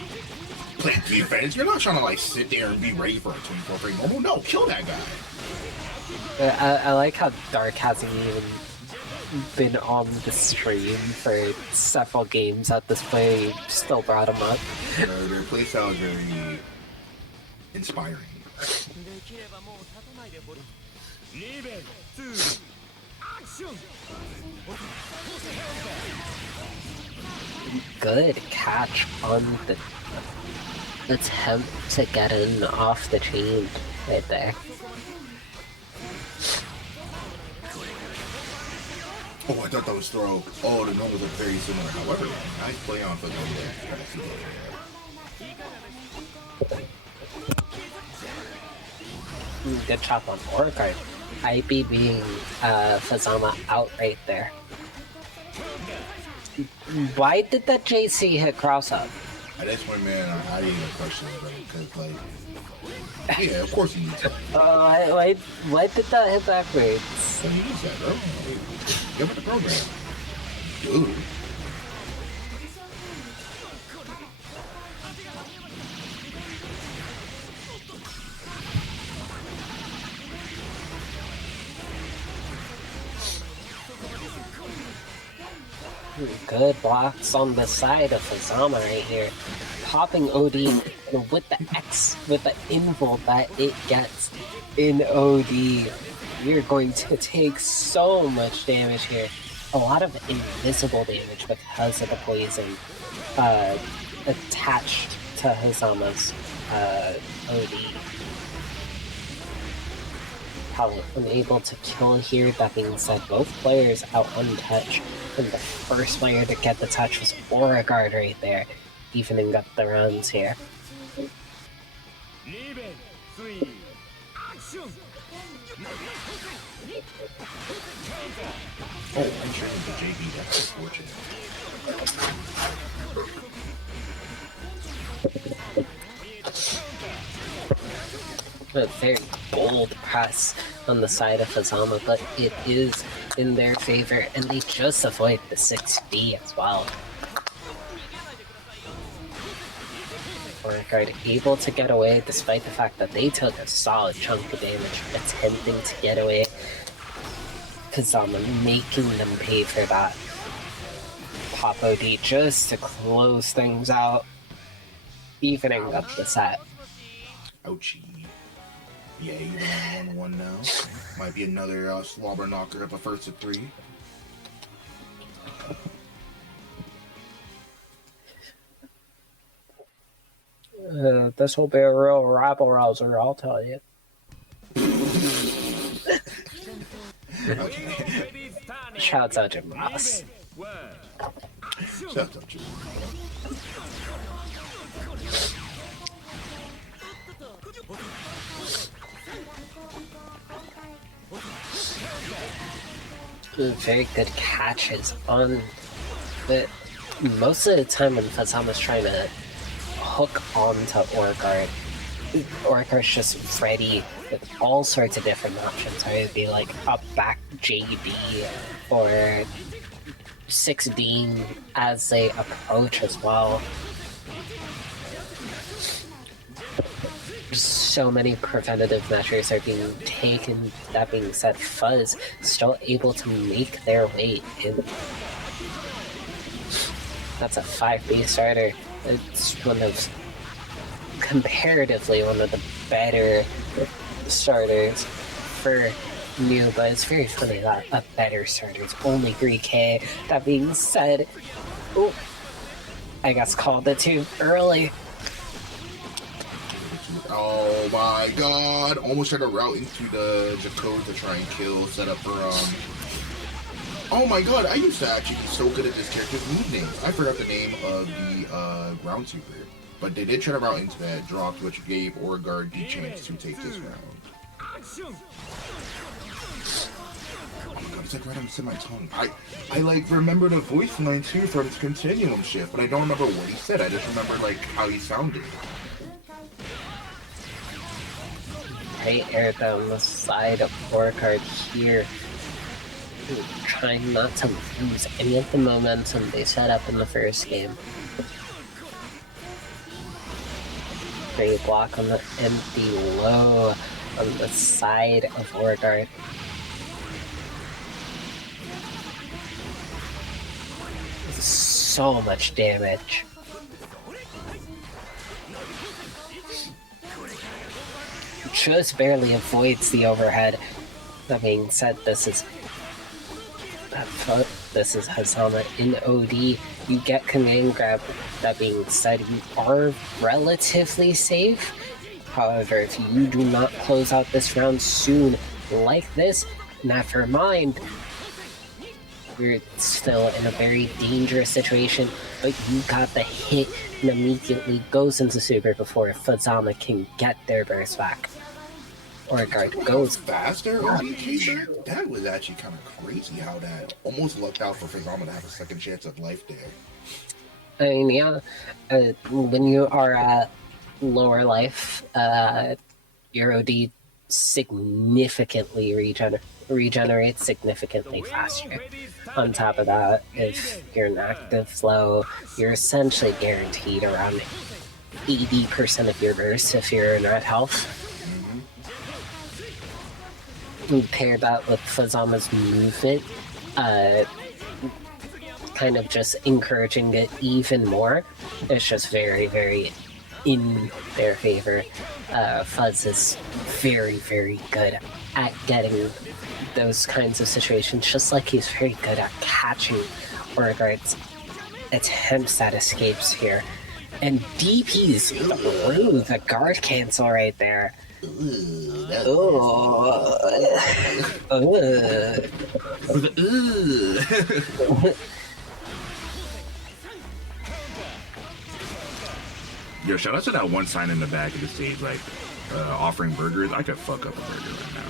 play defense. You're not trying to like sit there and be ready for a 24 frame normal. No, kill that guy. I like how Dark hasn't even been on the stream for several games at this point. You still brought him up. Their playstyle is very inspiring. Good catch on the attempt to get in off the chain right there. Oh, I thought that was throw. Oh, the numbers are very similar. However, nice play on for them there. Good chop on Orcard. IBBing Fazama out right there. Why did that JC hit cross up? At this point, man, I didn't even question it, bro. Because, like, yeah, of course he needs that. Why did that hit backwards? So he needs that, bro. Give him the program. Dude. Good blocks on the side of Fazama right here. Popping OD with the X, with the invul that it gets in OD. You're going to take so much damage here. A lot of invisible damage because of the poison attached to Hazama's OD. Probably unable to kill here. That being said, both players out untouched. And the first player to get the touch was Beauregard right there, evening up the rounds here. Oh, I'm sure the JB, that's unfortunate. A very bold press on the side of Fazama, but it is in their favor, and they just avoid the 6B as well. Beauregard able to get away despite the fact that they took a solid chunk of damage attempting to get away. Fazama making them pay for that. pop OD just to close things out, evening up the set. Ouchie. Yeah, you're 1-1 now. Might be another slobber knocker up a first of 3. This will be a real rabble rouser, I'll tell you. Okay. Shouts out to Moss. Shut up, Jim. Very good catches on the most of the time when FluddSan's trying to hook onto Orgar's just ready with all sorts of different options. Whether it be like a back JB or 6D as they approach as well. So many preventative measures are being taken. That being said, Fuzz still able to make their way in. That's a 5B starter. It's comparatively one of the better starters for new, but it's very funny that a better starter is only 3K. That being said, ooh, I guess called it too early. Oh my god! Almost tried to route into the code to try and kill, set up for Oh my god, I used to actually be so good at this character's move names. I forgot the name of the ground super. But they did try to route into that, dropped, which gave Orgar the chance to take this round. Oh my god, it's like right on the tip of my tongue. I like remember the voice line too from its Continuum shift, but I don't remember what he said. I just remember like how he sounded. Right air down the side of Orgar here. Trying not to lose any of the momentum they set up in the first game. Great block on the empty low on the side of Orgar. So much damage. Just barely avoids the overhead. That being said, this is Hazama in OD. You get command grab. That being said, you are relatively safe. However, if you do not close out this round soon like this, never mind. You're still in a very dangerous situation, but you got the hit and immediately goes into super before FluddSan can get their burst back. Orgar goes faster on DK. That was actually kind of crazy how that almost lucked out for FluddSan to have a second chance of life there. I mean, yeah, when you are at lower life, your OD significantly regenerates significantly faster. On top of that, if you're an active flow, you're essentially guaranteed around 80% of your burst if you're in red health. You pair that with FluddSan's movement, kind of just encouraging it even more. It's just very, very in their favor. Fuzz is very, very good at getting those kinds of situations, just like he's very good at catching Orgar's attempts at escapes here. And DP's through the guard cancel right there. Yo, shout out to that one sign in the back of the stage, like offering burgers. I could fuck up a burger right now.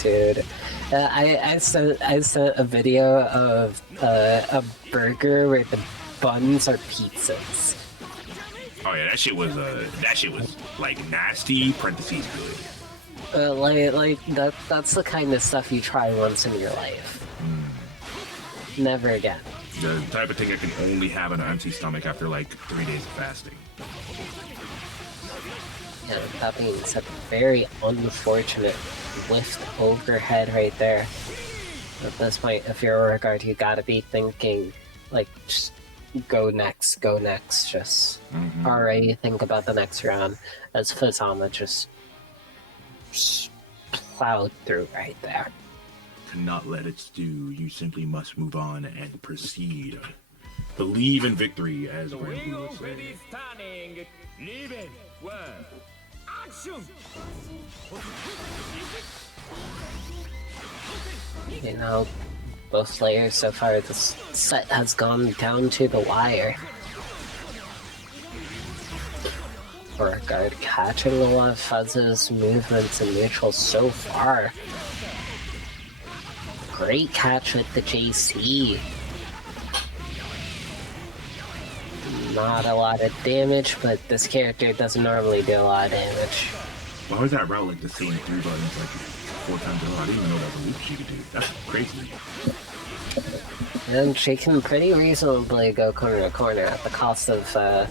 Dude, I sent a video of a burger where the buns are pizzas. Oh yeah, that shit was like nasty. Parentheses good. That's the kind of stuff you try once in your life. Never again. The type of thing I can only have on an empty stomach after like 3 days of fasting. Yeah, that being said, very unfortunate lift overhead right there. At this point, if you're a guard, you gotta be thinking, Like, just go next, just already think about the next round, as Fazama just plowed through right there. Cannot let it stew. You simply must move on and proceed. Believe in victory, as Grandpa would say. Stunning. Leaving. One. Action. You know, both players so far, this set has gone down to the wire. Beauregard catching a lot of Fuzz's movements and neutrals so far. Great catch with the JC. Not a lot of damage, but this character doesn't normally do a lot of damage. Why was that route like the same 3 buttons like 4 times in a row? I didn't even know that was a loop she could do. That's crazy. And she can pretty reasonably go corner to corner at the cost of her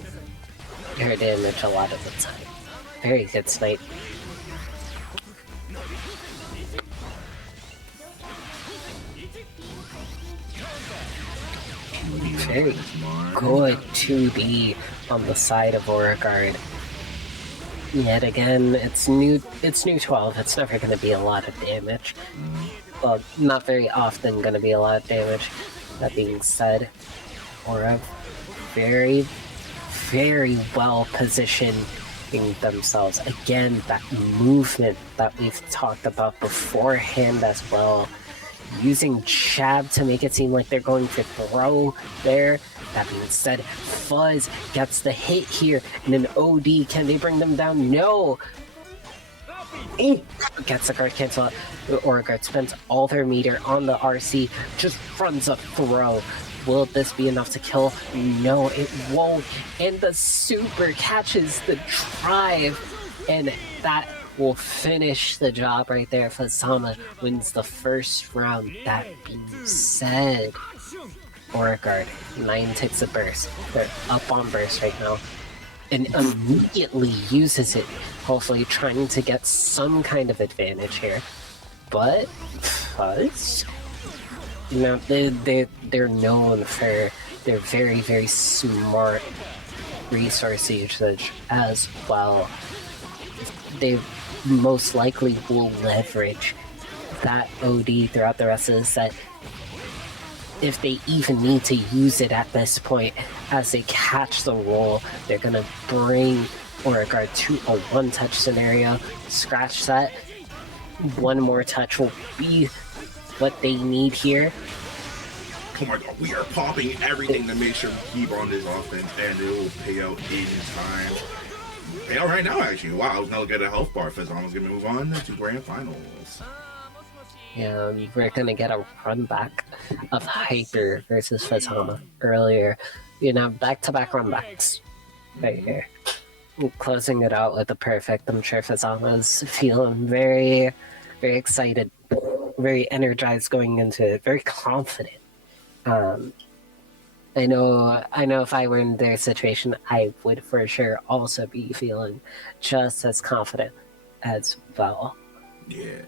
damage a lot of the time. Very good snipe. Very good 2D on the side of Beauregard. Yet again, it's new 12, it's never going to be a lot of damage. Well, not very often going to be a lot of damage. That being said, Aura very, very well positioning themselves. Again, that movement that we've talked about beforehand as well. Using jab to make it seem like they're going to throw there. That being said, Fuzz gets the hit here in an OD. Can they bring them down? No! Gets the guard cancel out. Beauregard spends all their meter on the RC, just runs a throw. Will this be enough to kill? No, it won't. And the super catches the drive, and that will finish the job right there. Fazama wins the first round. That being said, Beauregard, 9 takes a burst. They're up on burst right now. And immediately uses it, hopefully trying to get some kind of advantage here. But Fuzz, you know, they're known for their very, very smart resource usage as well. They most likely will leverage that OD throughout the rest of the set, if they even need to use it at this point. As they catch the roll, they're gonna bring Beauregard to a one-touch scenario. Scratch that. One more touch will be what they need here. Oh my god, we are popping everything to make sure we keep on this offense, and it will pay out in time. Pay out right now, actually. Wow, I was gonna get a health bar. Fazama's gonna move on to grand finals. Yeah, we're gonna get a run back of Hyper versus Fazama earlier. You know, back-to-back run backs right here. Closing it out with the perfect. I'm sure Fazama's feeling very, very excited, very energized going into it, very confident. I know if I were in their situation, I would for sure also be feeling just as confident as well. Yeah.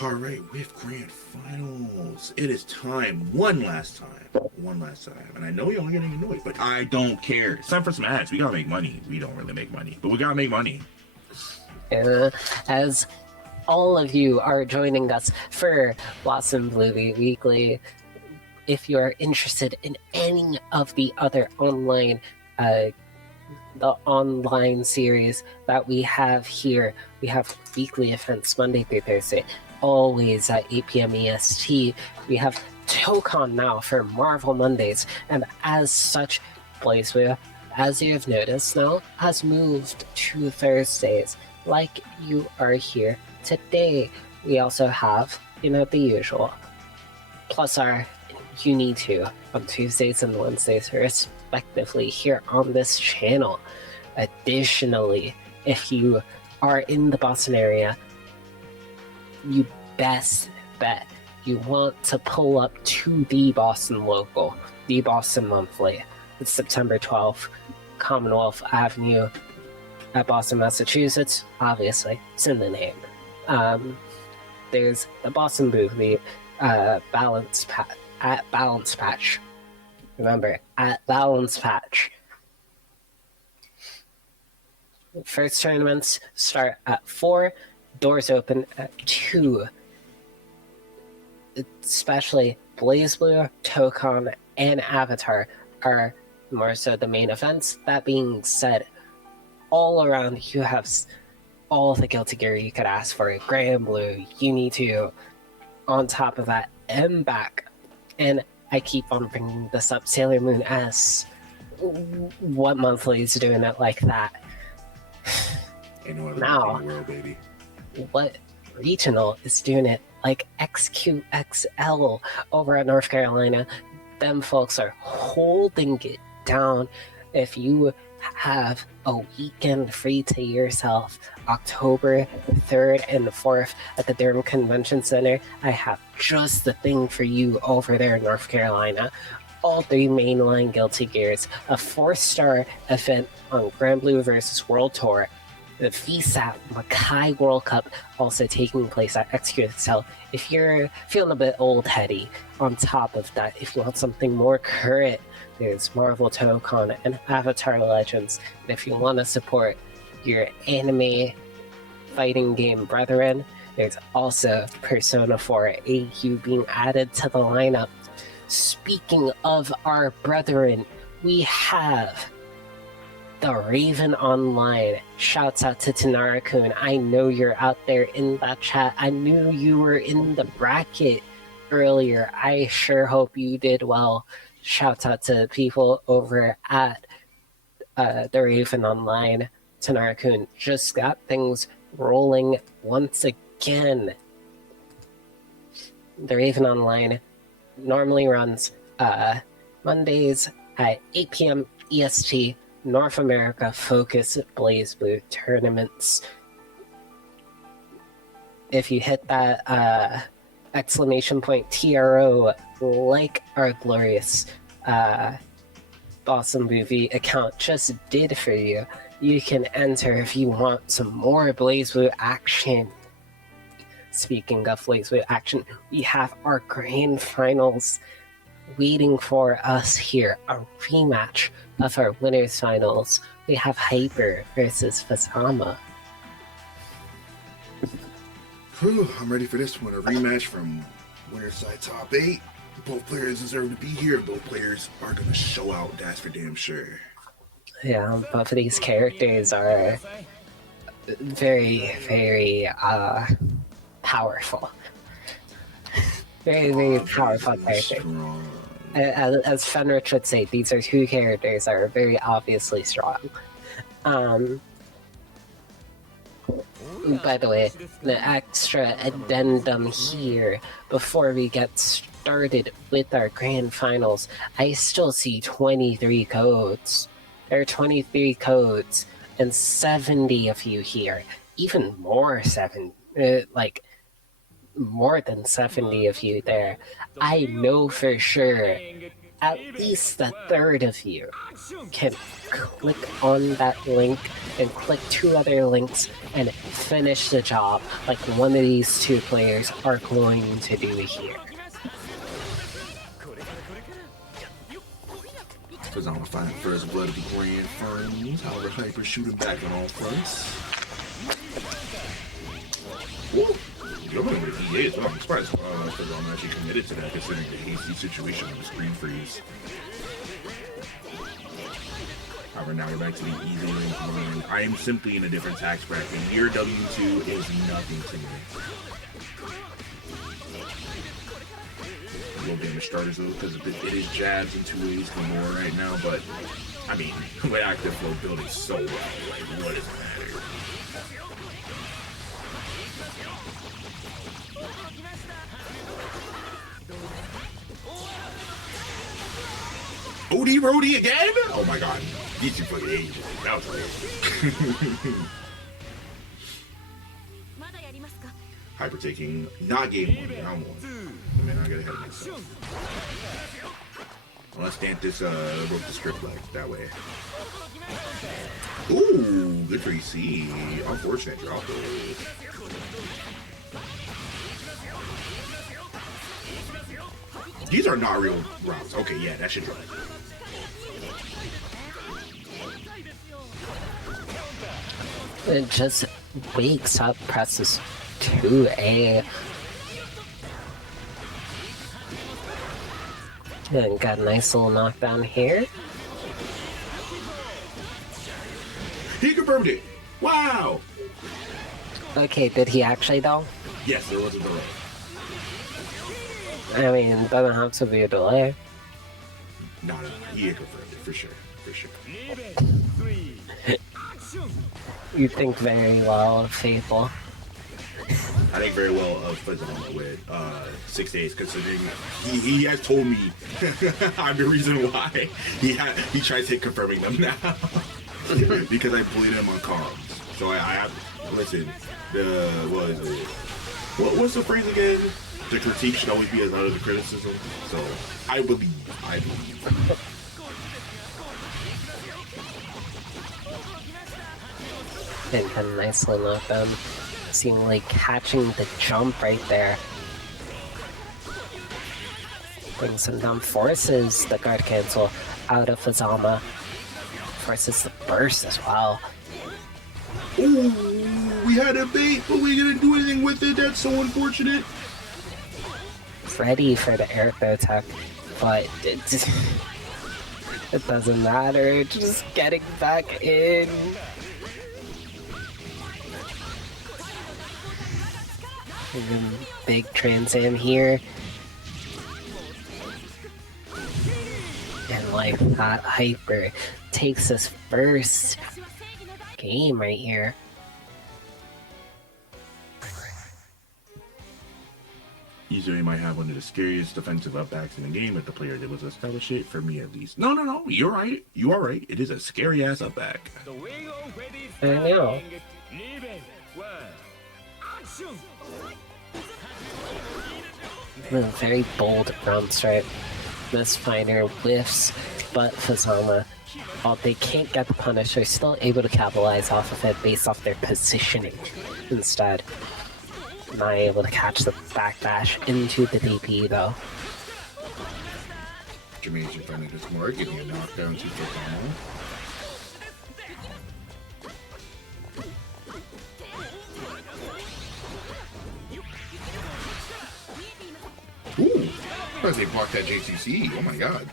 All right, with grand finals, it is time. One last time. And I know you're only getting annoyed, but I don't care. It's time for some ads. We gotta make money. We don't really make money, but we gotta make money. As all of you are joining us for BLZBLUE Weekly, if you are interested in any of the other online series that we have here, we have weekly events Monday through Thursday, always at 8 p.m. EST. We have Tokon now for Marvel Mondays, and as such, BLazblue, as you have noticed now, has moved to Thursdays, like you are here today. We also have, you know, the usual, plus our Uni 2 on Tuesdays and Wednesdays, respectively, here on this channel. Additionally, if you are in the Boston area, you best bet you want to pull up to the Boston local, the Boston Monthly. It's September 12th, Commonwealth Avenue at Boston, Massachusetts. Obviously, it's in the name. There's the Boston Booth, balance patch. Remember, at balance patch. First tournaments start at 4, doors open at 2. Especially BlazBlue, Tokon, and Avatar are more so the main events. That being said, all around you have all the Guilty Gear you could ask for. Granblue, Uni 2, on top of that, M-Back. And I keep on bringing this up, Sailor Moon S. What monthly is doing it like that? Now, in the world, baby. What regional is doing it like XQXL over at North Carolina? Them folks are holding it down. If you have a weekend free to yourself, October 3rd and 4th at the Durham Convention Center, I have just the thing for you over there in North Carolina. All 3 mainline Guilty Gears, a 4-star event on Granblue versus World Tour, the VSAT Mackay World Cup also taking place at XQXL. If you're feeling a bit old-heady, on top of that, if you want something more current, there's Marvel Tokon and Avatar Legends. And if you want to support your anime fighting game brethren, there's also Persona 4 AU being added to the lineup. Speaking of our brethren, we have the Raven Online. Shouts out to Tanara-kun. I know you're out there in that chat. I knew you were in the bracket earlier. I sure hope you did well. Shouts out to people over at the Raven Online. Tanara-kun just got things rolling once again. The Raven Online normally runs Mondays at 8 p.m. EST, North America focus BlazBlue tournaments. If you hit that exclamation point TRO like our glorious Awesome Movie account just did for you, you can enter if you want some more BlazBlue action. Speaking of BlazBlue action, we have our grand finals waiting for us here. A rematch of our winners finals. We have Hyper versus Fasama. Whew, I'm ready for this one. A rematch from winner's side top 8. Both players deserve to be here. Both players are going to show out. That's for damn sure. Yeah, both of these characters are very, very powerful. Very, very powerful characters. As Fenrich would say, these are 2 characters that are very obviously strong. By the way, the extra addendum here, before we get started with our grand finals, I still see 23 codes. There are 23 codes, and 70 of you here. Even more more than 70 of you there. I know for sure at least a third of you can click on that link and click 2 other links and finish the job like one of these 2 players are going to do here. Because I'm going to find the first blood of the grand finals. However, Hyper shooting back on all fronts. Woo! You're going to EA as well. I'm surprised because I'm actually committed to that considering the hasty situation with the screen freeze. However, now we're back to the easy link line. I am simply in a different tax bracket. Your W2 is nothing to me. A little damage starters though, because it is jabs and 2As galore right now, but I mean, with active flow building so well, like, what is the matter? Odie Rody again? Oh my god. These 2 played ages. That was weird. Hyper taking not game 1, round 1. I mean, I got ahead of myself. Unless Dantis wrote the script like that way. Ooh, good for EC. Unfortunate drop though. These are not real routes. Okay, yeah, that should drop. It just wakes up, presses 2A. And got a nice little knockdown here. He confirmed it. Wow. Okay, did he actually though? Yes, there was a delay. I mean, it doesn't have to be a delay. No, he confirmed it for sure. For sure. You think very well of Faithful. I think very well of FluddSan with 6 days, considering he has told me I'm the reason why he tries to confirming them now because I bullied him on comms. So I have listen. What's the phrase again? The critique should always be as loud as the criticism. So I believe. And kind of nicely knocked them. Seemingly catching the jump right there. Brings him down, forces the guard cancel out of Fazama. Forces the burst as well. Ooh, we had a bait, but we didn't do anything with it. That's so unfortunate. Ready for the air throw attack, but it doesn't matter. Just getting back in. And then big Trans-Am here. And like that, Hyper takes his first game right here. Izayoi might have one of the scariest defensive upbacks in the game if the player that was establish it, for me at least. No, you're right. You are right. It is a scary ass upback. I know. A very bold ground strike. This fighter whiffs, but Fazama, while they can't get the punish, they're still able to capitalize off of it based off their positioning instead. Not able to catch the backdash into the DP though. Jermaine's in front of this more, getting a knockdown to Fazama. Ooh, as they blocked that JCC. Oh my god.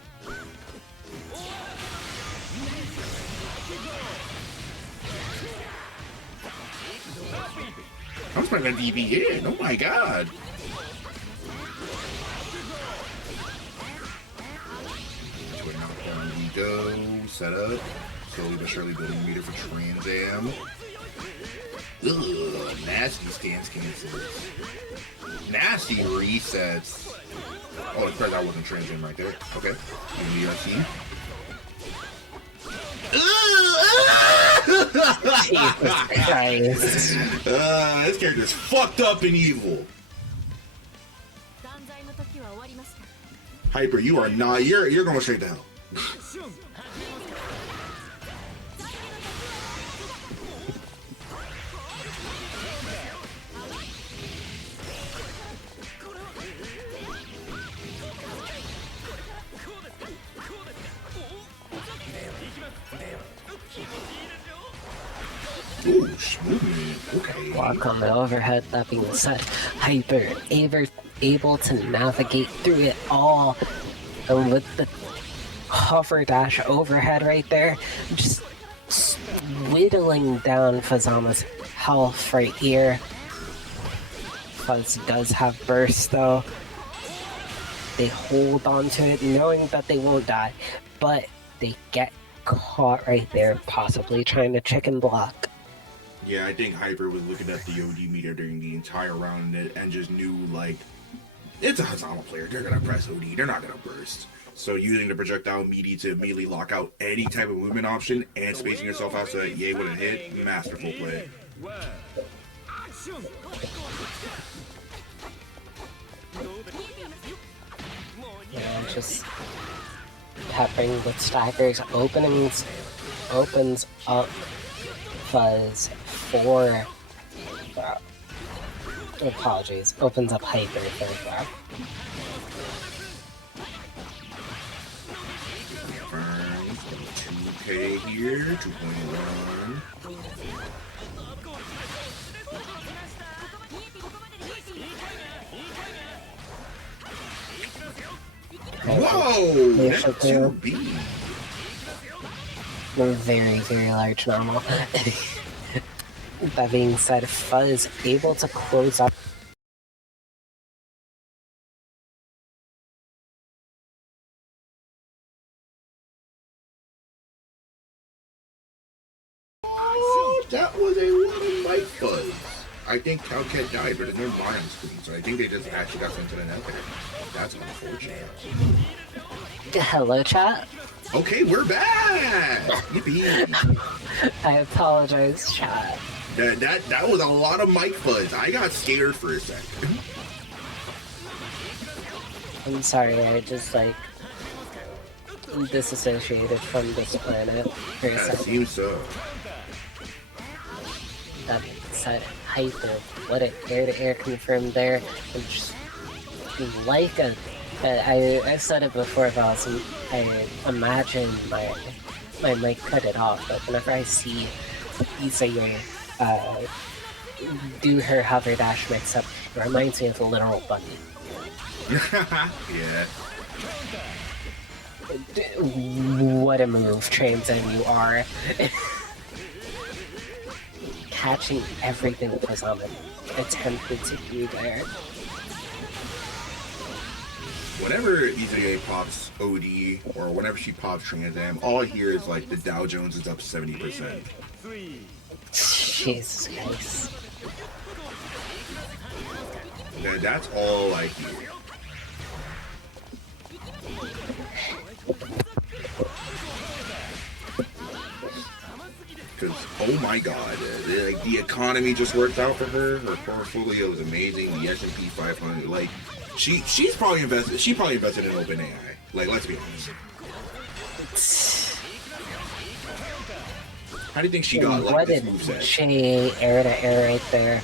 I'm spending a DB in. Oh my god. To a knockdown we go. Set up. Slowly but surely building meter for Trans-Am. Ugh, nasty stance cancels. Nasty resets. Oh, the crap, that wasn't Trans-Am right there. Okay. ERC. Jesus Christ. This character's fucked up and evil. Hyper, you are not. You're going straight to hell. Ooh, smooth. Okay. Walk on the overhead, that being said, Hyper able to navigate through it all. And with the hover dash overhead right there, just whittling down Fazama's health right here. Fuzz does have burst though. They hold on to it knowing that they won't die, but they get caught right there, possibly trying to chicken block. Yeah, I think Hyper was looking at the OD meter during the entire round and just knew, like, it's a Hazama player. They're going to press OD. They're not going to burst. So using the projectile meaty to immediately lock out any type of movement option and spacing yourself out so that Ye wouldn't hit, masterful play. Yeah, just peppering with stackers, opens up Fuzz for apologies, opens up Hyper for 2K here, 2.1. Whoa! That's 2B. Very, very large normal. That being said, Fuzz able to close up. Oh, that was a lot of Mike Fuzz. I think Calcat died, but there's no bar on screen, so I think they just actually got sent to the net there. That's unfortunate. Hello, chat. Okay, we're back! Yippee! I apologize, chat. That was a lot of Mike Fuzz. I got scared for a second. I'm sorry, I just like disassociated from this planet for a That second. seems so. That said, hyper. What an air-to-air confirmed there. And just like a... I said it before, but I imagine my mic cut it off, but whenever I see Izayoi do her hover dash mix up, it reminds me of a literal bunny. Yeah. What a move, Transcend, you are. Catching everything Kazama attempted to do there. Whenever Izayoi pops OD, or whenever she pops Transam, all I hear is like the Dow Jones is up 70%. Jesus Christ. That's all I hear. Because, oh my god, the economy just worked out for her. Her portfolio is amazing. The S&P 500, like, she's probably invested. She probably invested in OpenAI. Like, let's be honest. How do you think she got like this moveset? Shay air to air right there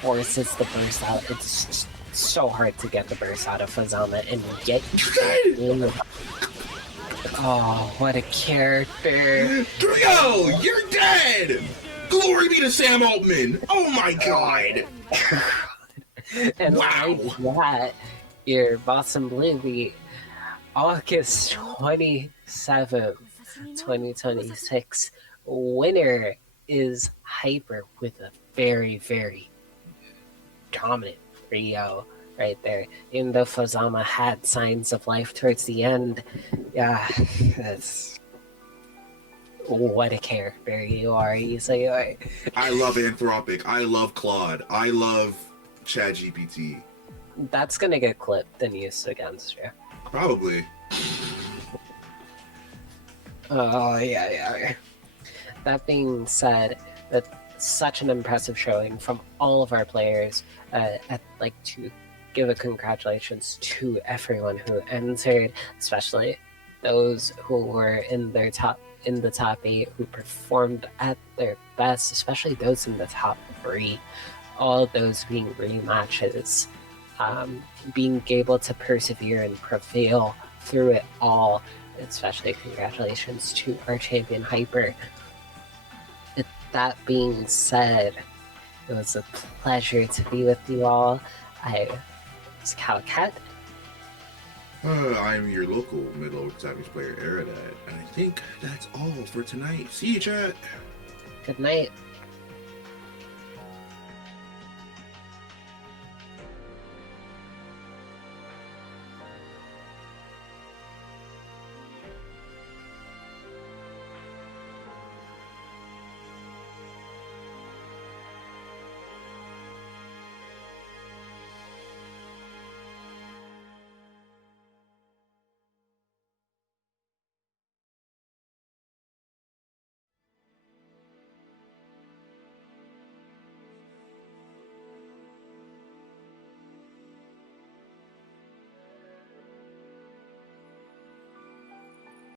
forces the burst out. It's so hard to get the burst out of Fazama and get. Oh, what a character! Yo, you're dead! Glory be to Sam Altman! Oh my god! And wow! like that, your Boston Blue beat August 27th, 2026 winner is Hyper with a very, very dominant Rio right there. Even though Fazama had signs of life towards the end, yeah, that's what a character you are, Izayoi. I love Anthropic. I love Claude. I love ChatGPT. That's gonna get clipped and used against you. Probably. Oh, yeah. That being said, that's such an impressive showing from all of our players. I'd like to give a congratulations to everyone who entered, especially those who were in the top 8, who performed at their best, especially those in the top 3. All those being rematches, being able to persevere and prevail through it all. Especially congratulations to our champion Hyper. That being said, it was a pleasure to be with you all. I was Calcat. I'm your local middle savage player, Aerodad, and I think that's all for tonight. See you, chat. Good night.